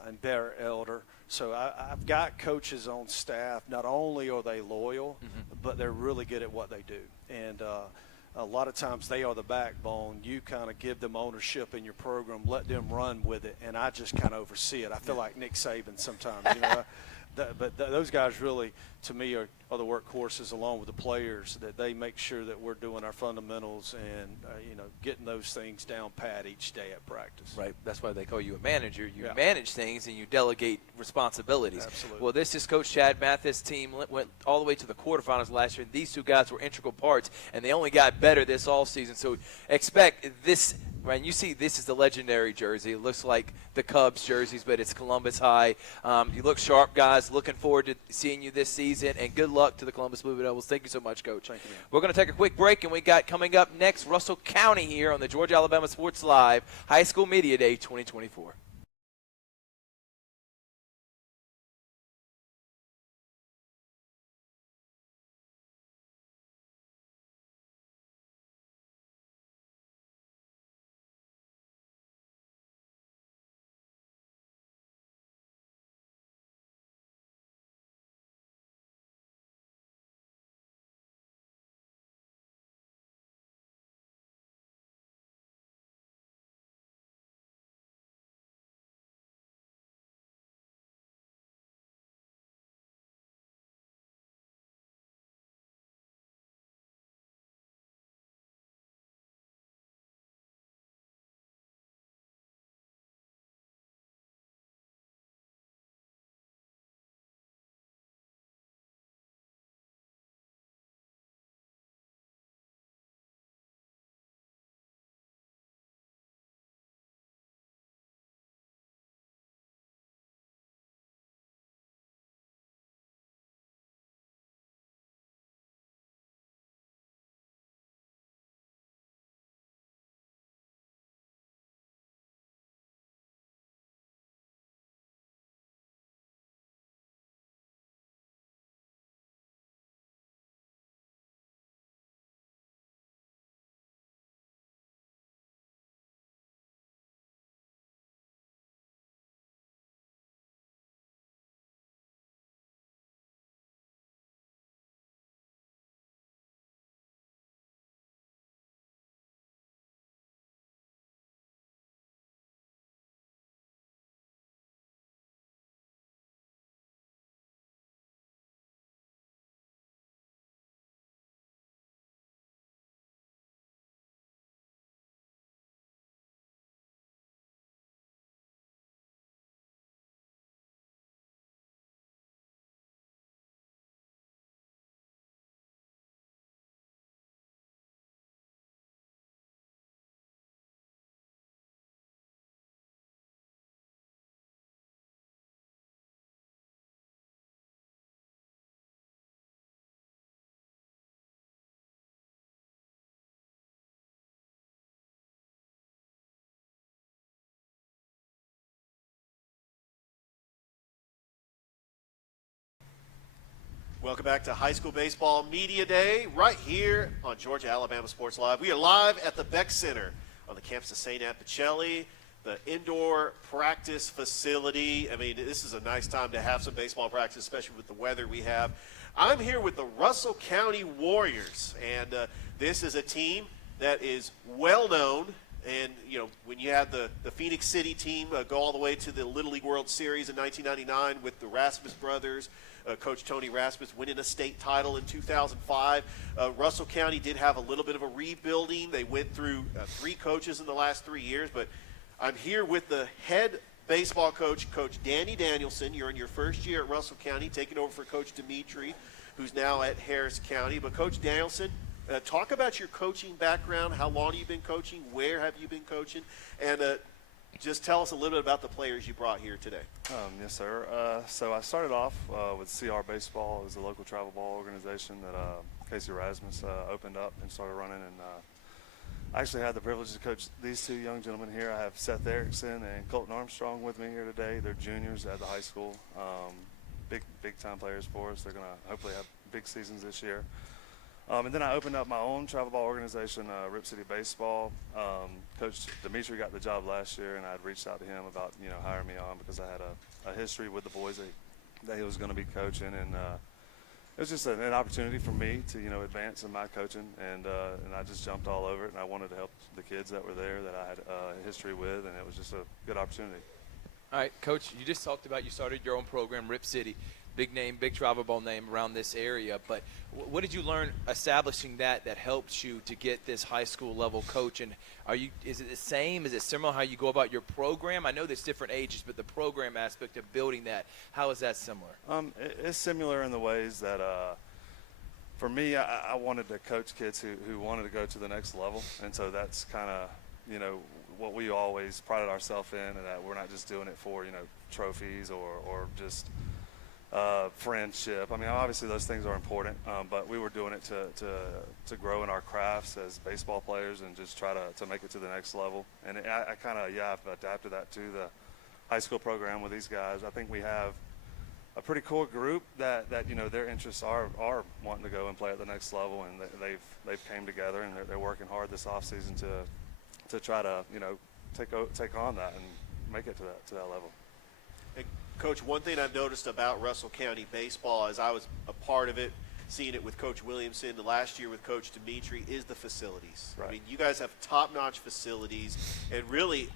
and Bear Elder. So I've got coaches on staff. Not only are they loyal, but they're really good at what they do. And a lot of times they are the backbone. You kind of give them ownership in your program, let them run with it, and I just kind of oversee it. I feel like Nick Saban sometimes, you know. But those guys really, to me, are the workhorses along with the players, that they make sure that we're doing our fundamentals and, you know, getting those things down pat each day at practice. Right. That's why they call you a manager. You manage things and you delegate responsibilities. Absolutely. Well, this is Coach Chad Mathis' team. Went all the way to the quarterfinals last year. These two guys were integral parts, and they only got better this offseason. So expect this Right, you see this is the legendary jersey. It looks like the Cubs jerseys, but it's Columbus High. You look sharp, guys. Looking forward to seeing you this season, and good luck to the Columbus Blue Devils. Thank you so much, Coach. Thank you, man. We're going to take a quick break, and we got coming up next Russell County here on the Georgia Alabama Sports Live High School Media Day 2024. Welcome back to High School Baseball Media Day right here on Georgia Alabama Sports Live. We are live at the Beck Center on the campus of St. Anne Pacelli, the indoor practice facility. I mean, this is a nice time to have some baseball practice, especially with the weather we have. I'm here with the Russell County Warriors, and this is a team that is well known. And, you know, when you had the Phoenix City team go all the way to the Little League World Series in 1999 with the Rasmus brothers, Coach Tony Rasmus winning a state title in 2005. Russell County did have a little bit of a rebuilding. They went through 3 coaches in the last 3 years. But I'm here with the head baseball coach, Coach Danny Danielson. You're in your first year at Russell County, taking over for Coach Dimitri, who's now at Harris County. But Coach Danielson, talk about your coaching background. How long have you been coaching? Where have you been coaching? And just tell us a little bit about the players you brought here today. Yes, sir. So I started off with CR Baseball. It was a local travel ball organization that Casey Rasmus opened up and started running. And I actually had the privilege to coach these 2 young gentlemen here. I have Seth Erickson and Colton Armstrong with me here today. They're juniors at the high school. Big time players for us. They're going to hopefully have big seasons this year. And then I opened up my own travel ball organization, Rip City Baseball. Coach Dimitri got the job last year, and I'd reached out to him about, hiring me on because I had a history with the boys that he was going to be coaching. And it was just an opportunity for me to, advance in my coaching. And I just jumped all over it, and I wanted to help the kids that were there that I had a history with, and it was just a good opportunity. All right, Coach, you just talked about you started your own program, Rip City. Big name, big travel ball name around this area. But what did you learn establishing that helped you to get this high school level coach? And is it the same? Is it similar how you go about your program? I know there's different ages, but the program aspect of building that, how is that similar? It's similar in the ways that for me, I wanted to coach kids who wanted to go to the next level. And so that's kind of, what we always prided ourselves in, and that we're not just doing it for, you know, trophies or just friendship. I mean, obviously those things are important, but we were doing it to grow in our crafts as baseball players and just try to make it to the next level. And I kind of, I've adapted that to the high school program with these guys. I think we have a pretty cool group that you know, their interests are wanting to go and play at the next level, and they've came together, and they're working hard this offseason to try to, you know, take on that and make it to that level. And Coach, one thing I've noticed about Russell County baseball, as I was a part of it, seeing it with Coach Williamson, the last year with Coach Dimitri, is the facilities. Right. I mean, you guys have top-notch facilities, and really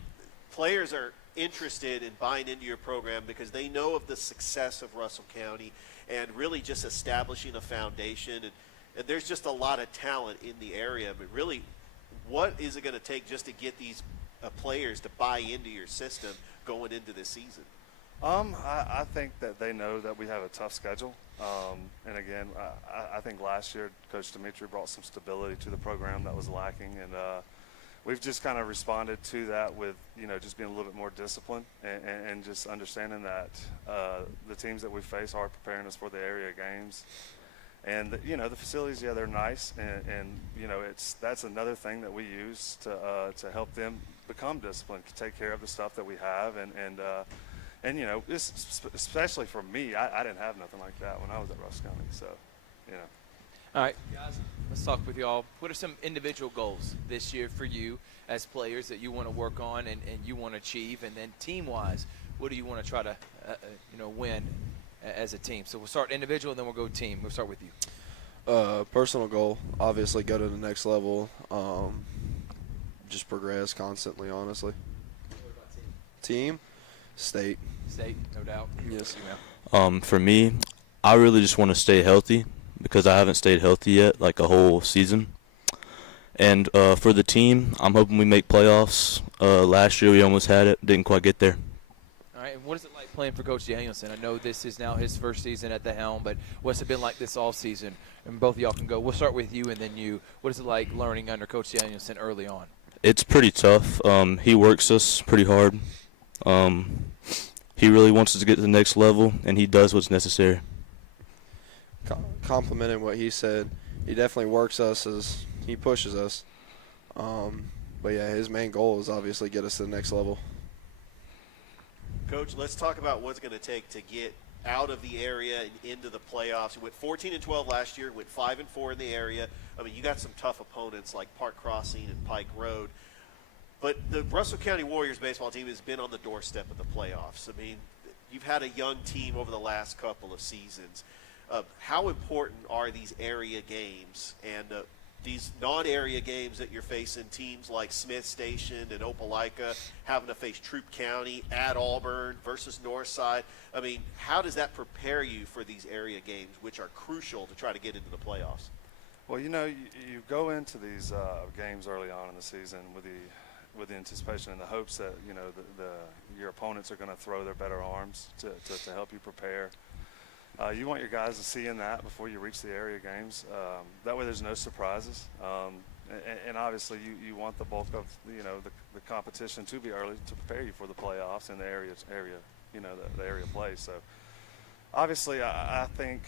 players are interested in buying into your program because they know of the success of Russell County and really just establishing a foundation. And there's just a lot of talent in the area. But really, what is it going to take just to get these players to buy into your system going into this season? I think that they know that we have a tough schedule. And again, I think last year Coach Dimitri brought some stability to the program that was lacking, and we've just kind of responded to that with, you know, just being a little bit more disciplined and just understanding that the teams that we face are preparing us for the area games. And you know, the facilities, yeah, they're nice, and you know, that's another thing that we use to help them become disciplined, take care of the stuff that we have, and you know, especially for me, I didn't have nothing like that when I was at Russell County, so you know. All right, guys, let's talk with y'all. What are some individual goals this year for you as players that you want to work on and you want to achieve? And then team-wise, what do you want to try to win as a team? So we'll start individual, and then we'll go team. We'll start with you. Personal goal, obviously go to the next level. Just progress constantly, honestly. Team, state. State, no doubt. Yes. For me, I really just want to stay healthy because I haven't stayed healthy yet, like a whole season. And for the team, I'm hoping we make playoffs. Last year we almost had it, didn't quite get there. All right, and what is it like playing for Coach Danielson? I know this is now his first season at the helm, but what's it been like this all season? And both of y'all can go. We'll start with you and then you. What is it like learning under Coach Danielson early on? It's pretty tough. He works us pretty hard. He really wants us to get to the next level, and he does what's necessary. Complimenting what he said, he definitely works us as he pushes us. But yeah, his main goal is obviously get us to the next level. Coach, let's talk about what's going to take to get out of the area and into the playoffs. You went 14-12 last year, went 5-4 in the area. I mean, you got some tough opponents like Park Crossing and Pike Road. But the Russell County Warriors baseball team has been on the doorstep of the playoffs. I mean, you've had a young team over the last couple of seasons. How important are these area games and these non-area games that you're facing teams like Smith Station and Opelika, having to face Troup County at Auburn versus Northside? I mean, how does that prepare you for these area games, which are crucial to try to get into the playoffs? Well, you know, you go into these games early on in the season with the anticipation and the hopes that, you know, your opponents are going to throw their better arms to help you prepare. You want your guys to see in that before you reach the area games. That way there's no surprises. And obviously you want the bulk of, you know, the competition to be early to prepare you for the playoffs and the area, you know, the area play. So obviously I think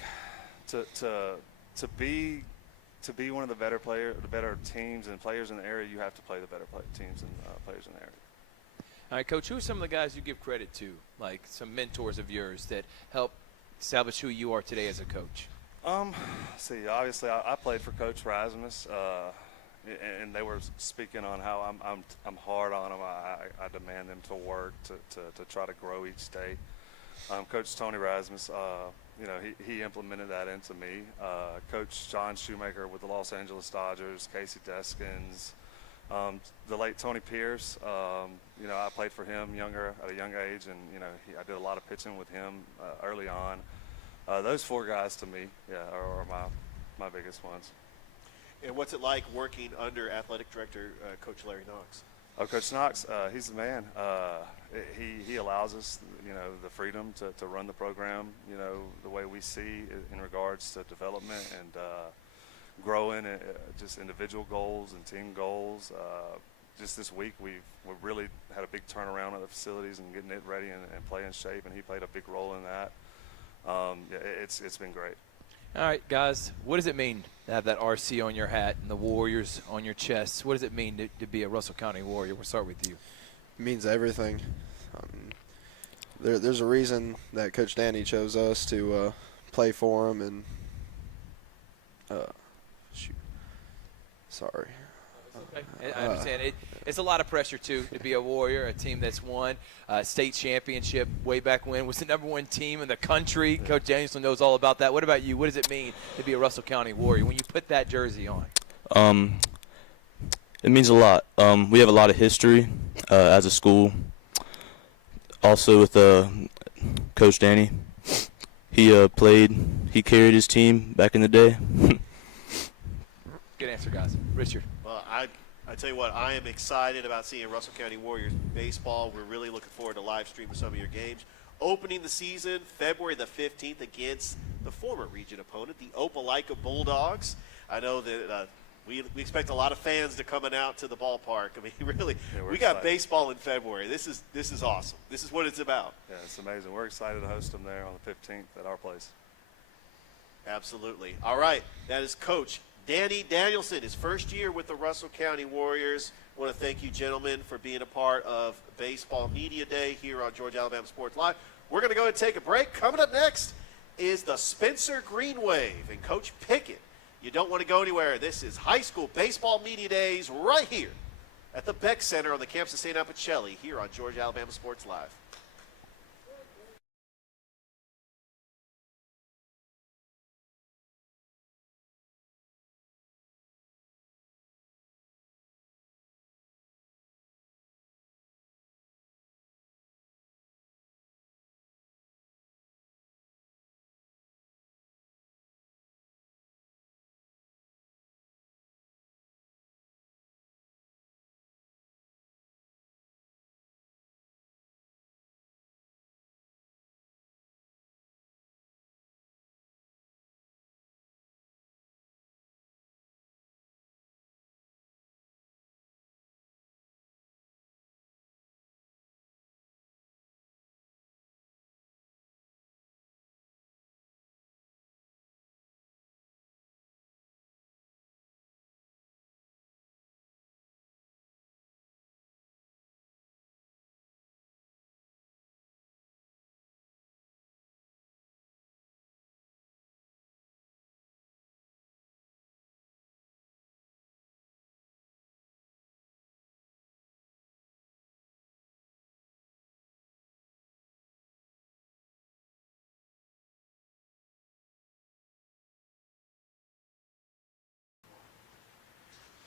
to be one of the better teams and players in the area, you have to play the better teams and players in the area. All right, Coach, who are some of the guys you give credit to, like some mentors of yours that help establish who you are today as a coach? See, obviously I played for Coach Rasmus, and they were speaking on how I'm hard on them. I demand them to work to try to grow each day. Coach Tony Rasmus, you know, he implemented that into me. Coach John Shoemaker with the Los Angeles Dodgers, Casey Deskins, the late Tony Pierce. You know, I played for him at a young age, and you know, I did a lot of pitching with him early on. Those four guys to me, are my biggest ones. And what's it like working under athletic director Coach Larry Knox? Oh, Coach Knox, he's the man. He allows us, you know, the freedom to run the program, you know, the way we see in regards to development and growing just individual goals and team goals. just this week we've really had a big turnaround at the facilities and getting it ready and play in shape, and he played a big role in that. It's been great. All right, guys, what does it mean to have that RC on your hat and the Warriors on your chest? What does it mean to be a Russell County Warrior? We'll start with you. It means everything. There's a reason that Coach Danny chose us to play for him, and sorry. I understand. It's a lot of pressure, too, to be a Warrior, a team that's won state championship way back when, was the #1 team in the country. Coach Danielson knows all about that. What about you? What does it mean to be a Russell County Warrior when you put that jersey on? It means a lot. We have a lot of history as a school. Also with Coach Danny. He carried his team back in the day. Good answer, guys. Richard. Well, I tell you what, I am excited about seeing Russell County Warriors baseball. We're really looking forward to live streaming some of your games. Opening the season February the 15th against the former region opponent, the Opelika Bulldogs. I know that we expect a lot of fans to coming out to the ballpark. I mean, really, we got excited. baseball in February. This is awesome. This is what it's about. Yeah, it's amazing. We're excited to host them there on the 15th at our place. Absolutely. All right, that is Coach Danny Danielson, his first year with the Russell County Warriors. I want to thank you, gentlemen, for being a part of Baseball Media Day here on Georgia Alabama Sports Live. We're going to go ahead and take a break. Coming up next is the Spencer Green Wave and Coach Pickett. You don't want to go anywhere. This is High School Baseball Media Days right here at the Beck Center on the campus of St. Appicelli here on Georgia Alabama Sports Live.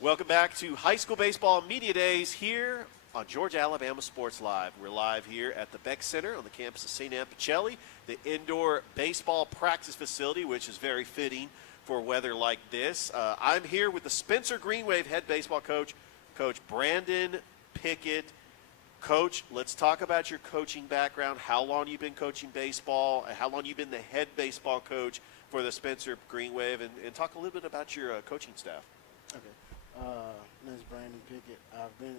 Welcome back to High School Baseball Media Days here on Georgia Alabama Sports Live. We're live here at the Beck Center on the campus of St. Appicelli, the indoor baseball practice facility, which is very fitting for weather like this. I'm here with the Spencer Green Wave head baseball coach, Coach Brandon Pickett. Coach, let's talk about your coaching background. How long you've been coaching baseball? How long you've been the head baseball coach for the Spencer Green Wave? And talk a little bit about your coaching staff. Okay. My name is Brandon Pickett.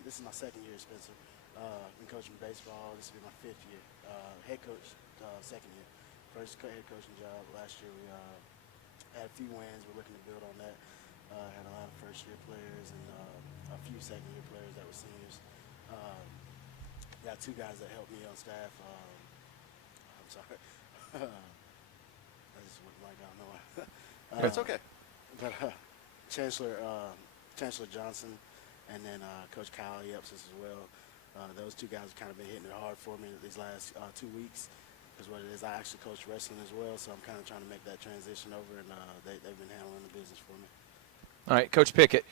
This is my second year at Spencer. Been coaching baseball. This will be my 5th year. Head coach, second year. First head coaching job. Last year we had a few wins. We're looking to build on that. Had a lot of first year players and a few second year players that were seniors. Got 2 guys that helped me on staff. I'm sorry. I just went blank. I don't know why. That's okay. But Chancellor Johnson, and then Coach Kyle Yepsis as well. Those 2 guys have kind of been hitting it hard for me these last 2 weeks. Because what it is, I actually coach wrestling as well, so I'm kind of trying to make that transition over, and they've been handling the business for me. All right, Coach Pickett,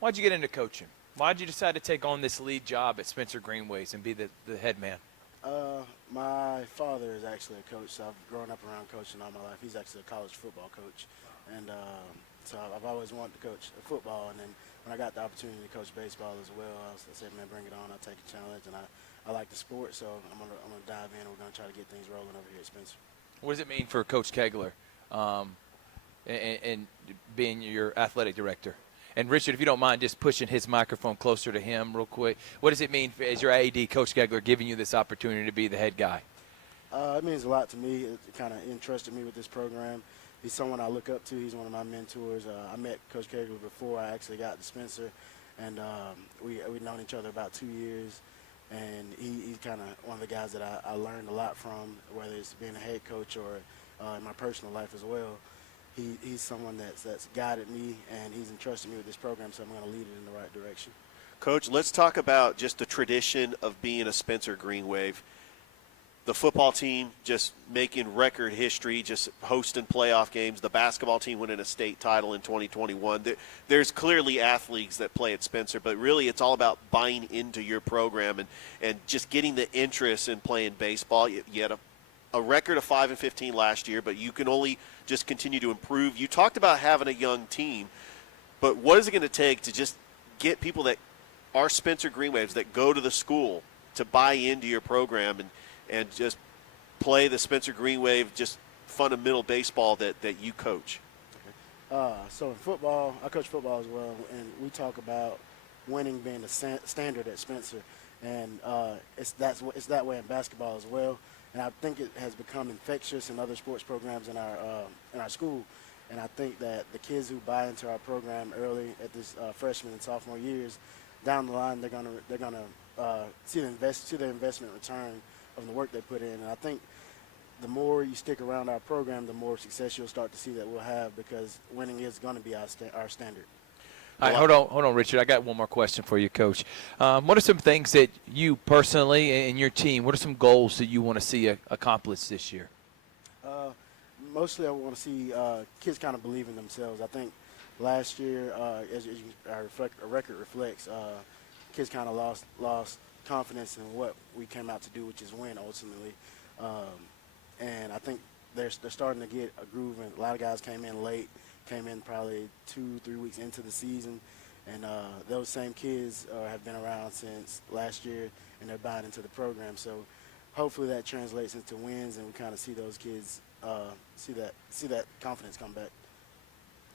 why'd you get into coaching? Why'd you decide to take on this lead job at Spencer Green Waves and be the head man? My father is actually a coach, so I've grown up around coaching all my life. He's actually a college football coach, and so I've always wanted to coach football. And then when I got the opportunity to coach baseball as well, I said, man, bring it on. I'll take a challenge, and I like the sport, so I'm gonna dive in. We're gonna try to get things rolling over here at Spencer. What does it mean for Coach Kegler and being your athletic director? And Richard, if you don't mind just pushing his microphone closer to him real quick, what does it mean as your AD, Coach Gegler, giving you this opportunity to be the head guy? It means a lot to me. It kind of entrusted me with this program. He's someone I look up to. He's one of my mentors. I met Coach Kegler before I actually got to Spencer, and we've known each other about 2 years. And he's kind of one of the guys that I learned a lot from, whether it's being a head coach or in my personal life as well. He's someone that's guided me, and he's entrusted me with this program, so I'm going to lead it in the right direction. Coach, let's talk about just the tradition of being a Spencer Green Wave. The football team just making record history, just hosting playoff games. The basketball team winning a state title in 2021. There's clearly athletes that play at Spencer, but really it's all about buying into your program and just getting the interest in playing baseball. You had a record of 5-15 last year, but you can only just continue to improve. You talked about having a young team, but what is it going to take to just get people that are Spencer Green Waves that go to the school to buy into your program and just play the Spencer Green Wave, just fundamental baseball that you coach? So in football, I coach football as well, and we talk about winning being the standard at Spencer, and it's that way in basketball as well. And I think it has become infectious in other sports programs in our school. And I think that the kids who buy into our program early at this freshman and sophomore years, down the line they're gonna see their investment return of the work they put in. And I think the more you stick around our program, the more success you'll start to see that we'll have, because winning is going to be our standard. All right, hold on, Richard. I got one more question for you, Coach. What are some things that you personally and your team, what are some goals that you want to see accomplished this year? Mostly I want to see kids kind of believe in themselves. I think last year, as our record reflects, kids kind of lost confidence in what we came out to do, which is win ultimately. And I think they're starting to get a groove, and a lot of guys came in late, came in probably 2-3 weeks into the season, and those same kids have been around since last year, and they're buying into the program. So hopefully that translates into wins, and we kind of see those kids see that confidence come back.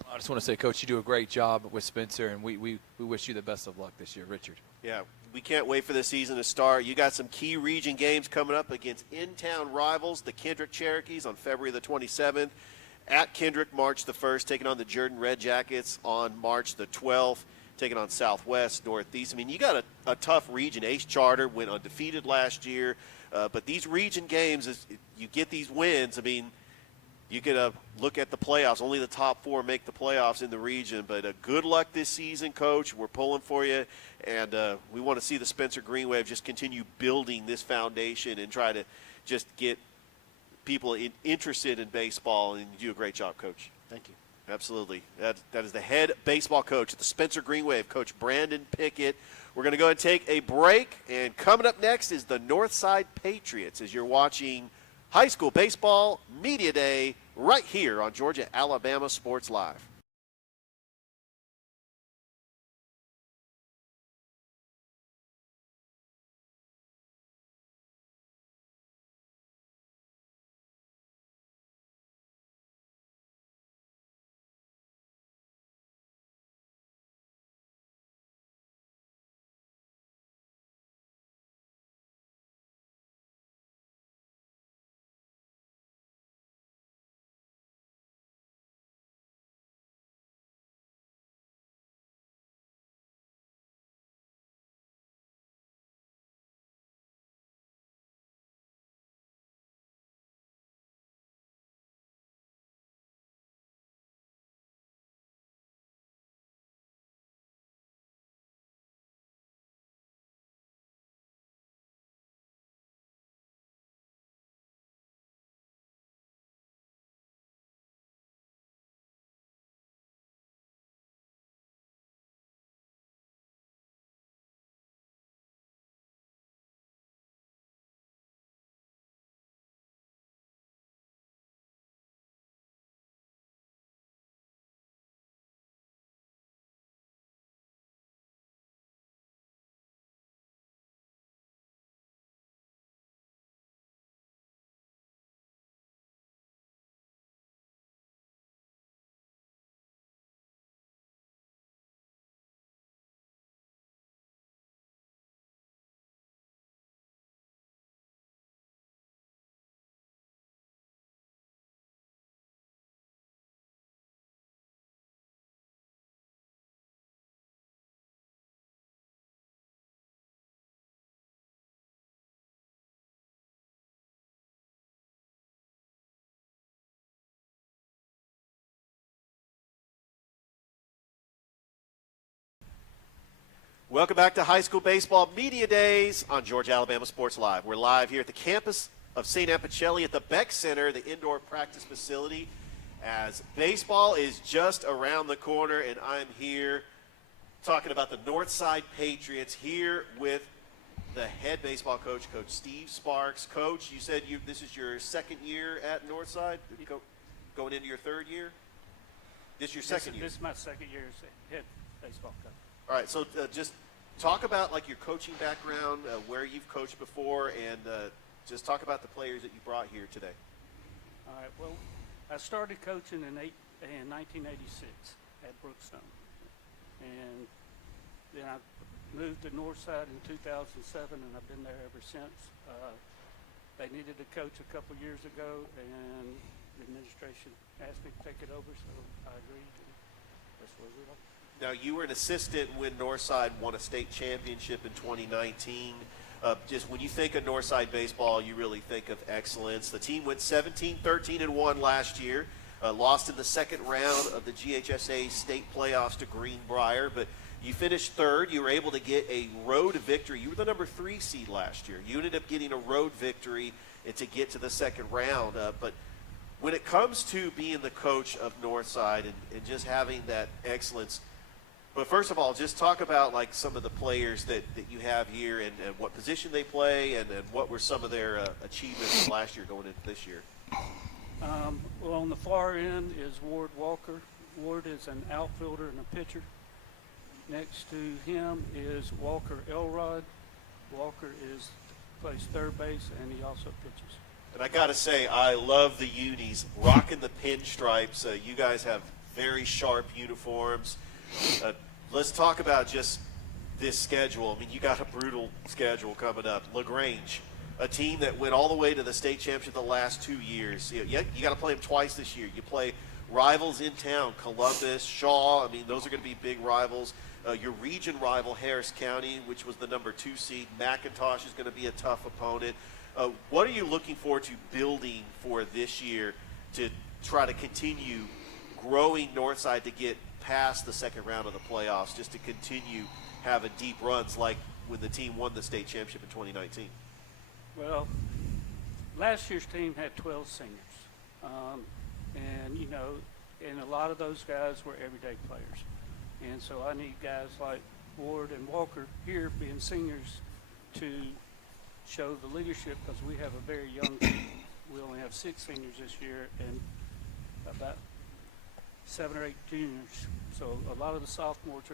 I just want to say, Coach, you do a great job with Spencer, and we wish you the best of luck this year. Richard. Yeah, we can't wait for the season to start. You got some key region games coming up against in-town rivals, the Kendrick Cherokees on February the 27th. At Kendrick, March the 1st, taking on the Jordan Red Jackets on March the 12th, taking on Southwest, Northeast. I mean, you got a tough region. Ace Charter went undefeated last year. But these region games, as you get these wins, I mean, you could look at the playoffs. Only the top 4 make the playoffs in the region. But good luck this season, Coach. We're pulling for you. And we want to see the Spencer Green Wave just continue building this foundation and try to just get people interested in baseball. And you do a great job, Coach. Thank you. Absolutely. That is the head baseball coach at the Spencer Green Wave, Coach Brandon Pickett. We're going to go ahead and take a break. And coming up next is the Northside Patriots as you're watching High School Baseball Media Day right here on Georgia-Alabama Sports Live. Welcome back to High School Baseball Media Days on Georgia Alabama Sports Live. We're live here at the campus of St. Appicelli at the Beck Center, the indoor practice facility, as baseball is just around the corner, and I'm here talking about the Northside Patriots here with the head baseball coach, Coach Steve Sparks. Coach, you said this is your second year at Northside, going into your third year? This is your second year? This is my second year as head baseball coach. All right, so just talk about like your coaching background, where you've coached before, and just talk about the players that you brought here today. All right, well, I started coaching in 1986 at Brookstone. And then I moved to Northside in 2007, and I've been there ever since. They needed a coach a couple years ago, and the administration asked me to take it over, so I agreed, and that's where we are. Now, you were an assistant when Northside won a state championship in 2019. Just when you think of Northside baseball, you really think of excellence. The team went 17-13-1 last year, lost in the second round of the GHSA state playoffs to Greenbrier, but you finished third. You were able to get a road victory. You were the number 3 seed last year. You ended up getting a road victory to get to the second round. But when it comes to being the coach of Northside and just having that excellence, but first of all, just talk about like some of the players that you have here and what position they play and what were some of their achievements last year going into this year. Well, on the far end is Ward Walker. Ward is an outfielder and a pitcher. Next to him is Walker Elrod. Walker plays third base, and he also pitches. And I got to say, I love the unis, rocking the pinstripes. You guys have very sharp uniforms. Let's talk about just this schedule. I mean, you got a brutal schedule coming up. LaGrange, a team that went all the way to the state championship the last 2 years. You got to play them twice this year. You play rivals in town, Columbus, Shaw. I mean, those are going to be big rivals. Your region rival, Harris County, which was the number 2 seed. McIntosh is going to be a tough opponent. What are you looking forward to building for this year to try to continue growing Northside to get past the second round of the playoffs, just to continue having deep runs like when the team won the state championship in 2019? Well, last year's team had 12 seniors. And a lot of those guys were everyday players. And so I need guys like Ward and Walker here being seniors to show the leadership, because we have a very young team. We only have 6 seniors this year and about 7 or 8 juniors. So a lot of the sophomores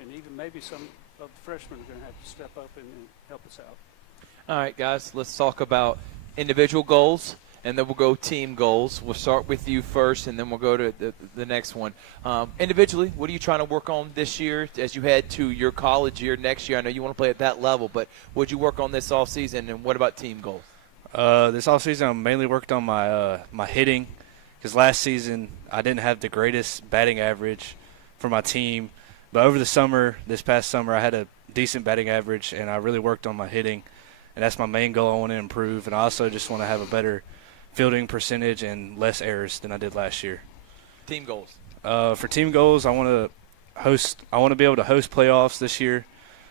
and even maybe some of the freshmen are going to have to step up and help us out. All right, guys, let's talk about individual goals, and then we'll go team goals. We'll start with you first, and then we'll go to the next one. Individually, what are you trying to work on this year as you head to your college year next year? I know you want to play at that level, but what did you work on this offseason, and what about team goals? This offseason, I mainly worked on my hitting, because last season I didn't have the greatest batting average for my team. But over the summer, this past summer, I had a decent batting average, and I really worked on my hitting. And that's my main goal I want to improve. And I also just want to have a better fielding percentage and less errors than I did last year. Team goals. For team goals, I want to be able to host playoffs this year,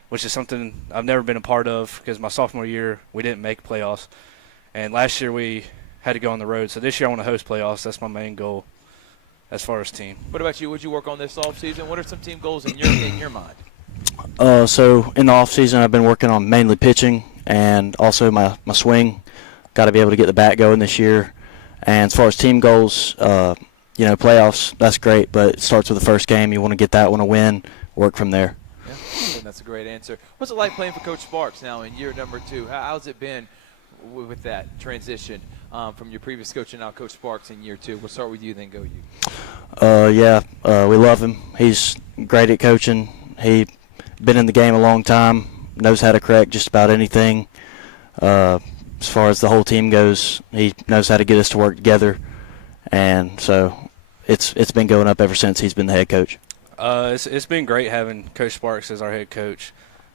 which is something I've never been a part of, because my sophomore year we didn't make playoffs. And last year we had to go on the road. So this year I want to host playoffs. That's my main goal as far as team. What about you? What did you work on this offseason? What are some team goals in your mind? So in the off season, I've been working on mainly pitching and also my swing. Got to be able to get the bat going this year. And as far as team goals, playoffs, that's great, but it starts with the first game. You want to get that one a win, work from there. Yeah, I think that's a great answer. What's it like playing for Coach Sparks now in year number 2? How's it been with that transition from your previous coach and now Coach Sparks in year 2? We'll start with you, then go you. We love him. He's great at coaching. He's been in the game a long time, knows how to correct just about anything. As far as the whole team goes, he knows how to get us to work together, and so it's been going up ever since he's been the head coach. It's been great having Coach Sparks as our head coach.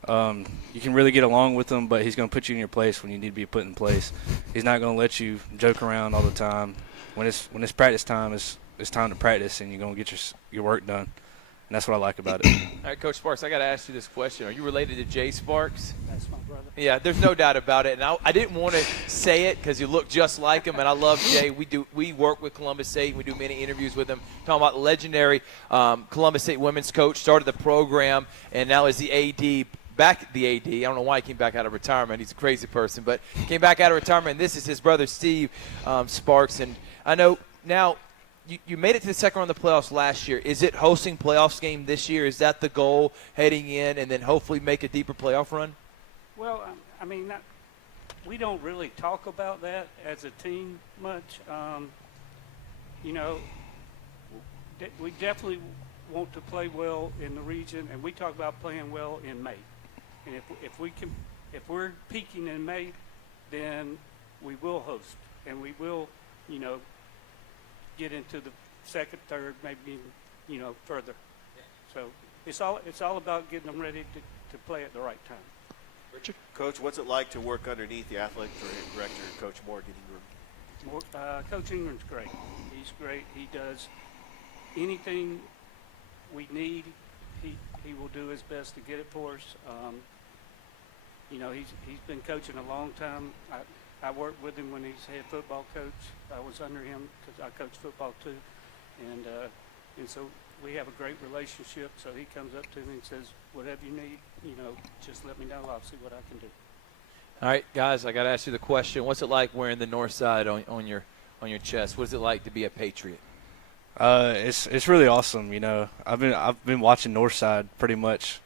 You can really get along with him, but he's going to put you in your place when you need to be put in place. He's not going to let you joke around all the time. When it's practice time, it's time to practice, and you're going to get your work done. that's what I like about it. All right, Coach Sparks, I got to ask you this question. Are you related to Jay Sparks? That's my brother. Yeah, there's no doubt about it. And I didn't want to say it because you look just like him, and I love Jay. We work with Columbus State. We do many interviews with him, talking about legendary Columbus State women's coach, started the program, and now is the AD. Back the AD. I don't know why he came back out of retirement. He's a crazy person, but came back out of retirement. And this is his brother Steve Sparks. And I know now you made it to the second round of the playoffs last year. Is it hosting playoffs game this year? Is that the goal heading in, and then hopefully make a deeper playoff run? Well, I mean, we don't really talk about that as a team much. You know, we definitely want to play well in the region, and we talk about playing well in May. And if we're peaking in May, then we will host, and we will, you know, get into the second, third, maybe, you know, further. So it's all about getting them ready to play at the right time. Richard? Coach, what's it like to work underneath the athletic director, Coach Morgan Ingram? Coach Ingram's great. He's great. He does anything we need. He will do his best to get it for us. You know, he's been coaching a long time. I worked with him when he's head football coach. I was under him because I coach football too, and so we have a great relationship. So he comes up to me and says, "Whatever you need, you know, just let me know. I'll see what I can do." All right, guys, I got to ask you the question. What's it like wearing the North Side on your chest? What is it like to be a Patriot? It's really awesome. You know, I've been watching Northside pretty much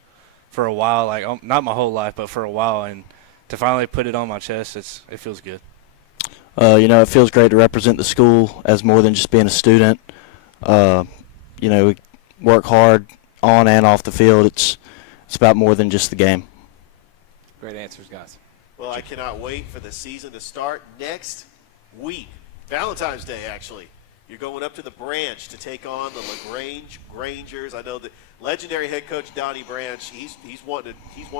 for a while, like not my whole life, but for a while, and to finally put it on my chest, it feels good. You know, it feels great to represent the school as more than just being a student. You know, we work hard on and off the field. It's about more than just the game. Great answers, guys. Well, I cannot wait for the season to start next week. Valentine's Day, actually. You're going up to the Branch to take on the LaGrange Grangers. I know that legendary head coach Donnie Branch, he's wanting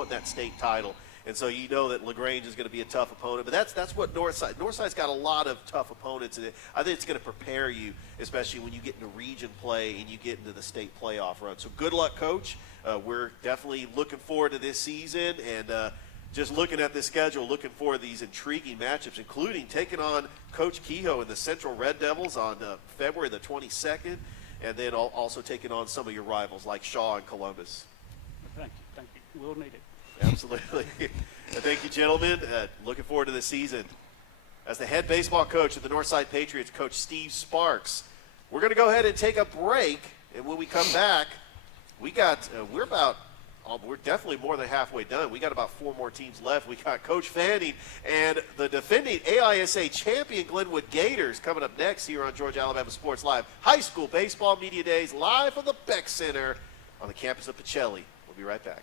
that state title. And so you know that LaGrange is going to be a tough opponent. But that's what Northside's got a lot of tough opponents in it. I think it's going to prepare you, especially when you get into region play and you get into the state playoff run. So good luck, Coach. We're definitely looking forward to this season. And just looking at this schedule, looking for these intriguing matchups, including taking on Coach Kehoe and the Central Red Devils on February the 22nd, and then also taking on some of your rivals like Shaw and Columbus. Thank you. We'll need it. Absolutely. Thank you, gentlemen. Looking forward to the season. As the head baseball coach of the Northside Patriots, Coach Steve Sparks. We're going to go ahead and take a break, and when we come back, we're definitely more than halfway done. We got about 4 more teams left. We got Coach Fanning and the defending AISA champion Glenwood Gators coming up next here on Georgia Alabama Sports Live. High School Baseball Media Days live from the Beck Center on the campus of Pacelli. We'll be right back.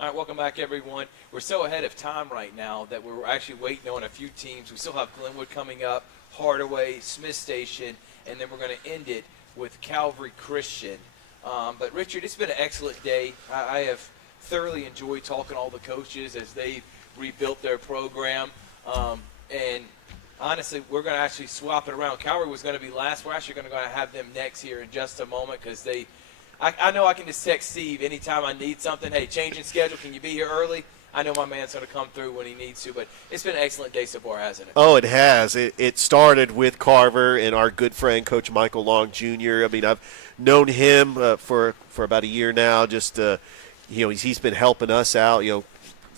All right, welcome back, everyone. We're so ahead of time right now that we're actually waiting on a few teams. We still have Glenwood coming up, Hardaway, Smith Station, and then we're going to end it with Calvary Christian. But, Richard, it's been an excellent day. I have thoroughly enjoyed talking to all the coaches as they've rebuilt their program. And honestly, we're going to actually swap it around. Calvary was going to be last. We're actually going to have them next here in just a moment because I know I can just text Steve anytime I need something. Hey, changing schedule, can you be here early? I know my man's going to come through when he needs to, but it's been an excellent day so far, hasn't it? Oh, it has. It started with Carver and our good friend, Coach Michael Long Jr. I mean, I've known him for about a year now. Just, he's been helping us out.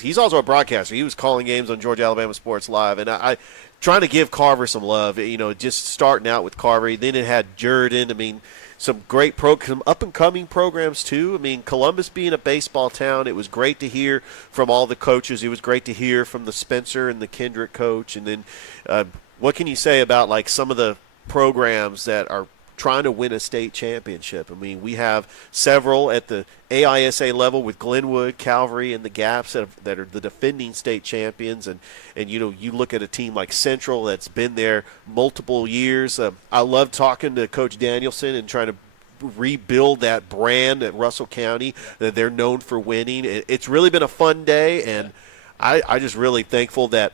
He's also a broadcaster. He was calling games on Georgia Alabama Sports Live, and I trying to give Carver some love. Just starting out with Carver. Then it had Jordan. I mean, some great some up-and-coming programs, too. I mean, Columbus being a baseball town, it was great to hear from all the coaches. It was great to hear from the Spencer and the Kendrick coach. And then what can you say about, like, some of the programs that are trying to win a state championship? I mean, we have several at the AISA level with Glenwood, Calvary, and the Gaps that are the defending state champions. And you look at a team like Central that's been there multiple years. I love talking to Coach Danielson and trying to rebuild that brand at Russell County that they're known for winning. It's really been a fun day, and I just really thankful that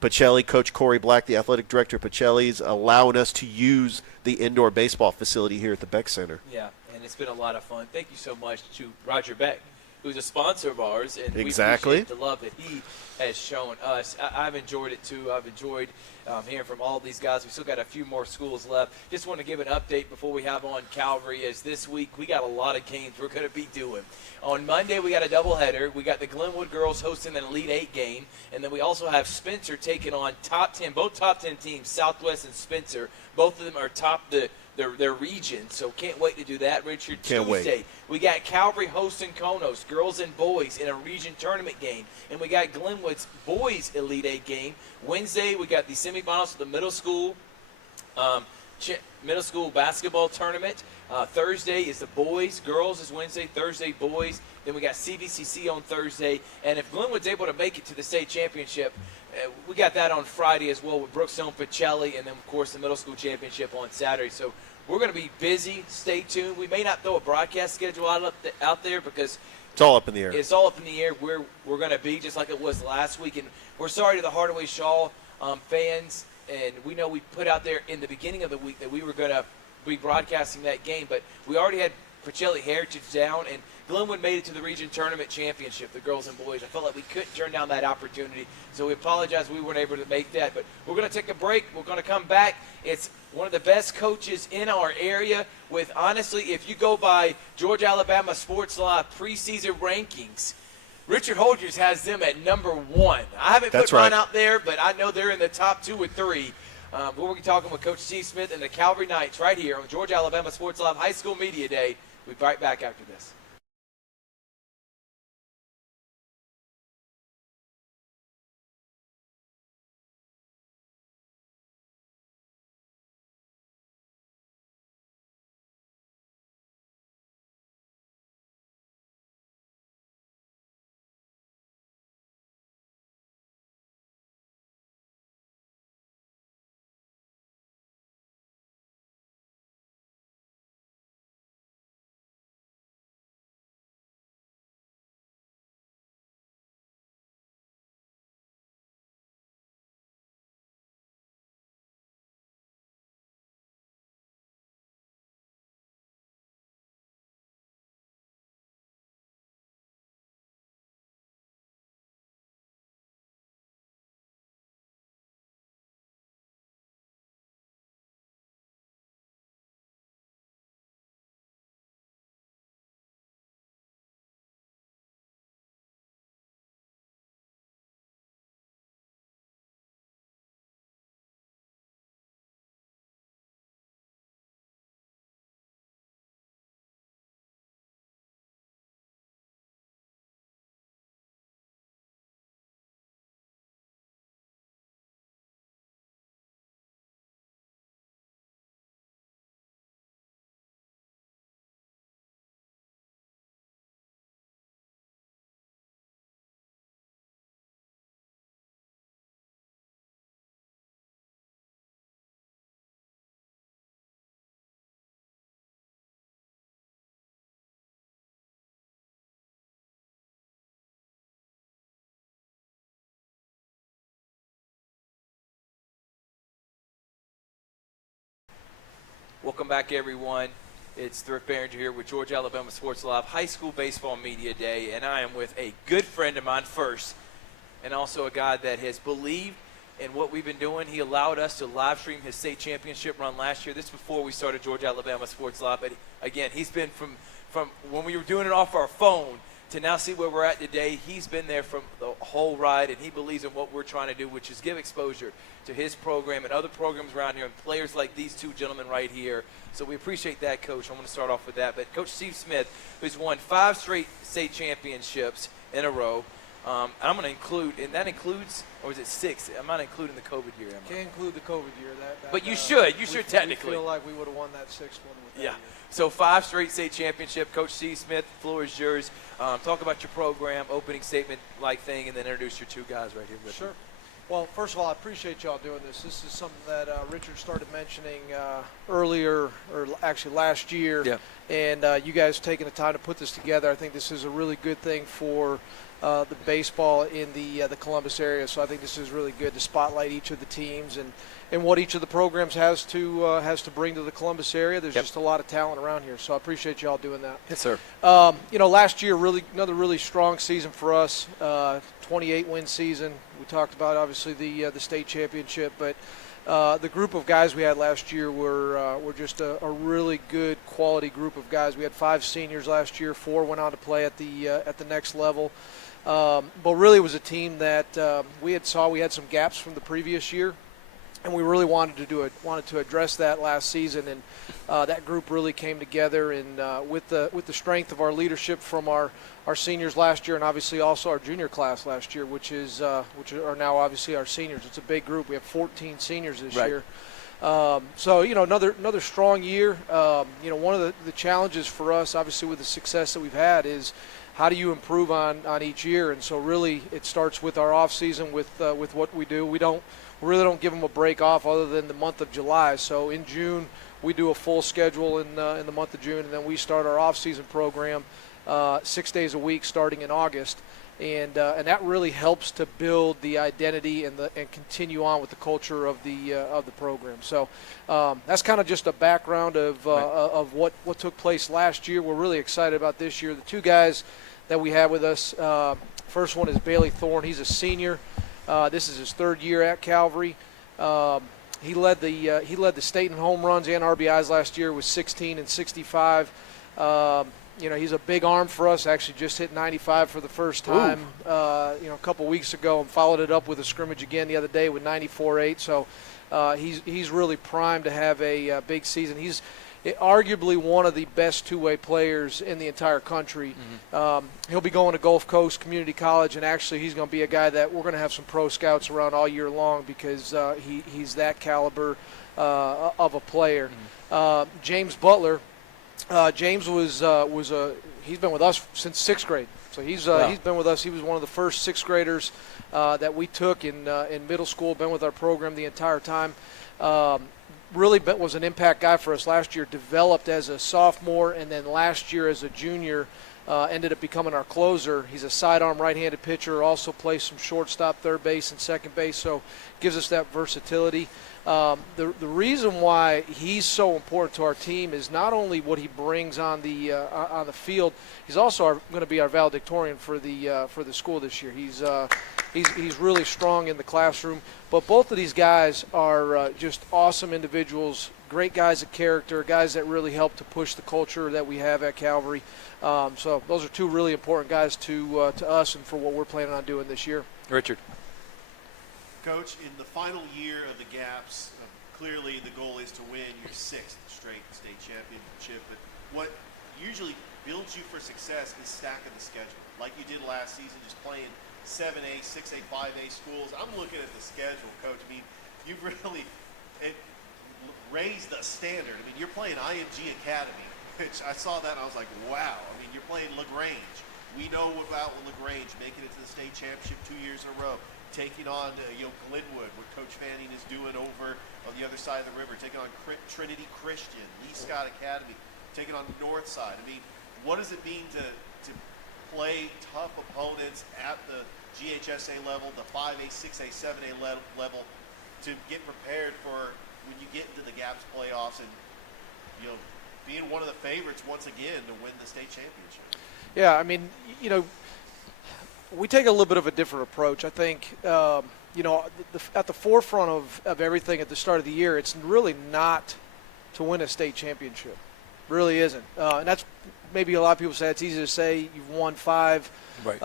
Pacelli, Coach Corey Black, the athletic director of Pacelli, is allowing us to use the indoor baseball facility here at the Beck Center. Yeah, and it's been a lot of fun. Thank you so much to Roger Beck, who's a sponsor of ours, and Exactly. we appreciate the love that he has shown us. I've enjoyed it, too. I've enjoyed hearing from all these guys. We still got a few more schools left. Just want to give an update before we have on Calvary, as this week we got a lot of games we're going to be doing. On Monday, we got a doubleheader. We got the Glenwood girls hosting an Elite Eight game, and then we also have Spencer taking on top 10, both top 10 teams, Southwest and Spencer. Both of them are top their region, so can't wait to do that, Richard. Can't Tuesday, wait. we got Calvary hosting Konos, girls and boys, in a region tournament game. And we got Glenwood's boys Elite Eight game. Wednesday, we got the semifinals of the middle school basketball tournament. Thursday is the boys. Girls is Wednesday. Thursday, boys. Then we got CVCC on Thursday. And if Glenwood's able to make it to the state championship, we got that on Friday as well with Brookstone, Pacelli, and then, of course, the middle school championship on Saturday. So we're going to be busy. Stay tuned. We may not throw a broadcast schedule out there because it's all up in the air. It's all up in the air where we're going to be, just like it was last week. And we're sorry to the Hardaway Shaw fans. And we know we put out there in the beginning of the week that we were going to be broadcasting that game. But we already had Pacelli Heritage down, and Glenwood made it to the region tournament championship, the girls and boys. I felt like we couldn't turn down that opportunity, so we apologize we weren't able to make that. But we're going to take a break. We're going to come back. It's one of the best coaches in our area with, honestly, if you go by Georgia Alabama Sports Live preseason rankings, Richard Holdridge has them at number 1. I haven't put mine out there, but I know they're in the top 2 or 3. We'll be talking with Coach Steve Smith and the Calvary Knights right here on Georgia Alabama Sports Live High School Media Day. We'll be right back after this. Welcome back, everyone. It's Rick Barringer here with Georgia Alabama Sports Live High School Baseball Media Day, and I am with a good friend of mine first, and also a guy that has believed in what we've been doing. He allowed us to live stream his state championship run last year. This is before we started Georgia Alabama Sports Live, but again, he's been from when we were doing it off our phone to now see where we're at today. He's been there from the whole ride, and he believes in what we're trying to do, which is give exposure to his program and other programs around here and players like these two gentlemen right here. So we appreciate that, Coach. I'm going to start off with that. But Coach Steve Smith, who's won 5 straight state championships in a row, I'm going to include, and that includes, or is it 6? I'm not including the COVID year, am I? Can't include the COVID year. But you should. You should technically. We feel like we would have won that 6th one with that Yeah. year. So 5 straight state championship. Coach Steve Smith, the floor is yours. Talk about your program, opening statement-like thing, and then introduce your two guys right here with you. Sure. Well, first of all, I appreciate y'all doing this. This is something that Richard started mentioning earlier, or actually last year. Yeah. And you guys taking the time to put this together. I think this is a really good thing for the baseball in the Columbus area. So I think this is really good to spotlight each of the teams and what each of the programs has to bring to the Columbus area. There's just a lot of talent around here. So I appreciate y'all doing that. Yes, sir. Last year, another really strong season for us. 28-win season. We talked about obviously the state championship, but the group of guys we had last year were just a really good quality group of guys. We had 5 seniors last year. 4 went on to play at the next level. But really, it was a team that we had some gaps from the previous year, and we really wanted to address that last season. And that group really came together, and with the strength of our leadership from our seniors last year, and obviously also our junior class last year, which are now obviously our seniors. It's a big group. We have 14 seniors this year. So another strong year. One of the challenges for us, obviously, with the success that we've had is how do you improve on each year? And so really it starts with our off season with what we do. We really don't give them a break off other than the month of July. So in June we do a full schedule in the month of June, and then we start our off season program 6 days a week starting in August. And that really helps to build the identity and continue on with the culture of the program. So that's kind of just a background of what took place last year. We're really excited about this year. The two guys that we have with us, first one is Bailey Thorne. He's a senior. This is his 3rd year at Calvary. He led the state in home runs and RBIs last year with 16 and 65. He's a big arm for us. Actually, just hit 95 for the first time, a couple weeks ago, and followed it up with a scrimmage again the other day with 94.8. So he's really primed to have a big season. He's arguably one of the best two-way players in the entire country. He'll be going to Gulf Coast Community College, and actually he's going to be a guy that we're going to have some pro scouts around all year long because he's that caliber of a player. James Butler. James he's been with us since 6th grade. So he's been with us. He was one of the first 6th graders that we took in middle school. Been with our program the entire time. Really was an impact guy for us last year. Developed as a sophomore, and then last year as a junior, ended up becoming our closer. He's a sidearm right-handed pitcher. Also plays some shortstop, third base, and second base. So gives us that versatility. The reason why he's so important to our team is not only what he brings on the field. He's also going to be our valedictorian for the school this year. He's really strong in the classroom. But both of these guys are just awesome individuals, great guys of character, guys that really help to push the culture that we have at Calvary. So those are two really important guys to us and for what we're planning on doing this year. Richard. Coach, in the final year of the GAPS, clearly the goal is to win your 6th straight state championship. But what usually builds you for success is stacking the schedule, like you did last season, just playing 7A, 6A, 5A schools. I'm looking at the schedule, Coach. I mean, you've really raised the standard. I mean, you're playing IMG Academy, which I saw that and I was like, wow. I mean, you're playing LaGrange. We know about LaGrange making it to the state championship 2 years in a row. Taking on Glenwood, what Coach Fanning is doing over on the other side of the river, taking on Trinity Christian, Lee Scott Academy, taking on Northside. I mean, what does it mean to play tough opponents at the GHSA level, the 5A, 6A, 7A level, to get prepared for when you get into the GAPS playoffs and being one of the favorites once again to win the state championship. Yeah, I mean, we take a little bit of a different approach. I think, at the forefront of everything at the start of the year, it's really not to win a state championship. Really isn't. And that's maybe a lot of people say it's easy to say you've won 5, right.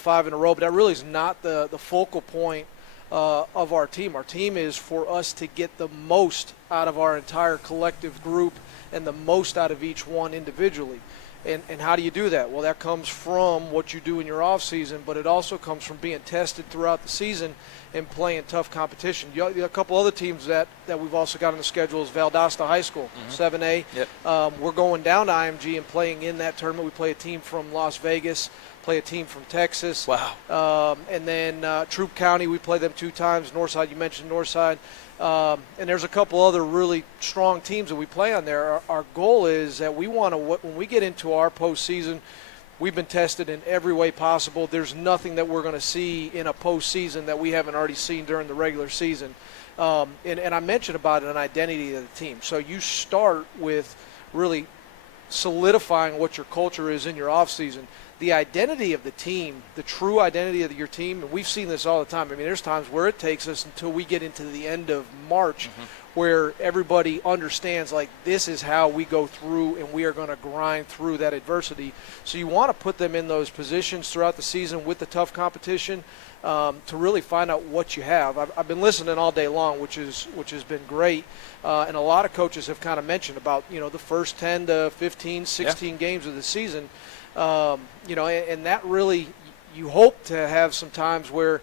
5 in a row, but that really is not the focal point of our team. Our team is for us to get the most out of our entire collective group and the most out of each one individually. And how do you do that? Well, that comes from what you do in your off season, but it also comes from being tested throughout the season and playing tough competition. A couple other teams that we've also got on the schedule is Valdosta High School, 7A. Yep. We're going down to IMG and playing in that tournament. We play a team from Las Vegas, play a team from Texas. Wow. And then Troup County, we play them 2 times. Northside, you mentioned Northside. And there's a couple other really strong teams that we play on there. Our goal is that we want to, when we get into our postseason, we've been tested in every way possible. There's nothing that we're going to see in a postseason that we haven't already seen during the regular season. And I mentioned about an identity of the team. So you start with really solidifying what your culture is in your offseason. The identity of the team, the true identity of your team, and we've seen this all the time. I mean, there's times where it takes us until we get into the end of March where everybody understands, like, this is how we go through and we are going to grind through that adversity. So you want to put them in those positions throughout the season with the tough competition to really find out what you have. I've been listening all day long, which has been great. And a lot of coaches have kind of mentioned about, the first 10 to 15, 16 games of the season. And that really, you hope to have some times where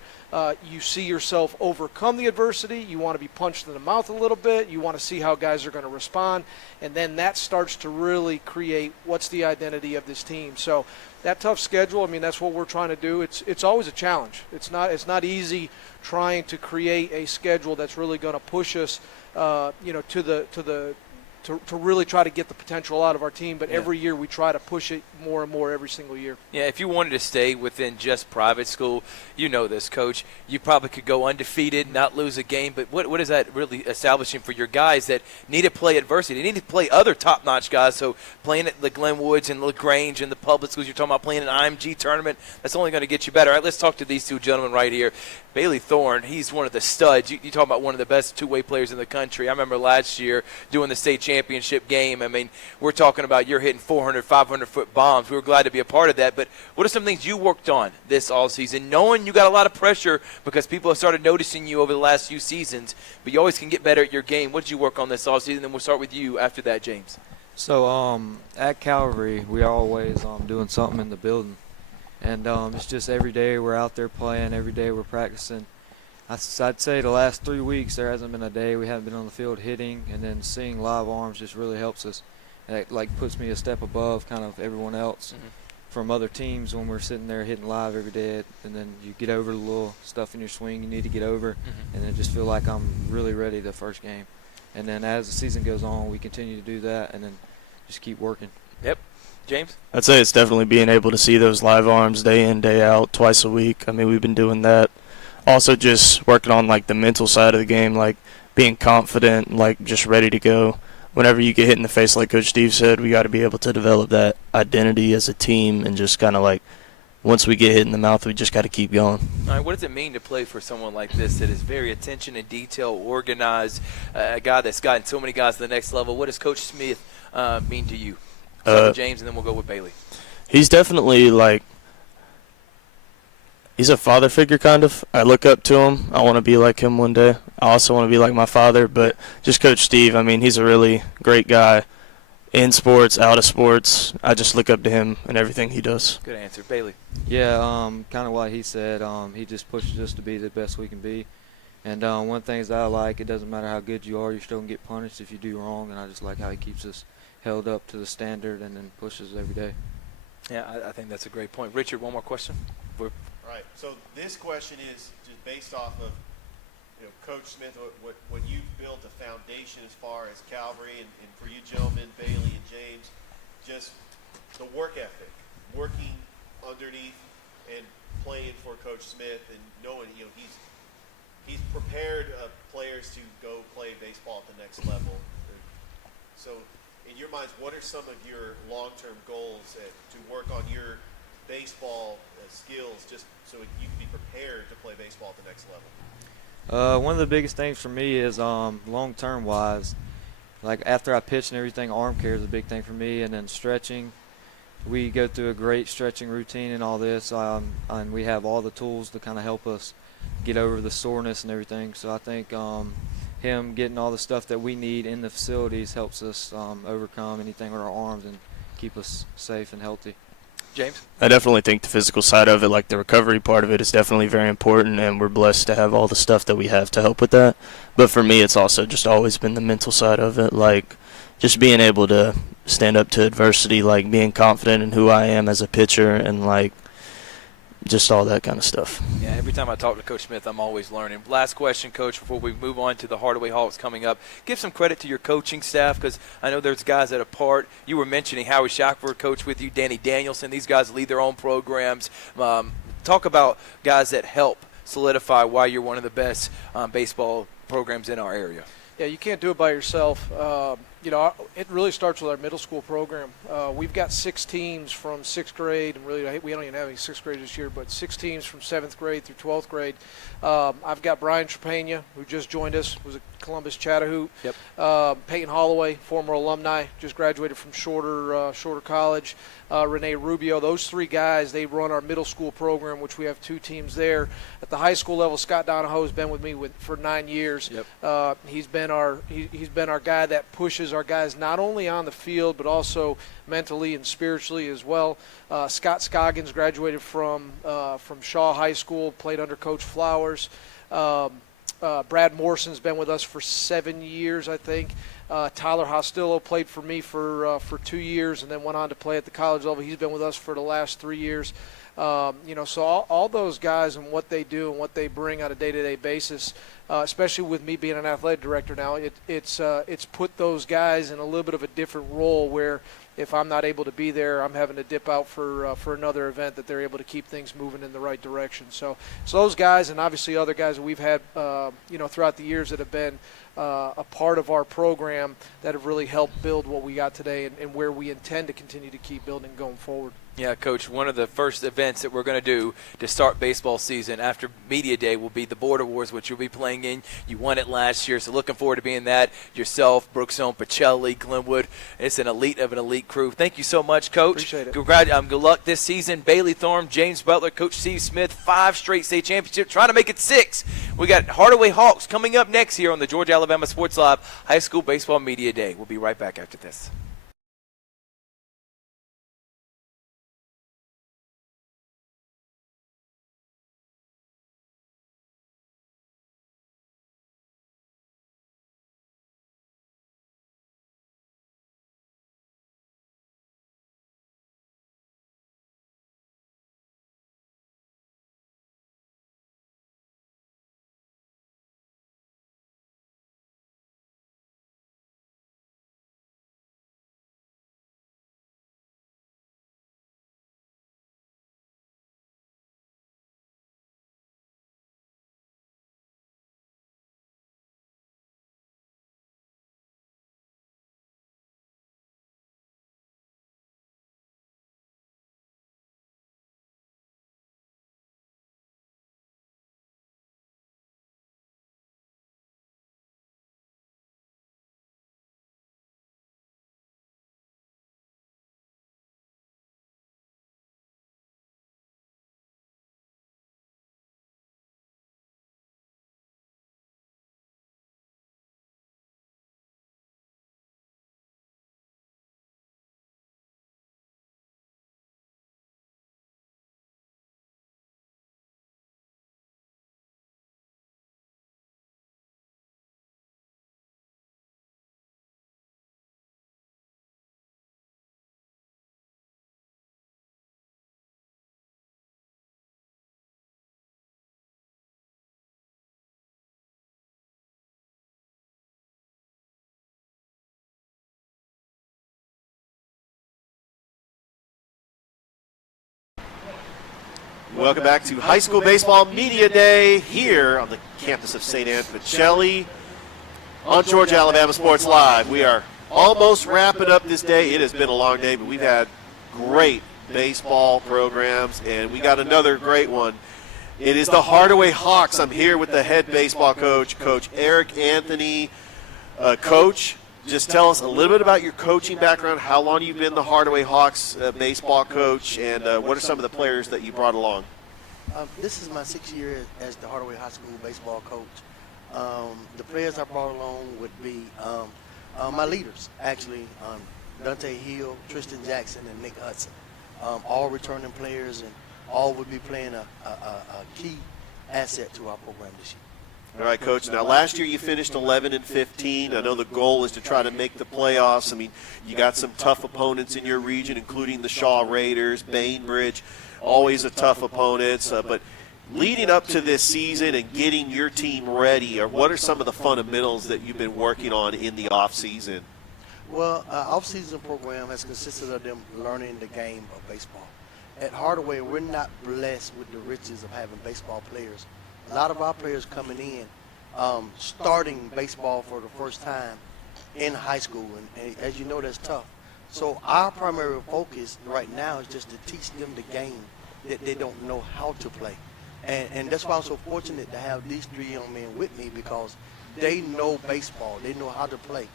you see yourself overcome the adversity. You want to be punched in the mouth a little bit. You want to see how guys are going to respond. And then that starts to really create what's the identity of this team. So that tough schedule, I mean, that's what we're trying to do. It's always a challenge. It's not easy trying to create a schedule that's really going to push us, to really try to get the potential out of our team. But every year we try to push it more and more every single year. Yeah, if you wanted to stay within just private school, you know this, Coach, you probably could go undefeated, not lose a game. But what is that really establishing for your guys that need to play adversity? They need to play other top-notch guys. So playing at the Glenwoods and LaGrange and the public schools, you're talking about playing an IMG tournament, that's only going to get you better. All right, let's talk to these 2 gentlemen right here. Bailey Thorne, he's one of the studs. You talk about one of the best two-way players in the country. I remember last year doing the state championship game. I mean, we're talking about you're hitting 400, 500-foot bombs. We were glad to be a part of that. But what are some things you worked on this all season, knowing you got a lot of pressure because people have started noticing you over the last few seasons, but you always can get better at your game. What did you work on this all season? Then we'll start with you after that, James. So at Calvary, we are always doing something in the building. And it's just every day we're out there playing, every day we're practicing. I'd say the last 3 weeks there hasn't been a day we haven't been on the field hitting, and then seeing live arms just really helps us. It puts me a step above kind of everyone else from other teams when we're sitting there hitting live every day, and then you get over the little stuff in your swing you need to get over, and then just feel like I'm really ready the first game. And then as the season goes on, we continue to do that and then just keep working. Yep. James? I'd say it's definitely being able to see those live arms day in, day out, twice a week. I mean, we've been doing that. Also just working on, the mental side of the game, being confident, just ready to go. Whenever you get hit in the face, like Coach Steve said, we got to be able to develop that identity as a team and just kind of once we get hit in the mouth, we just got to keep going. All right, what does it mean to play for someone like this that is very attention and detail, organized, a guy that's gotten so many guys to the next level? What does Coach Smith mean to you? Start with James, and then we'll go with Bailey. He's definitely he's a father figure kind of. I look up to him. I want to be like him one day. I also want to be like my father, but just Coach Steve, I mean, he's a really great guy in sports, out of sports. I just look up to him and everything he does. Good answer. Bailey. Yeah, kind of what he said. He just pushes us to be the best we can be. And one of the things I like, it doesn't matter how good you are, you're still going to get punished if you do wrong, and I just like how he keeps us held up to the standard and then pushes every day. Yeah, I think that's a great point. Richard, one more question? Right. So this question is just based off of, Coach Smith, what you've built a foundation as far as Calvary and for you gentlemen, Bailey and James, just the work ethic, working underneath and playing for Coach Smith and knowing, he's prepared players to go play baseball at the next level. So in your minds, what are some of your long-term goals to work on your baseball skills, just so you can be prepared to play baseball at the next level? One of the biggest things for me is long-term wise, like after I pitch and everything, arm care is a big thing for me, and then stretching. We go through a great stretching routine and all this, and we have all the tools to kind of help us get over the soreness and everything. So I think him getting all the stuff that we need in the facilities helps us overcome anything with our arms and keep us safe and healthy. James? I definitely think the physical side of it, like the recovery part of it, is definitely very important, and we're blessed to have all the stuff that we have to help with that. But for me, it's also just always been the mental side of it, like just being able to stand up to adversity, like being confident in who I am as a pitcher, and like just all that kind of stuff. Yeah, every time I talk to Coach Smith, I'm always learning. Last question, Coach, before we move on to the Hardaway Hawks coming up. Give some credit to your coaching staff, because I know there's guys that are part. You were mentioning Howie Shackford coached with you, Danny Danielson. These guys lead their own programs. Talk about guys that help solidify why you're one of the best baseball programs in our area. Yeah, you can't do it by yourself. It really starts with our middle school program. We've got 6 teams from 6th grade, and really we don't even have any 6th grade this year, but 6 teams from 7th grade through 12th grade. I've got Brian Trepagna, who just joined us, was a Columbus Chattahoochee. Yep. Peyton Holloway, former alumni, just graduated from Shorter College. Renee Rubio. Those 3 guys, they run our middle school program, which we have 2 teams there. At the high school level, Scott Donahoe has been with me for 9 years. Yep. He's been our guy that pushes our guys not only on the field but also mentally and spiritually as well. Scott Scoggins graduated from Shaw High School, played under Coach Flowers. Brad Morrison's been with us for 7 years, I think. Tyler Hostillo played for me for 2 years and then went on to play at the college level. He's been with us for the last 3 years. So all those guys and what they do and what they bring on a day-to-day basis, especially with me being an athletic director now, it's put those guys in a little bit of a different role where if I'm not able to be there, I'm having to dip out for another event, that they're able to keep things moving in the right direction. So those guys, and obviously other guys that we've had throughout the years that have been a part of our program that have really helped build what we got today and where we intend to continue to keep building going forward. Yeah, Coach, one of the first events that we're going to do to start baseball season after Media Day will be the Border Wars, which you'll be playing in. You won it last year, so looking forward to being that. Yourself, Brookzone, Pacelli, Glenwood. It's an elite of an elite crew. Thank you so much, Coach. Appreciate it. Good luck this season. Bailey Thorne, James Butler, Coach Steve Smith, 5 straight state championships, trying to make it 6. We got Hardaway Hawks coming up next here on the Georgia Alabama Sports Live High School Baseball Media Day. We'll be right back after this. Welcome back to High School Baseball Media Day here on the campus of St. Anne Pacelli on Georgia Alabama Sports Live. We are almost wrapping up this day. It has been a long day, but we've had great baseball programs, and we got another great one. It is the Hardaway Hawks. I'm here with the head baseball coach, Coach Eric Anthony. Coach, just tell us a little bit about your coaching background, how long you've been the Hardaway Hawks baseball coach, and what are some of the players that you brought along? This is my 6th year as the Hardaway High School baseball coach. The players I brought along would be my leaders, actually, Dante Hill, Tristan Jackson, and Nick Hudson. All returning players, and all would be playing a key asset to our program this year. All right, Coach. Now, last year you finished 11-15. I know the goal is to try to make the playoffs. I mean, you got some tough opponents in your region, including the Shaw Raiders, Bainbridge, always a tough opponents. But leading up to this season and getting your team ready, what are some of the fundamentals that you've been working on in the off season? Well, off-season program has consisted of them learning the game of baseball. At Hardaway, we're not blessed with the riches of having baseball players. A lot of our players coming in, starting baseball for the first time in high school, and as you know, that's tough. So our primary focus right now is just to teach them the game that they don't know how to play. And that's why I'm so fortunate to have these 3 young men with me, because they know baseball. They know how to play.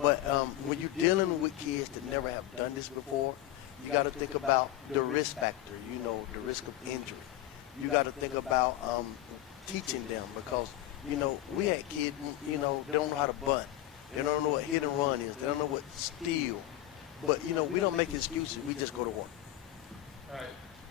But when you're dealing with kids that never have done this before, you got to think about the risk factor, the risk of injury. You got to think about teaching them, because, we had kids, they don't know how to bunt. They don't know what hit and run is. They don't know what steal. But, we don't make excuses. We just go to work. All right.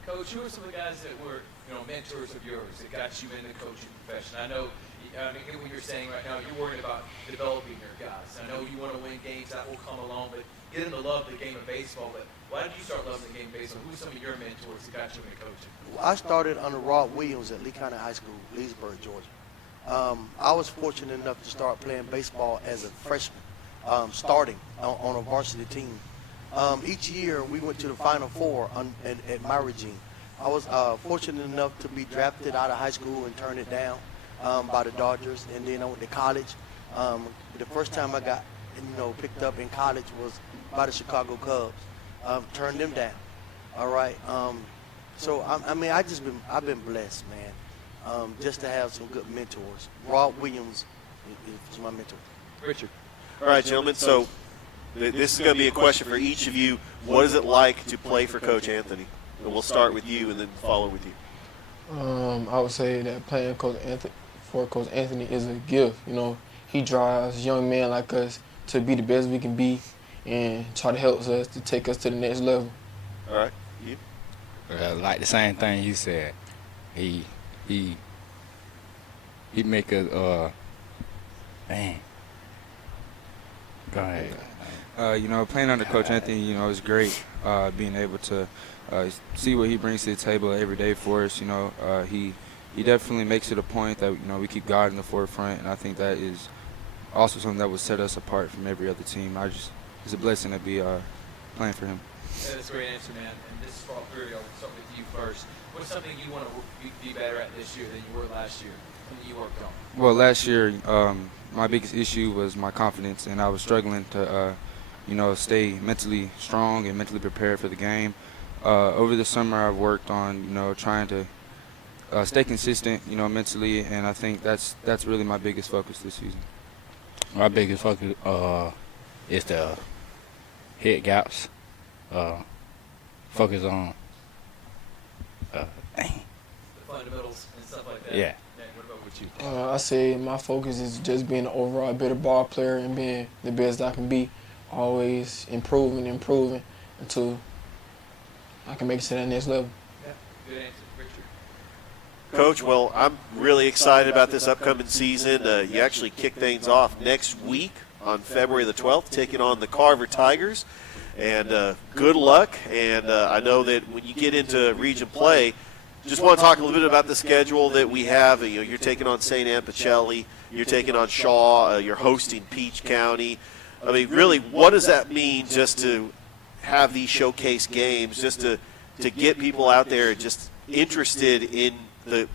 Coach, who are some of the guys that were, mentors of yours that got you in the coaching profession? I know, what you're saying right now, you're worried about developing your guys. I know you want to win games, that will come along, but get them to love the game of baseball. But why did you start loving the game of baseball? Who are some of your mentors that got you into coaching? Well, I started under Rod Williams at Lee County High School, Leesburg, Georgia. I was fortunate enough to start playing baseball as a freshman, starting on a varsity team. Each year, we went to the Final Four at my regime. I was fortunate enough to be drafted out of high school and turned it down by the Dodgers, and then I went to college. The first time I got, picked up in college was by the Chicago Cubs. Turned them down. All right. So I've been blessed, man, just to have some good mentors. Rod Williams is my mentor. Richard. All right, gentlemen. So this is going to be a question for each of you. What is it like to play for Coach Anthony? And we'll start with you and then follow with you. I would say that playing for Coach Anthony is a gift. He drives young men like us to be the best we can be and try to help us to take us to the next level. All right, you? Like the same thing you said. He make us dang. Go ahead. Playing under Coach Anthony, is great. Being able to see what he brings to the table every day for us. He definitely makes it a point that we keep God in the forefront, and I think that is also something that would set us apart from every other team. It's a blessing to be playing for him. Yeah, that's a great answer, man. And this is for all three. I'll start with you first. What's something you want to be better at this year than you were last year, and you worked on? Well, last year, my biggest issue was my confidence, and I was struggling to, stay mentally strong and mentally prepared for the game. Over the summer, I've worked on, trying to stay consistent, mentally, and I think that's really my biggest focus this season. My biggest focus is the hit gaps. Focus on the fundamentals and stuff like that. Yeah. What about with you? I say my focus is just being an overall better ball player and being the best I can be. Always improving until I can make it to that next level. Yeah, good answer, Richard. Coach, well, I'm really excited about this upcoming season. You actually kick things off next week on February the 12th, taking on the Carver Tigers. And good luck. And I know that when you get into region play, just want to talk a little bit about the schedule that we have. You're taking on St. Anne Pacelli. You're taking on Shaw. You're hosting Peach County. I mean, really, what does that mean just to have these showcase games, just to get people out there just interested in the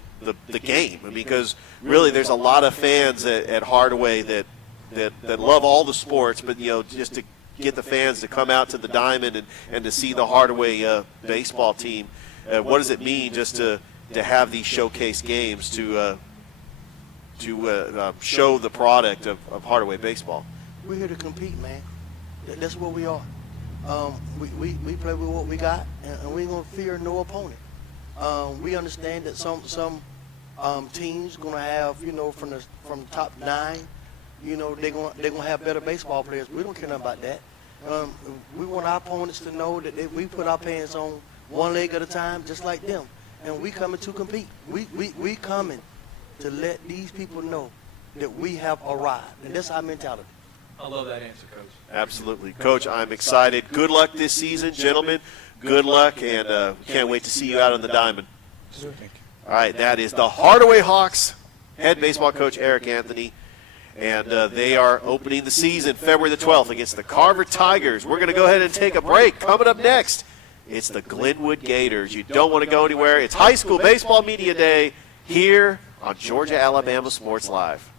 game? I mean, because really there's a lot of fans at Hardaway that that love all the sports, but just to get the fans to come out to the Diamond and to see the Hardaway baseball team. What does it mean just to have these showcase games to show the product of Hardaway baseball? We're here to compete, man. That's what we are. We play with what we got, and we ain't gonna fear no opponent. We understand that some teams gonna have, from the top 9, they're gonna have better baseball players. We don't care nothing about that. We want our opponents to know that we put our pants on one leg at a time, just like them, and we coming to compete. We coming to let these people know that we have arrived, and that's our mentality. I love that answer, Coach. Absolutely. Coach, I'm excited. Good luck this season, gentlemen. Good luck, and can't wait to see you out on the Diamond. Thank you. All right, that is the Hardaway Hawks head baseball coach, Eric Anthony, and they are opening the season February the 12th against the Carver Tigers. We're going to go ahead and take a break. Coming up next, it's the Glenwood Gators. You don't want to go anywhere. It's High School Baseball Media Day here on Georgia Alabama Sports Live.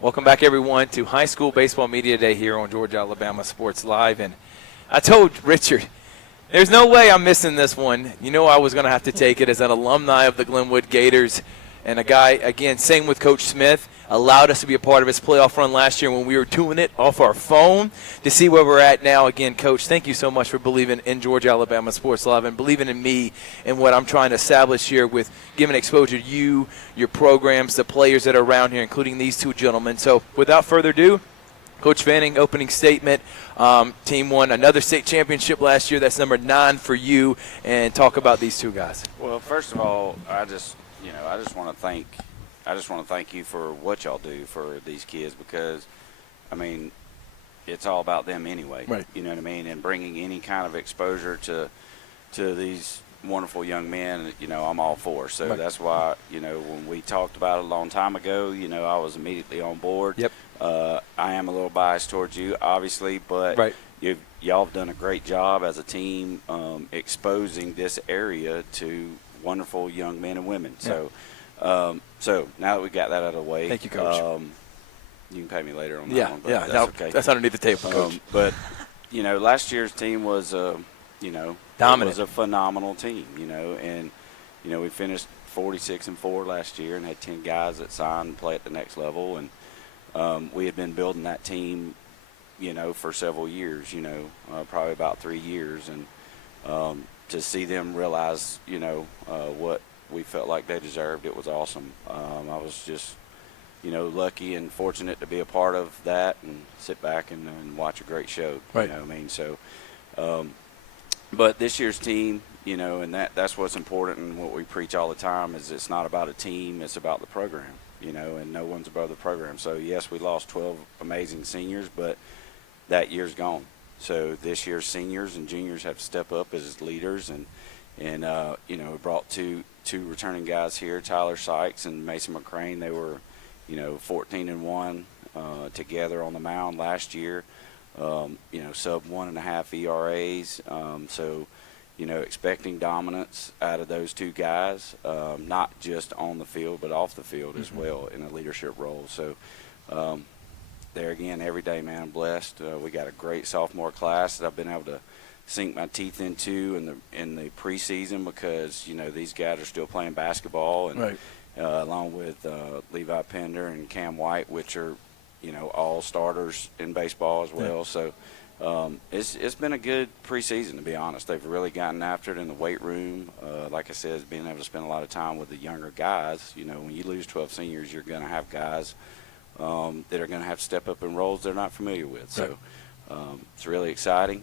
Welcome back, everyone, to High School Baseball Media Day here on Georgia Alabama Sports Live. And I told Richard, there's no way I'm missing this one. I was going to have to take it as an alumni of the Glenwood Gators. And a guy, again, same with Coach Smith, allowed us to be a part of his playoff run last year when we were doing it off our phone to see where we're at now. Again, Coach, thank you so much for believing in Georgia Alabama Sports Live and believing in me and what I'm trying to establish here with giving exposure to you, your programs, the players that are around here, including these two gentlemen. So without further ado, Coach Fanning, opening statement. Team won another state championship last year. That's number 9 for you. And talk about these two guys. Well, first of all, I just want to thank you for what y'all do for these kids, because, I mean, it's all about them anyway. Right. You know what I mean? And bringing any kind of exposure to these wonderful young men, I'm all for. So right. That's why, when we talked about it a long time ago, I was immediately on board. Yep. I am a little biased towards you, obviously, but right. Y'all have done a great job as a team exposing this area to wonderful young men and women. Yeah. So now that we got that out of the way, thank you, Coach. You can pay me later on that yeah, one. But yeah, that's okay. That's underneath the table, Coach. But last year's team was dominant. It was a phenomenal team. And we finished 46-4 last year and had 10 guys that signed and play at the next level. And we had been building that team, for several years. Probably about 3 years, and to see them realize, we felt like they deserved. It was awesome. I was just, lucky and fortunate to be a part of that and sit back and watch a great show. Right. You know what I mean? So, but this year's team, and that's what's important, and what we preach all the time is it's not about a team, it's about the program, and no one's above the program. So, yes, we lost 12 amazing seniors, but that year's gone. So this year's seniors and juniors have to step up as leaders, and we brought two returning guys here, Tyler Sykes and Mason McCrane. They were, 14-1 together on the mound last year. Sub 1.5 ERAs. So, expecting dominance out of those two guys, not just on the field but off the field as well in a leadership role. So, there again, every day, man, I'm blessed. We got a great sophomore class that I've been able to sink my teeth into in the preseason because these guys are still playing basketball, and right. Along with Levi Pender and Cam White, which are all starters in baseball as well. Yeah. So it's been a good preseason, to be honest. They've really gotten after it in the weight room. Like I said, being able to spend a lot of time with the younger guys. When you lose 12 seniors, you're going to have guys that are going to have to step up in roles they're not familiar with. So it's really exciting.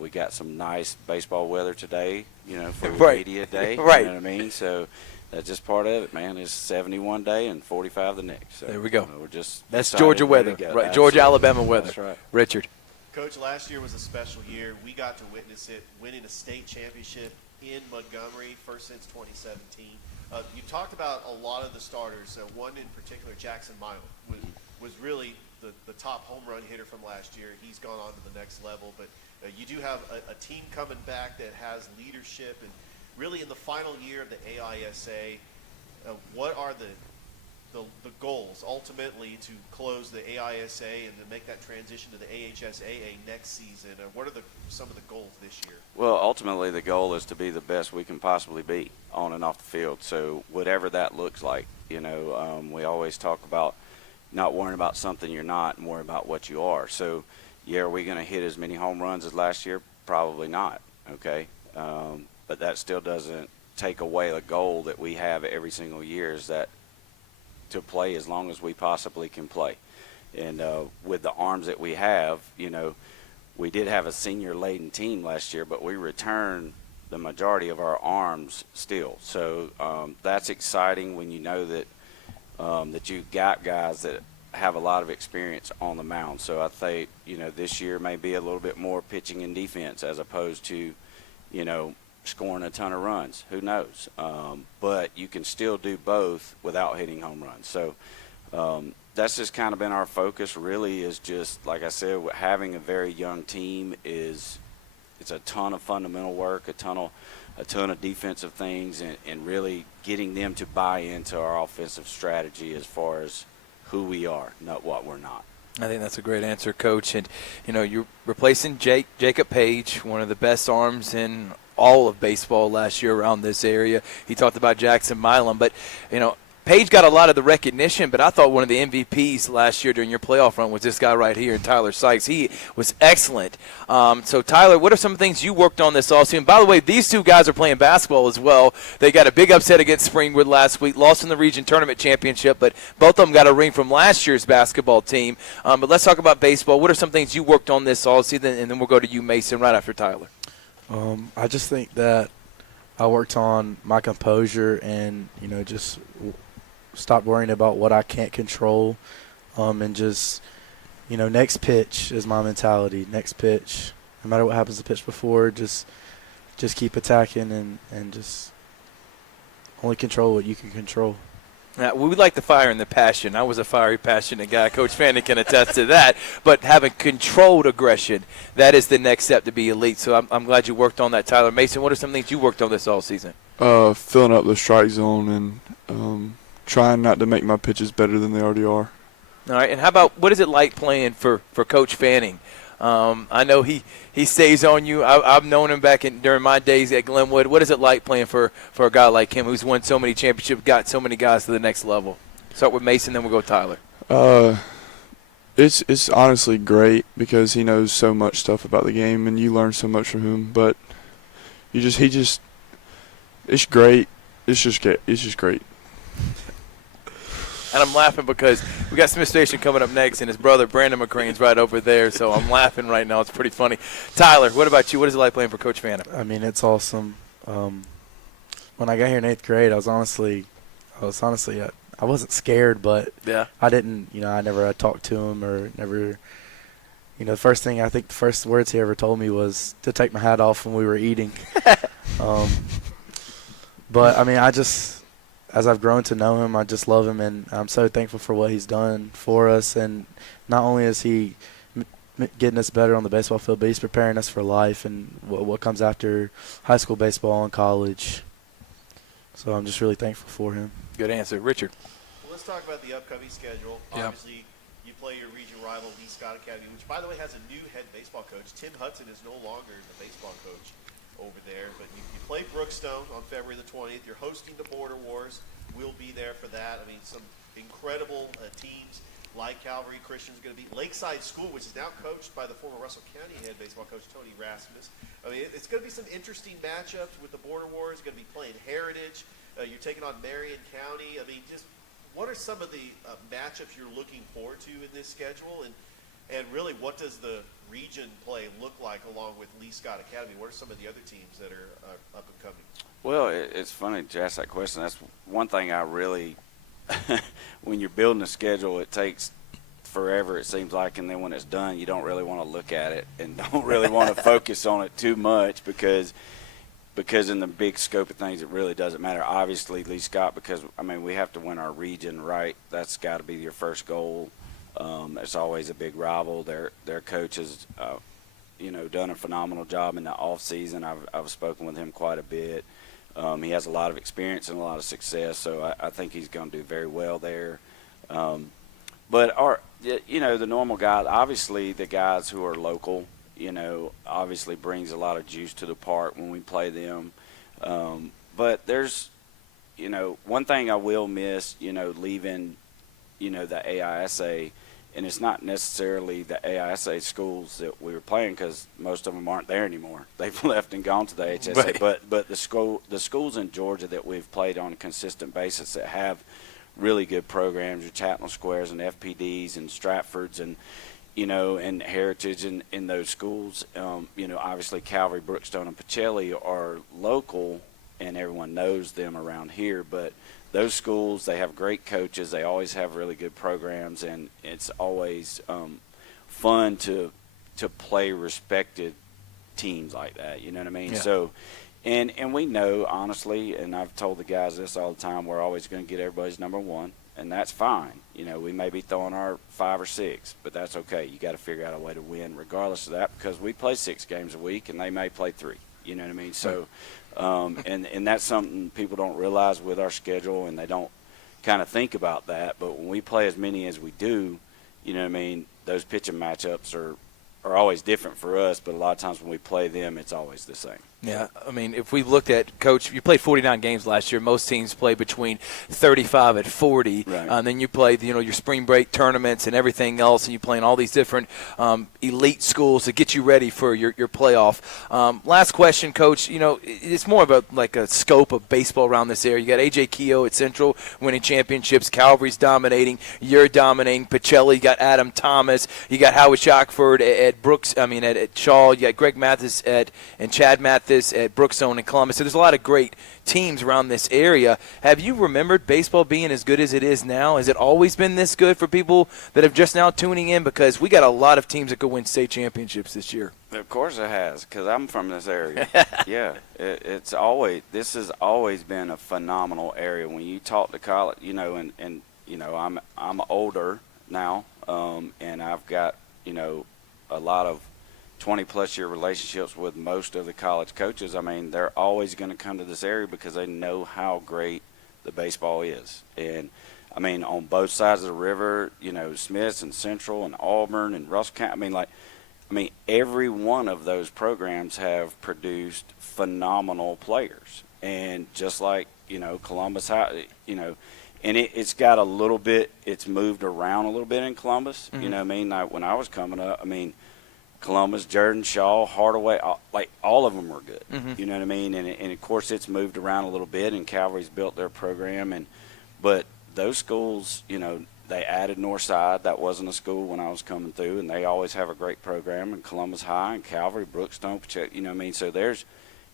We got some nice baseball weather today, for right. media day. Right. You know what I mean? So that's just part of it, man. It's 71 day and 45 the next. So, there we go. We're just that's Georgia weather, right? Georgia, Alabama weather. That's right. Richard. Coach, last year was a special year. We got to witness it, winning a state championship in Montgomery, first since 2017. You talked about a lot of the starters. One in particular, Jackson Milam, was really the top home run hitter from last year. He's gone on to the next level. But you do have a team coming back that has leadership. And really in the final year of the AISA, what are the goals ultimately to close the AISA and to make that transition to the AHSAA next season? What are some of the goals this year? Well, ultimately the goal is to be the best we can possibly be on and off the field. So whatever that looks like, we always talk about not worrying about something you're not and worrying about what you are. So, yeah, are we going to hit as many home runs as last year? Probably not, okay? But that still doesn't take away the goal that we have every single year, is that to play as long as we possibly can play. And with the arms that we have, we did have a senior-laden team last year, but we returned the majority of our arms still. So that's exciting when you know that that you've got guys that have a lot of experience on the mound. So I think, this year may be a little bit more pitching and defense as opposed to, scoring a ton of runs. Who knows? But you can still do both without hitting home runs. So that's just kind of been our focus, really, is just, like I said, having a very young team it's a ton of fundamental work, a ton of defensive things, and really getting them to buy into our offensive strategy as far as who we are, not what we're not. I think that's a great answer, Coach. And, you're replacing Jacob Page, one of the best arms in all of baseball last year around this area. He talked about Jackson Milam, but, Page got a lot of the recognition, but I thought one of the MVPs last year during your playoff run was this guy right here, Tyler Sykes. He was excellent. So, Tyler, what are some things you worked on this offseason? By the way, these two guys are playing basketball as well. They got a big upset against Springwood last week, lost in the region tournament championship, but both of them got a ring from last year's basketball team. But let's talk about baseball. What are some things you worked on this offseason? And then we'll go to you, Mason, right after Tyler. I just think that I worked on my composure and, just stop worrying about what I can't control, and just, next pitch is my mentality. Next pitch, no matter what happens to the pitch before, just keep attacking and just only control what you can control. Now, we like the fire and the passion. I was a fiery, passionate guy. Coach Fanning can attest to that. But having controlled aggression, that is the next step to be elite. So I'm glad you worked on that, Tyler. Mason, what are some things you worked on this all season? Filling up the strike zone and trying not to make my pitches better than they already are. All right, and how about what is it like playing for Coach Fanning? I know he stays on you. I've known him during my days at Glenwood. What is it like playing for a guy like him who's won so many championships, got so many guys to the next level? Start with Mason, then we'll go Tyler. It's honestly great because he knows so much stuff about the game and you learn so much from him. But it's great it's just great. It's just great. And I'm laughing because we got Smith Station coming up next, and his brother Brandon McCrane's right over there. So I'm laughing right now. It's pretty funny. Tyler, what about you? What is it like playing for Coach Phantom? I mean, it's awesome. When I got here in 8th grade, I wasn't scared, but yeah, I didn't, I never talked to him or never, the first words he ever told me was to take my hat off when we were eating. But I mean, as I've grown to know him, I just love him, and I'm so thankful for what he's done for us. And not only is he getting us better on the baseball field, but he's preparing us for life and what comes after high school baseball and college. So I'm just really thankful for him. Good answer. Richard. Well, let's talk about the upcoming schedule. Yeah. Obviously, you play your region rival, Lee Scott Academy, which, by the way, has a new head baseball coach. Tim Hudson is no longer the baseball coach over there. But you play Brookstone on February the 20th. You're hosting the Border Wars. We'll be there for that. I mean, some incredible teams like Calvary Christian's going to be Lakeside School, which is now coached by the former Russell County head baseball coach Tony Rasmus. I mean, it's going to be some interesting matchups with the Border Wars. Going to be playing Heritage. You're taking on Marion County. I mean, just what are some of the matchups you're looking forward to in this schedule, and really, what does the region play look like along with Lee Scott Academy? What are some of the other teams that are up and coming? Well, it's funny to ask that question. That's one thing I really, when you're building a schedule, it takes forever, it seems like, and then when it's done, you don't really want to look at it and don't really want to focus on it too much because in the big scope of things, it really doesn't matter. Obviously, Lee Scott, because, I mean, we have to win our region, right? That's got to be your first goal. It's always a big rival. Their coach has, done a phenomenal job in the off season. I've spoken with him quite a bit. He has a lot of experience and a lot of success, so I think he's going to do very well there. But the normal guys, obviously the guys who are local, obviously brings a lot of juice to the park when we play them. But there's, one thing I will miss, leaving, the AISA, and it's not necessarily the AISA schools that we were playing because most of them aren't there anymore. They've left and gone to the HSA. Right. But the schools in Georgia that we've played on a consistent basis that have really good programs, your Chapman Squares and FPDs and Stratfords and and Heritage in those schools. Obviously Calvary, Brookstone, and Pacelli are local, and everyone knows them around here. But those schools, they have great coaches. They always have really good programs, and it's always fun to play respected teams like that. You know what I mean? Yeah. So, and we know, honestly, and I've told the guys this all the time, we're always going to get everybody's number one. And that's fine. We may be throwing our 5 or 6, but that's okay. You got to figure out a way to win regardless of that because we play 6 games a week and they may play 3. You know what I mean? So, and that's something people don't realize with our schedule, and they don't kind of think about that. But when we play as many as we do, you know what I mean, those pitching matchups are always different for us, but a lot of times when we play them, it's always the same. Yeah, I mean, if we looked at, Coach, you played 49 games last year. Most teams play between 35 and 40. Right. And then you play, your spring break tournaments and everything else, and you play in all these different elite schools to get you ready for your playoff. Last question, Coach. It's more of a scope of baseball around this area. You got A.J. Keough at Central winning championships. Calvary's dominating. You're dominating. Pacelli, you got Adam Thomas. You got Howard Shockford at Shaw. You got Greg Mathis and Chad Mathis at Brookstone and Columbus. So there's a lot of great teams around this area. Have you remembered baseball being as good as it is now? Has it always been this good for people that are just now tuning in? Because we got a lot of teams that could win state championships this year. Of course it has, because I'm from this area. Yeah, this has always been a phenomenal area. When you talk to college, I'm older now, and I've got a lot of 20-plus year relationships with most of the college coaches. I mean, they're always going to come to this area because they know how great the baseball is. And, I mean, on both sides of the river, Smiths and Central and Auburn and Russell County, every one of those programs have produced phenomenal players. And just like, Columbus, and it's got a little bit, it's moved around a little bit in Columbus. Mm-hmm. Like when I was coming up, Columbus, Jordan, Shaw, Hardaway, all of them were good. Mhm. You know what I mean? And of course, it's moved around a little bit, and Calvary's built their program. But those schools, they added Northside. That wasn't a school when I was coming through, and they always have a great program. And Columbus High and Calvary, Brookstone, you know what I mean? So there's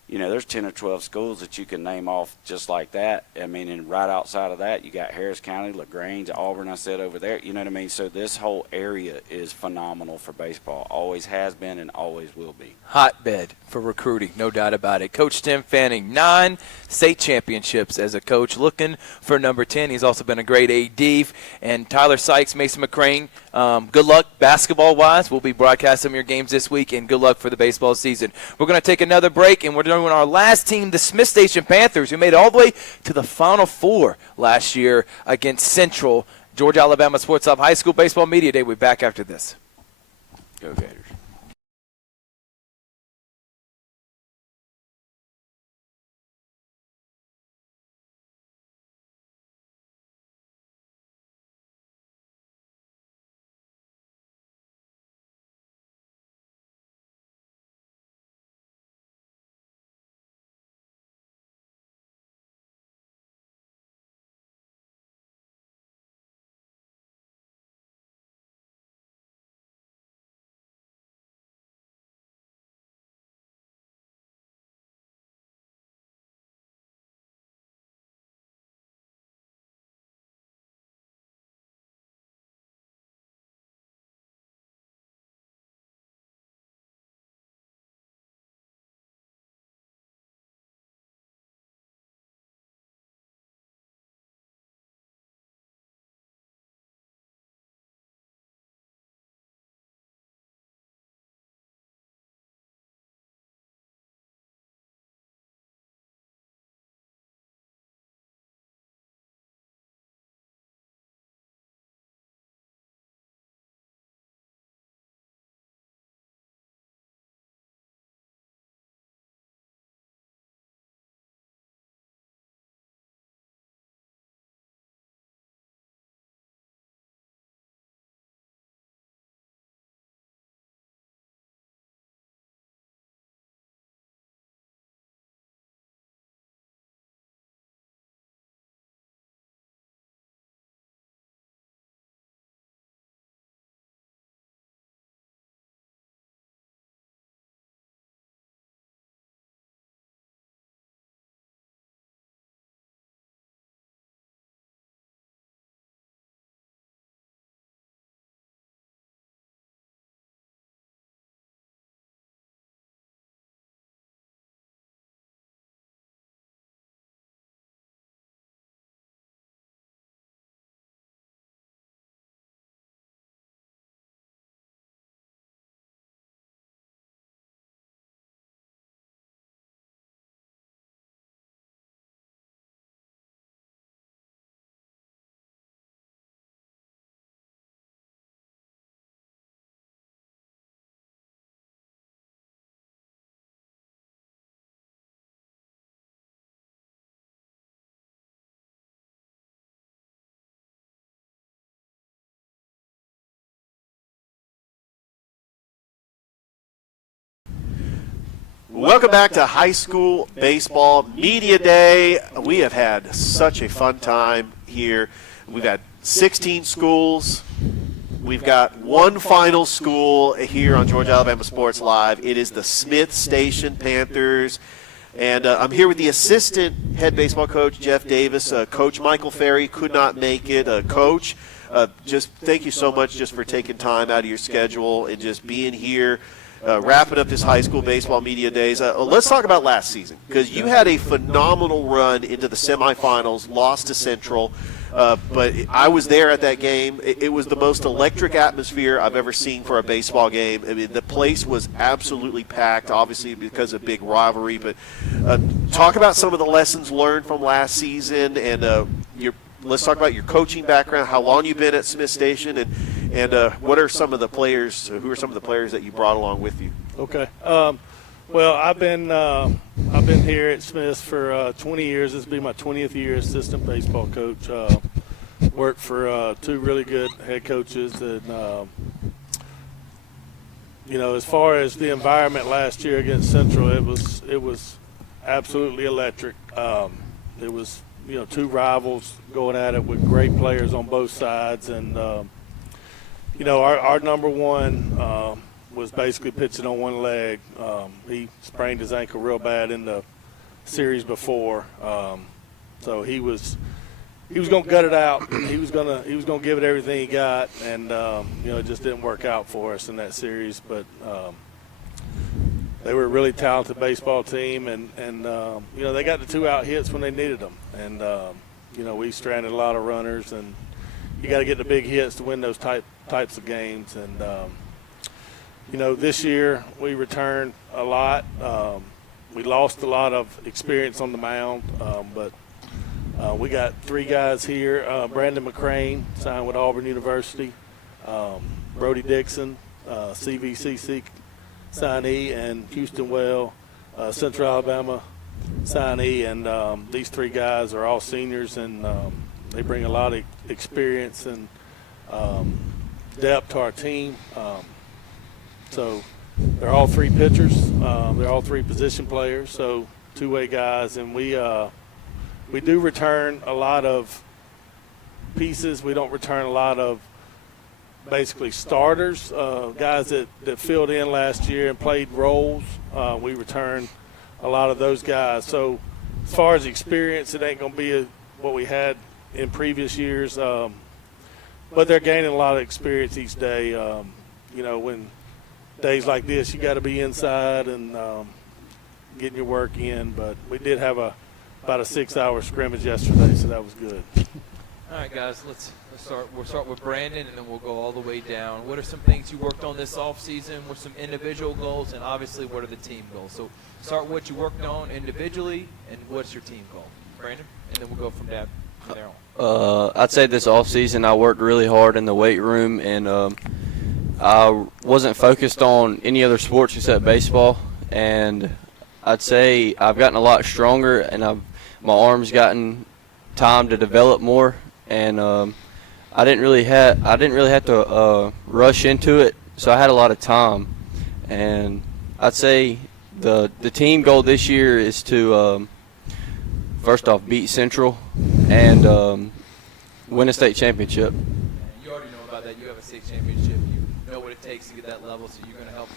10 or 12 schools that you can name off just like that. I mean, and right outside of that, you got Harris County, LaGrange, Auburn, I said over there. You know what I mean? So this whole area is phenomenal for baseball. Always has been and always will be. Hotbed for recruiting, no doubt about it. Coach Tim Fanning, 9 state championships as a coach, looking for number 10. He's also been a great AD. And Tyler Sykes, Mason McCrane, good luck basketball-wise. We'll be broadcasting some of your games this week, and good luck for the baseball season. We're going to take another break, and we're doing our last team, the Smith Station Panthers, who made it all the way to the Final Four last year against Central. Georgia Alabama Sports Hub High School Baseball Media Day. We'll be back after this. Go Gators. Welcome back to High School Baseball Media Day. We have had such a fun time here. We've had 16 schools. We've got one final school here on Georgia Alabama Sports Live. It is the Smith Station Panthers. And I'm here with the assistant head baseball coach, Jeff Davis. Coach Michael Ferry could not make it. Coach, just thank you so much just for taking time out of your schedule and just being here. Wrapping up this high school baseball media days. Let's talk about last season, because you had a phenomenal run into the semifinals, lost to Central, but I was there at that game. It was the most electric atmosphere I've ever seen for a baseball game. I mean, the place was absolutely packed, obviously because of big rivalry, but talk about some of the lessons learned from last season, and let's talk about your coaching background, how long you've been at Smith Station, and what are some of the players? Who are some of the players that you brought along with you? Okay. Well, I've been here at Smith for 20 years. This will be my 20th year assistant baseball coach. Worked for 2 really good head coaches, and you know, as far as the environment last year against Central, it was absolutely electric. It was, you know, two rivals going at it with great players on both sides, and you know, our number one was basically pitching on one leg. He sprained his ankle real bad in the series before, so he was going to gut it out. He was going to give it everything he got, and you know, it just didn't work out for us in that series. But they were a really talented baseball team, and you know, they got the 2 out hits when they needed them, and you know, we stranded a lot of runners, and you got to get the big hits to win those types of games. And you know, this year we returned a lot. We lost a lot of experience on the mound, but we got 3 guys here. Brandon McCrane signed with Auburn University. Brody Dixon, CVCC signee, and Houston Well, Central Alabama signee. And these 3 guys are all seniors, and they bring a lot of experience and depth to our team. So they're all 3 pitchers. They're all 3 position players, so two-way guys. And we do return a lot of pieces. We don't return a lot of basically starters, guys that filled in last year and played roles. We return a lot of those guys. So as far as experience, it ain't going to be what we had in previous years. But they're gaining a lot of experience each day. You know, when days like this, you got to be inside and getting your work in. But we did have about a 6-hour scrimmage yesterday, so that was good. All right, guys, let's start. We'll start with Brandon, and then we'll go all the way down. What are some things you worked on this offseason? What are some individual goals, and obviously what are the team goals? So start what you worked on individually, and what's your team goal? Brandon, and then we'll go from there on. I'd say this offseason I worked really hard in the weight room, and I wasn't focused on any other sports except baseball. And I'd say I've gotten a lot stronger, and my arm's gotten time to develop more. And I didn't really have to rush into it, so I had a lot of time. And I'd say the team goal this year is to first off beat Central and win a state championship. You already know about that. You have a state championship. You know what it takes to get that level, so you're going to help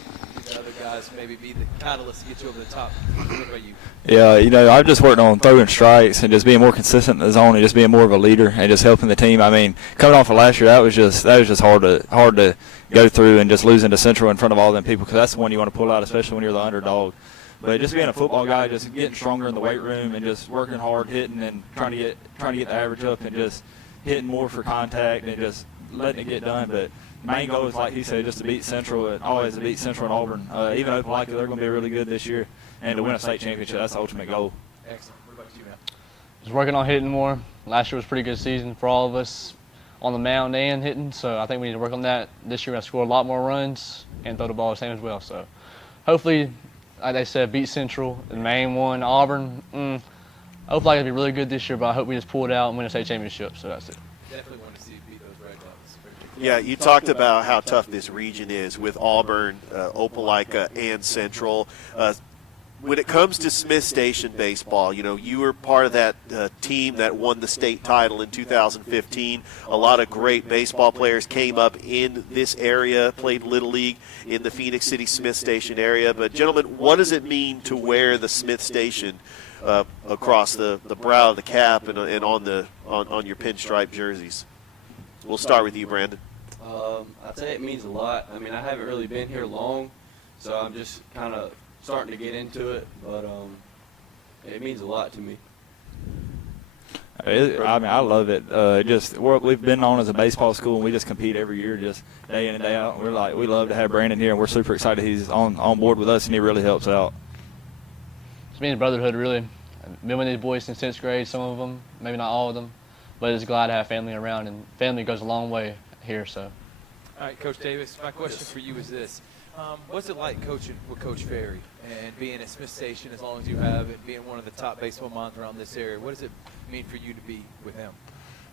the other guys maybe be the catalyst to get you over the top. What about you? Yeah, you know, I've just worked on throwing strikes and just being more consistent in the zone and just being more of a leader and just helping the team. I mean, coming off of last year, that was just hard to go through, and just losing to Central in front of all them people, because that's the one you want to pull out, especially when you're the underdog. But just being a football guy, just getting stronger in the weight room and just working hard, hitting and trying to get the average up and just hitting more for contact and just letting it get done. But main goal is, like he said, just to beat Central, and always to beat Central and Auburn. Even Opelika, they're going to be really good this year, and to win a state championship, that's the ultimate goal. Excellent. What about you, man? Just working on hitting more. Last year was a pretty good season for all of us on the mound and hitting, so I think we need to work on that. This year we're going to score a lot more runs and throw the ball the same as well. So hopefully, like they said, beat Central, the main one, Auburn. Hopefully I can be really good this year, but I hope we just pull it out and win a state championship, so that's it. Definitely want to see you beat those Red Devils. Yeah, you talked about how tough this region is with Auburn, Opelika, and Central. When it comes to Smith Station baseball, you know, you were part of that team that won the state title in 2015. A lot of great baseball players came up in this area, played Little League in the Phoenix City Smith Station area. But, gentlemen, what does it mean to wear the Smith Station across the brow of the cap and on your pinstripe jerseys? We'll start with you, Brandon. I'd say it means a lot. I mean, I haven't really been here long, so I'm just kind of starting to get into it, but it means a lot to me. I love it. We've been on as a baseball school, and we just compete every year, just day in and day out. We love to have Brandon here, and we're super excited he's on board with us, and he really helps out. It's means brotherhood, really. I've been with these boys since 6th grade, some of them, maybe not all of them, but it's glad to have family around, and family goes a long way here. So. All right, Coach Davis, my question for you is this. What's it like coaching with Coach Ferry and being at Smith Station as long as you have and being one of the top baseball minds around this area? What does it mean for you to be with him?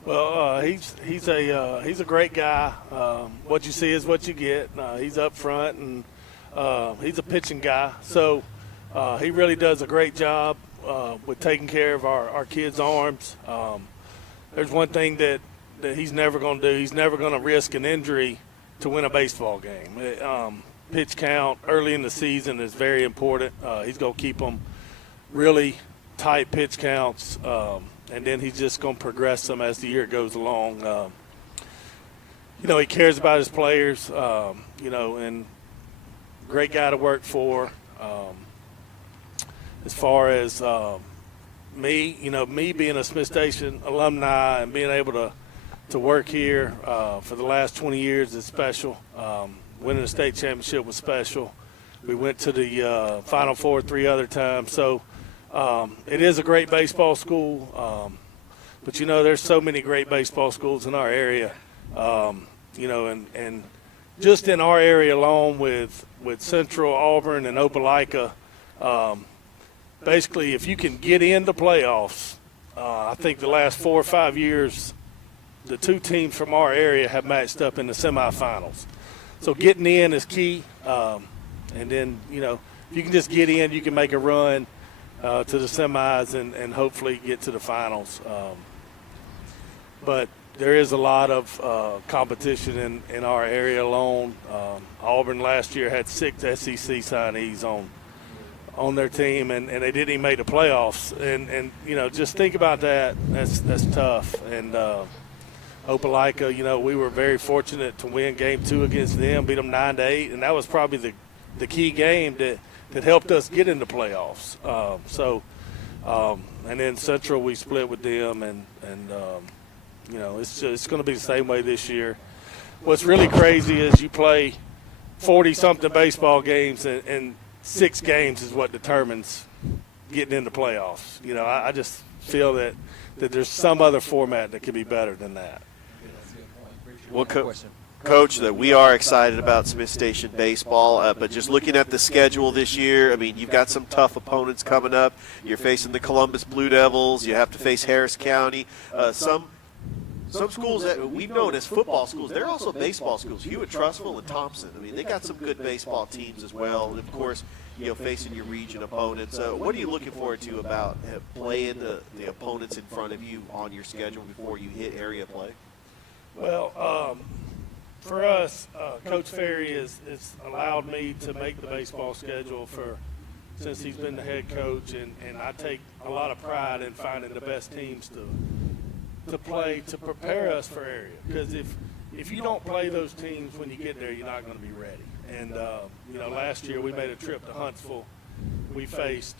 Well, he's a great guy. What you see is what you get. He's up front, and He's a pitching guy, so he really does a great job with taking care of our kids' arms. There's one thing that he's never going to do. He's never going to risk an injury to win a baseball game. Pitch count early in the season is very important. He's going to keep them really tight pitch counts, and then he's just going to progress them as the year goes along. He cares about his players, and great guy to work for. As far as me being a Smith Station alumni and being able to work here for the last 20 years is special. Winning the state championship was special. We went to the Final Four 3 other times. So it is a great baseball school. But, there's so many great baseball schools in our area. And just in our area alone with Central, Auburn, and Opelika, basically if you can get into playoffs, I think the last 4 or 5 years, the 2 teams from our area have matched up in the semifinals. So getting in is key. And then, if you can just get in, you can make a run to the semis and hopefully get to the finals. But there is a lot of competition in our area alone. Auburn last year had 6 SEC signees on their team, and they didn't even make the playoffs. And just think about that. That's tough. And Opelika, we were very fortunate to win Game 2 against them, beat them 9-8, and that was probably the key game that helped us get into playoffs. And then Central, we split with them, and it's going to be the same way this year. What's really crazy is you play 40-something baseball games, and 6 games is what determines getting into playoffs. I just feel that there's some other format that can be better than that. Well, Coach, that we are excited about Smith Station baseball, but just looking at the schedule this year, I mean, you've got some tough opponents coming up. You're facing the Columbus Blue Devils. You have to face Harris County. Some schools that we've known as football schools, they're also baseball schools. Hewitt-Trussville and Thompson. I mean, they got some good baseball teams as well. And, of course, facing your region opponents. What are you looking forward to about playing the opponents in front of you on your schedule before you hit area play? Well, for us, Coach Ferry has allowed me to make the baseball schedule since he's been the head coach, and I take a lot of pride in finding the best teams to play to prepare us for area. Because if you don't play those teams when you get there, you're not going to be ready. And last year we made a trip to Huntsville. We faced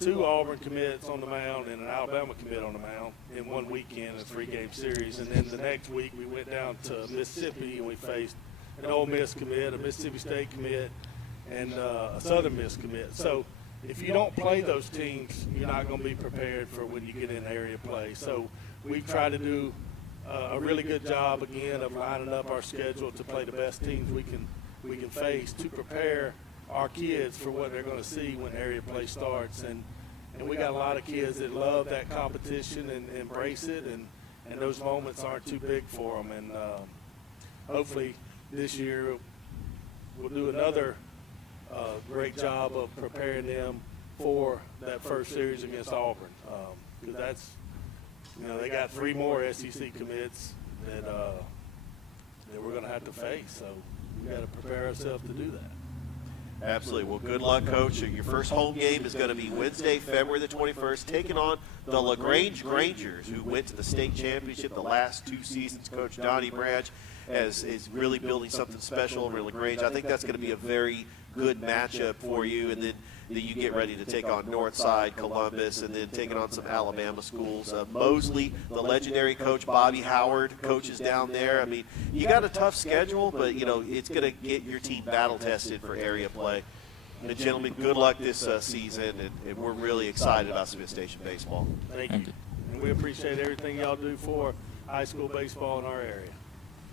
2 Auburn commits on the mound and an Alabama commit on the mound in one weekend, a 3-game series. And then the next week we went down to Mississippi and we faced an Ole Miss commit, a Mississippi State commit, and a Southern Miss commit. So if you don't play those teams, you're not going to be prepared for when you get in area play. So we try to do a really good job again of lining up our schedule to play the best teams we can face to prepare our kids for what they're going to see when area play starts. And we got a lot of kids that love that competition and embrace it, and those moments aren't too big for them. And hopefully this year we'll do another great job of preparing them for that first series against Auburn, because that's, they got 3 more SEC commits that we're going to have to face. So we got to prepare ourselves to do that. Absolutely. Well, good luck, Coach. Your first home game is going to be Wednesday, February the 21st, taking on the LaGrange Grangers, who went to the state championship the last 2 seasons. Coach Donnie Branch is really building something special over LaGrange. I think that's going to be a very good matchup for you. And then you get ready to take on Northside, Columbus, and then taking on some Alabama schools. Mosley, the legendary coach Bobby Howard, coaches down there. I mean, you got a tough schedule, but, it's going to get your team battle-tested for area play. And, gentlemen, good luck this season, and we're really excited about Smith Station baseball. Thank you. And we appreciate everything y'all do for high school baseball in our area.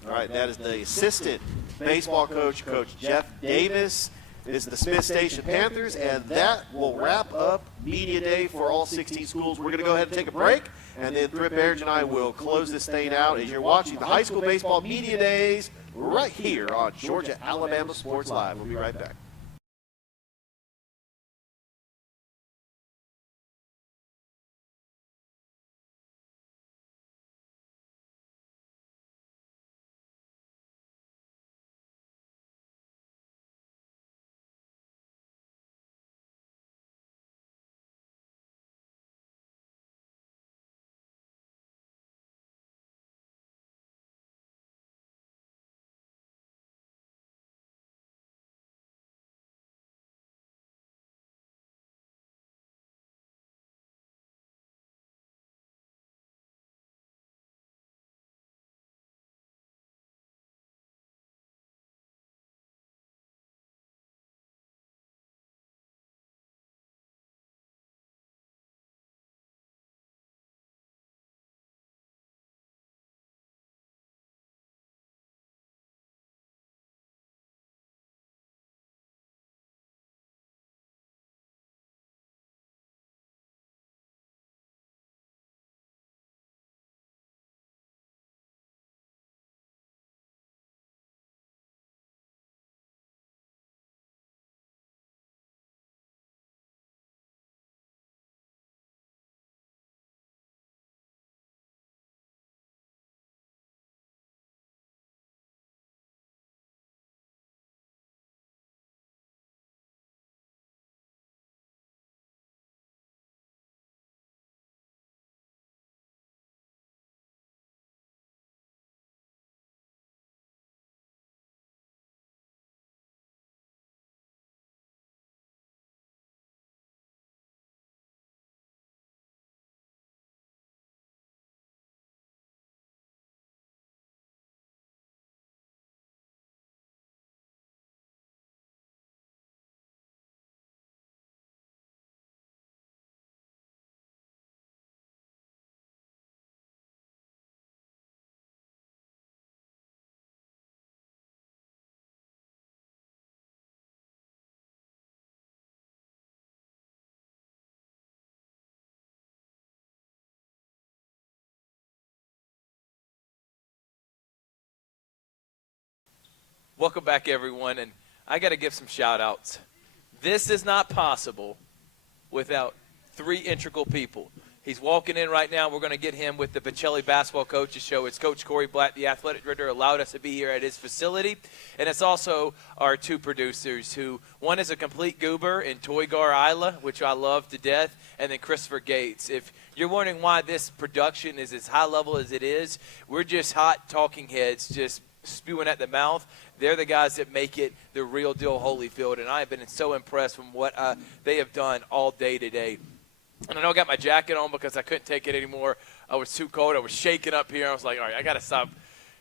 All right, that is the assistant baseball coach, Coach Jeff Davis. Is the Smith Station Panthers, and that will wrap up Media Day for all 16 schools. We're going to go ahead and take a break, and then Thrip Barrage and I will close this thing out as you're watching the High School Baseball Media Days right here on Georgia Alabama Sports Live. We'll be right back. Welcome back, everyone. And I got to give some shout-outs. This is not possible without three integral people. He's walking in right now. We're going to get him with the Pacelli Basketball Coaches Show. It's Coach Corey Black, the athletic director, allowed us to be here at his facility. And it's also our two producers, who one is a complete goober in Toygar Isla, which I love to death, and then Christopher Gates. If you're wondering why this production is as high level as it is, we're just hot talking heads just spewing at the mouth. They're the guys that make it the real deal Holyfield, and I have been so impressed from what they have done all day today. And I know I got my jacket on because I couldn't take it anymore. I was too cold. I was shaking up here. I was like, all right, I got to stop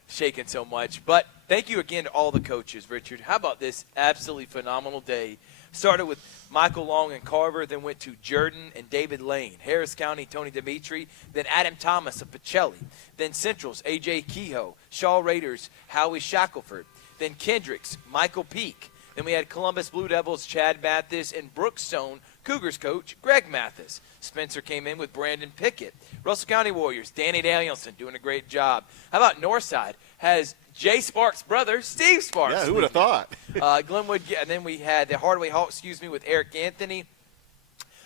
shaking so much. But thank you again to all the coaches, Richard. How about this absolutely phenomenal day? Started with Michael Long and Carver, then went to Jordan and David Lane, Harris County, Tony Dimitri, then Adam Thomas of Pacelli, then Central's A.J. Kehoe, Shaw Raiders, Howie Shackelford, then Kendricks, Michael Peak. Then we had Columbus Blue Devils, Chad Mathis, and Brookstone Cougars coach Greg Mathis. Spencer came in with Brandon Pickett. Russell County Warriors, Danny Danielson, doing a great job. How about Northside? Has Jay Sparks' brother, Steve Sparks. Yeah, who would have thought? Glenwood, and then we had the Hardaway Hawks, with Eric Anthony.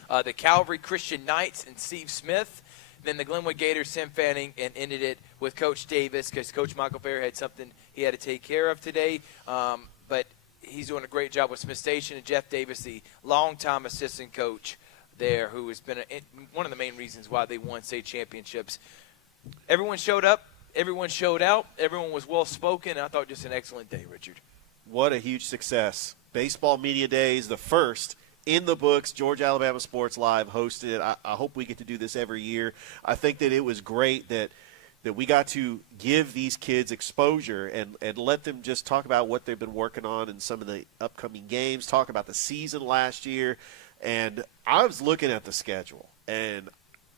The Calvary Christian Knights and Steve Smith. Then the Glenwood Gators, Sam Fanning, and ended it with Coach Davis, because Coach Michael Fair had something he had to take care of today. But he's doing a great job with Smith Station, and Jeff Davis, the longtime assistant coach there, who has been one of the main reasons why they won state championships. Everyone showed up. Everyone showed out. Everyone was well-spoken. I thought just an excellent day, Richard. What a huge success. Baseball Media Days, the first in the books. Georgia Alabama Sports Live hosted it. I hope we get to do this every year. I think that it was great that we got to give these kids exposure and let them just talk about what they've been working on in some of the upcoming games, talk about the season last year. And I was looking at the schedule, and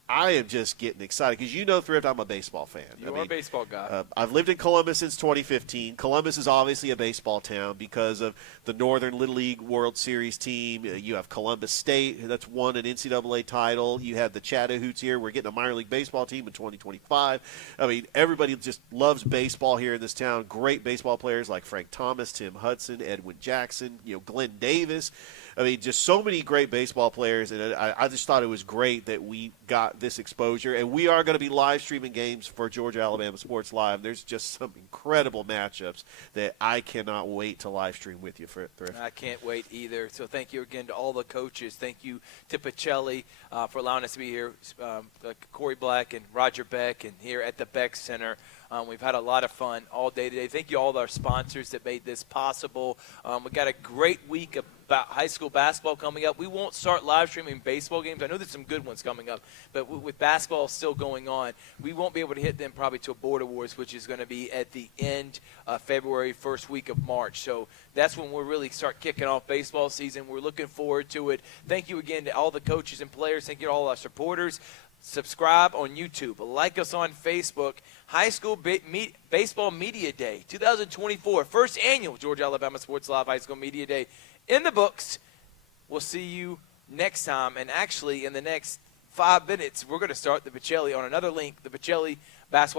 I am just getting excited because Thrift, I'm a baseball fan. You are a baseball guy. I've lived in Columbus since 2015. Columbus is obviously a baseball town because of the Northern Little League World Series team. You have Columbus State that's won an NCAA title. You have the Chattahoochee here. We're getting a minor league baseball team in 2025. I mean, everybody just loves baseball here in this town. Great baseball players like Frank Thomas, Tim Hudson, Edwin Jackson, Glenn Davis. I mean, just so many great baseball players, and I just thought it was great that we got this exposure. And we are going to be live streaming games for Georgia Alabama Sports Live. There's just some incredible matchups that I cannot wait to live stream with you, Thrift. I can't wait either. So thank you again to all the coaches. Thank you to Pacelli for allowing us to be here, Corey Black and Roger Beck, and here at the Beck Center. We've had a lot of fun all day today. Thank you all our sponsors that made this possible. We got a great week about high school basketball coming up. We won't start live streaming baseball games. I know there's some good ones coming up, but with basketball still going on, we won't be able to hit them probably till Board Awards, which is going to be at the end of February, first week of March. So that's when we'll really start kicking off baseball season. We're looking forward to it. Thank you again to all the coaches and players. Thank you to all our supporters. Subscribe on YouTube. Like us on Facebook. High School Baseball Media Day 2024. First annual Georgia Alabama Sports Live High School Media Day in the books. We'll see you next time. And actually, in the next 5 minutes, we're going to start the Pacelli on another link, the Pacelli Basketball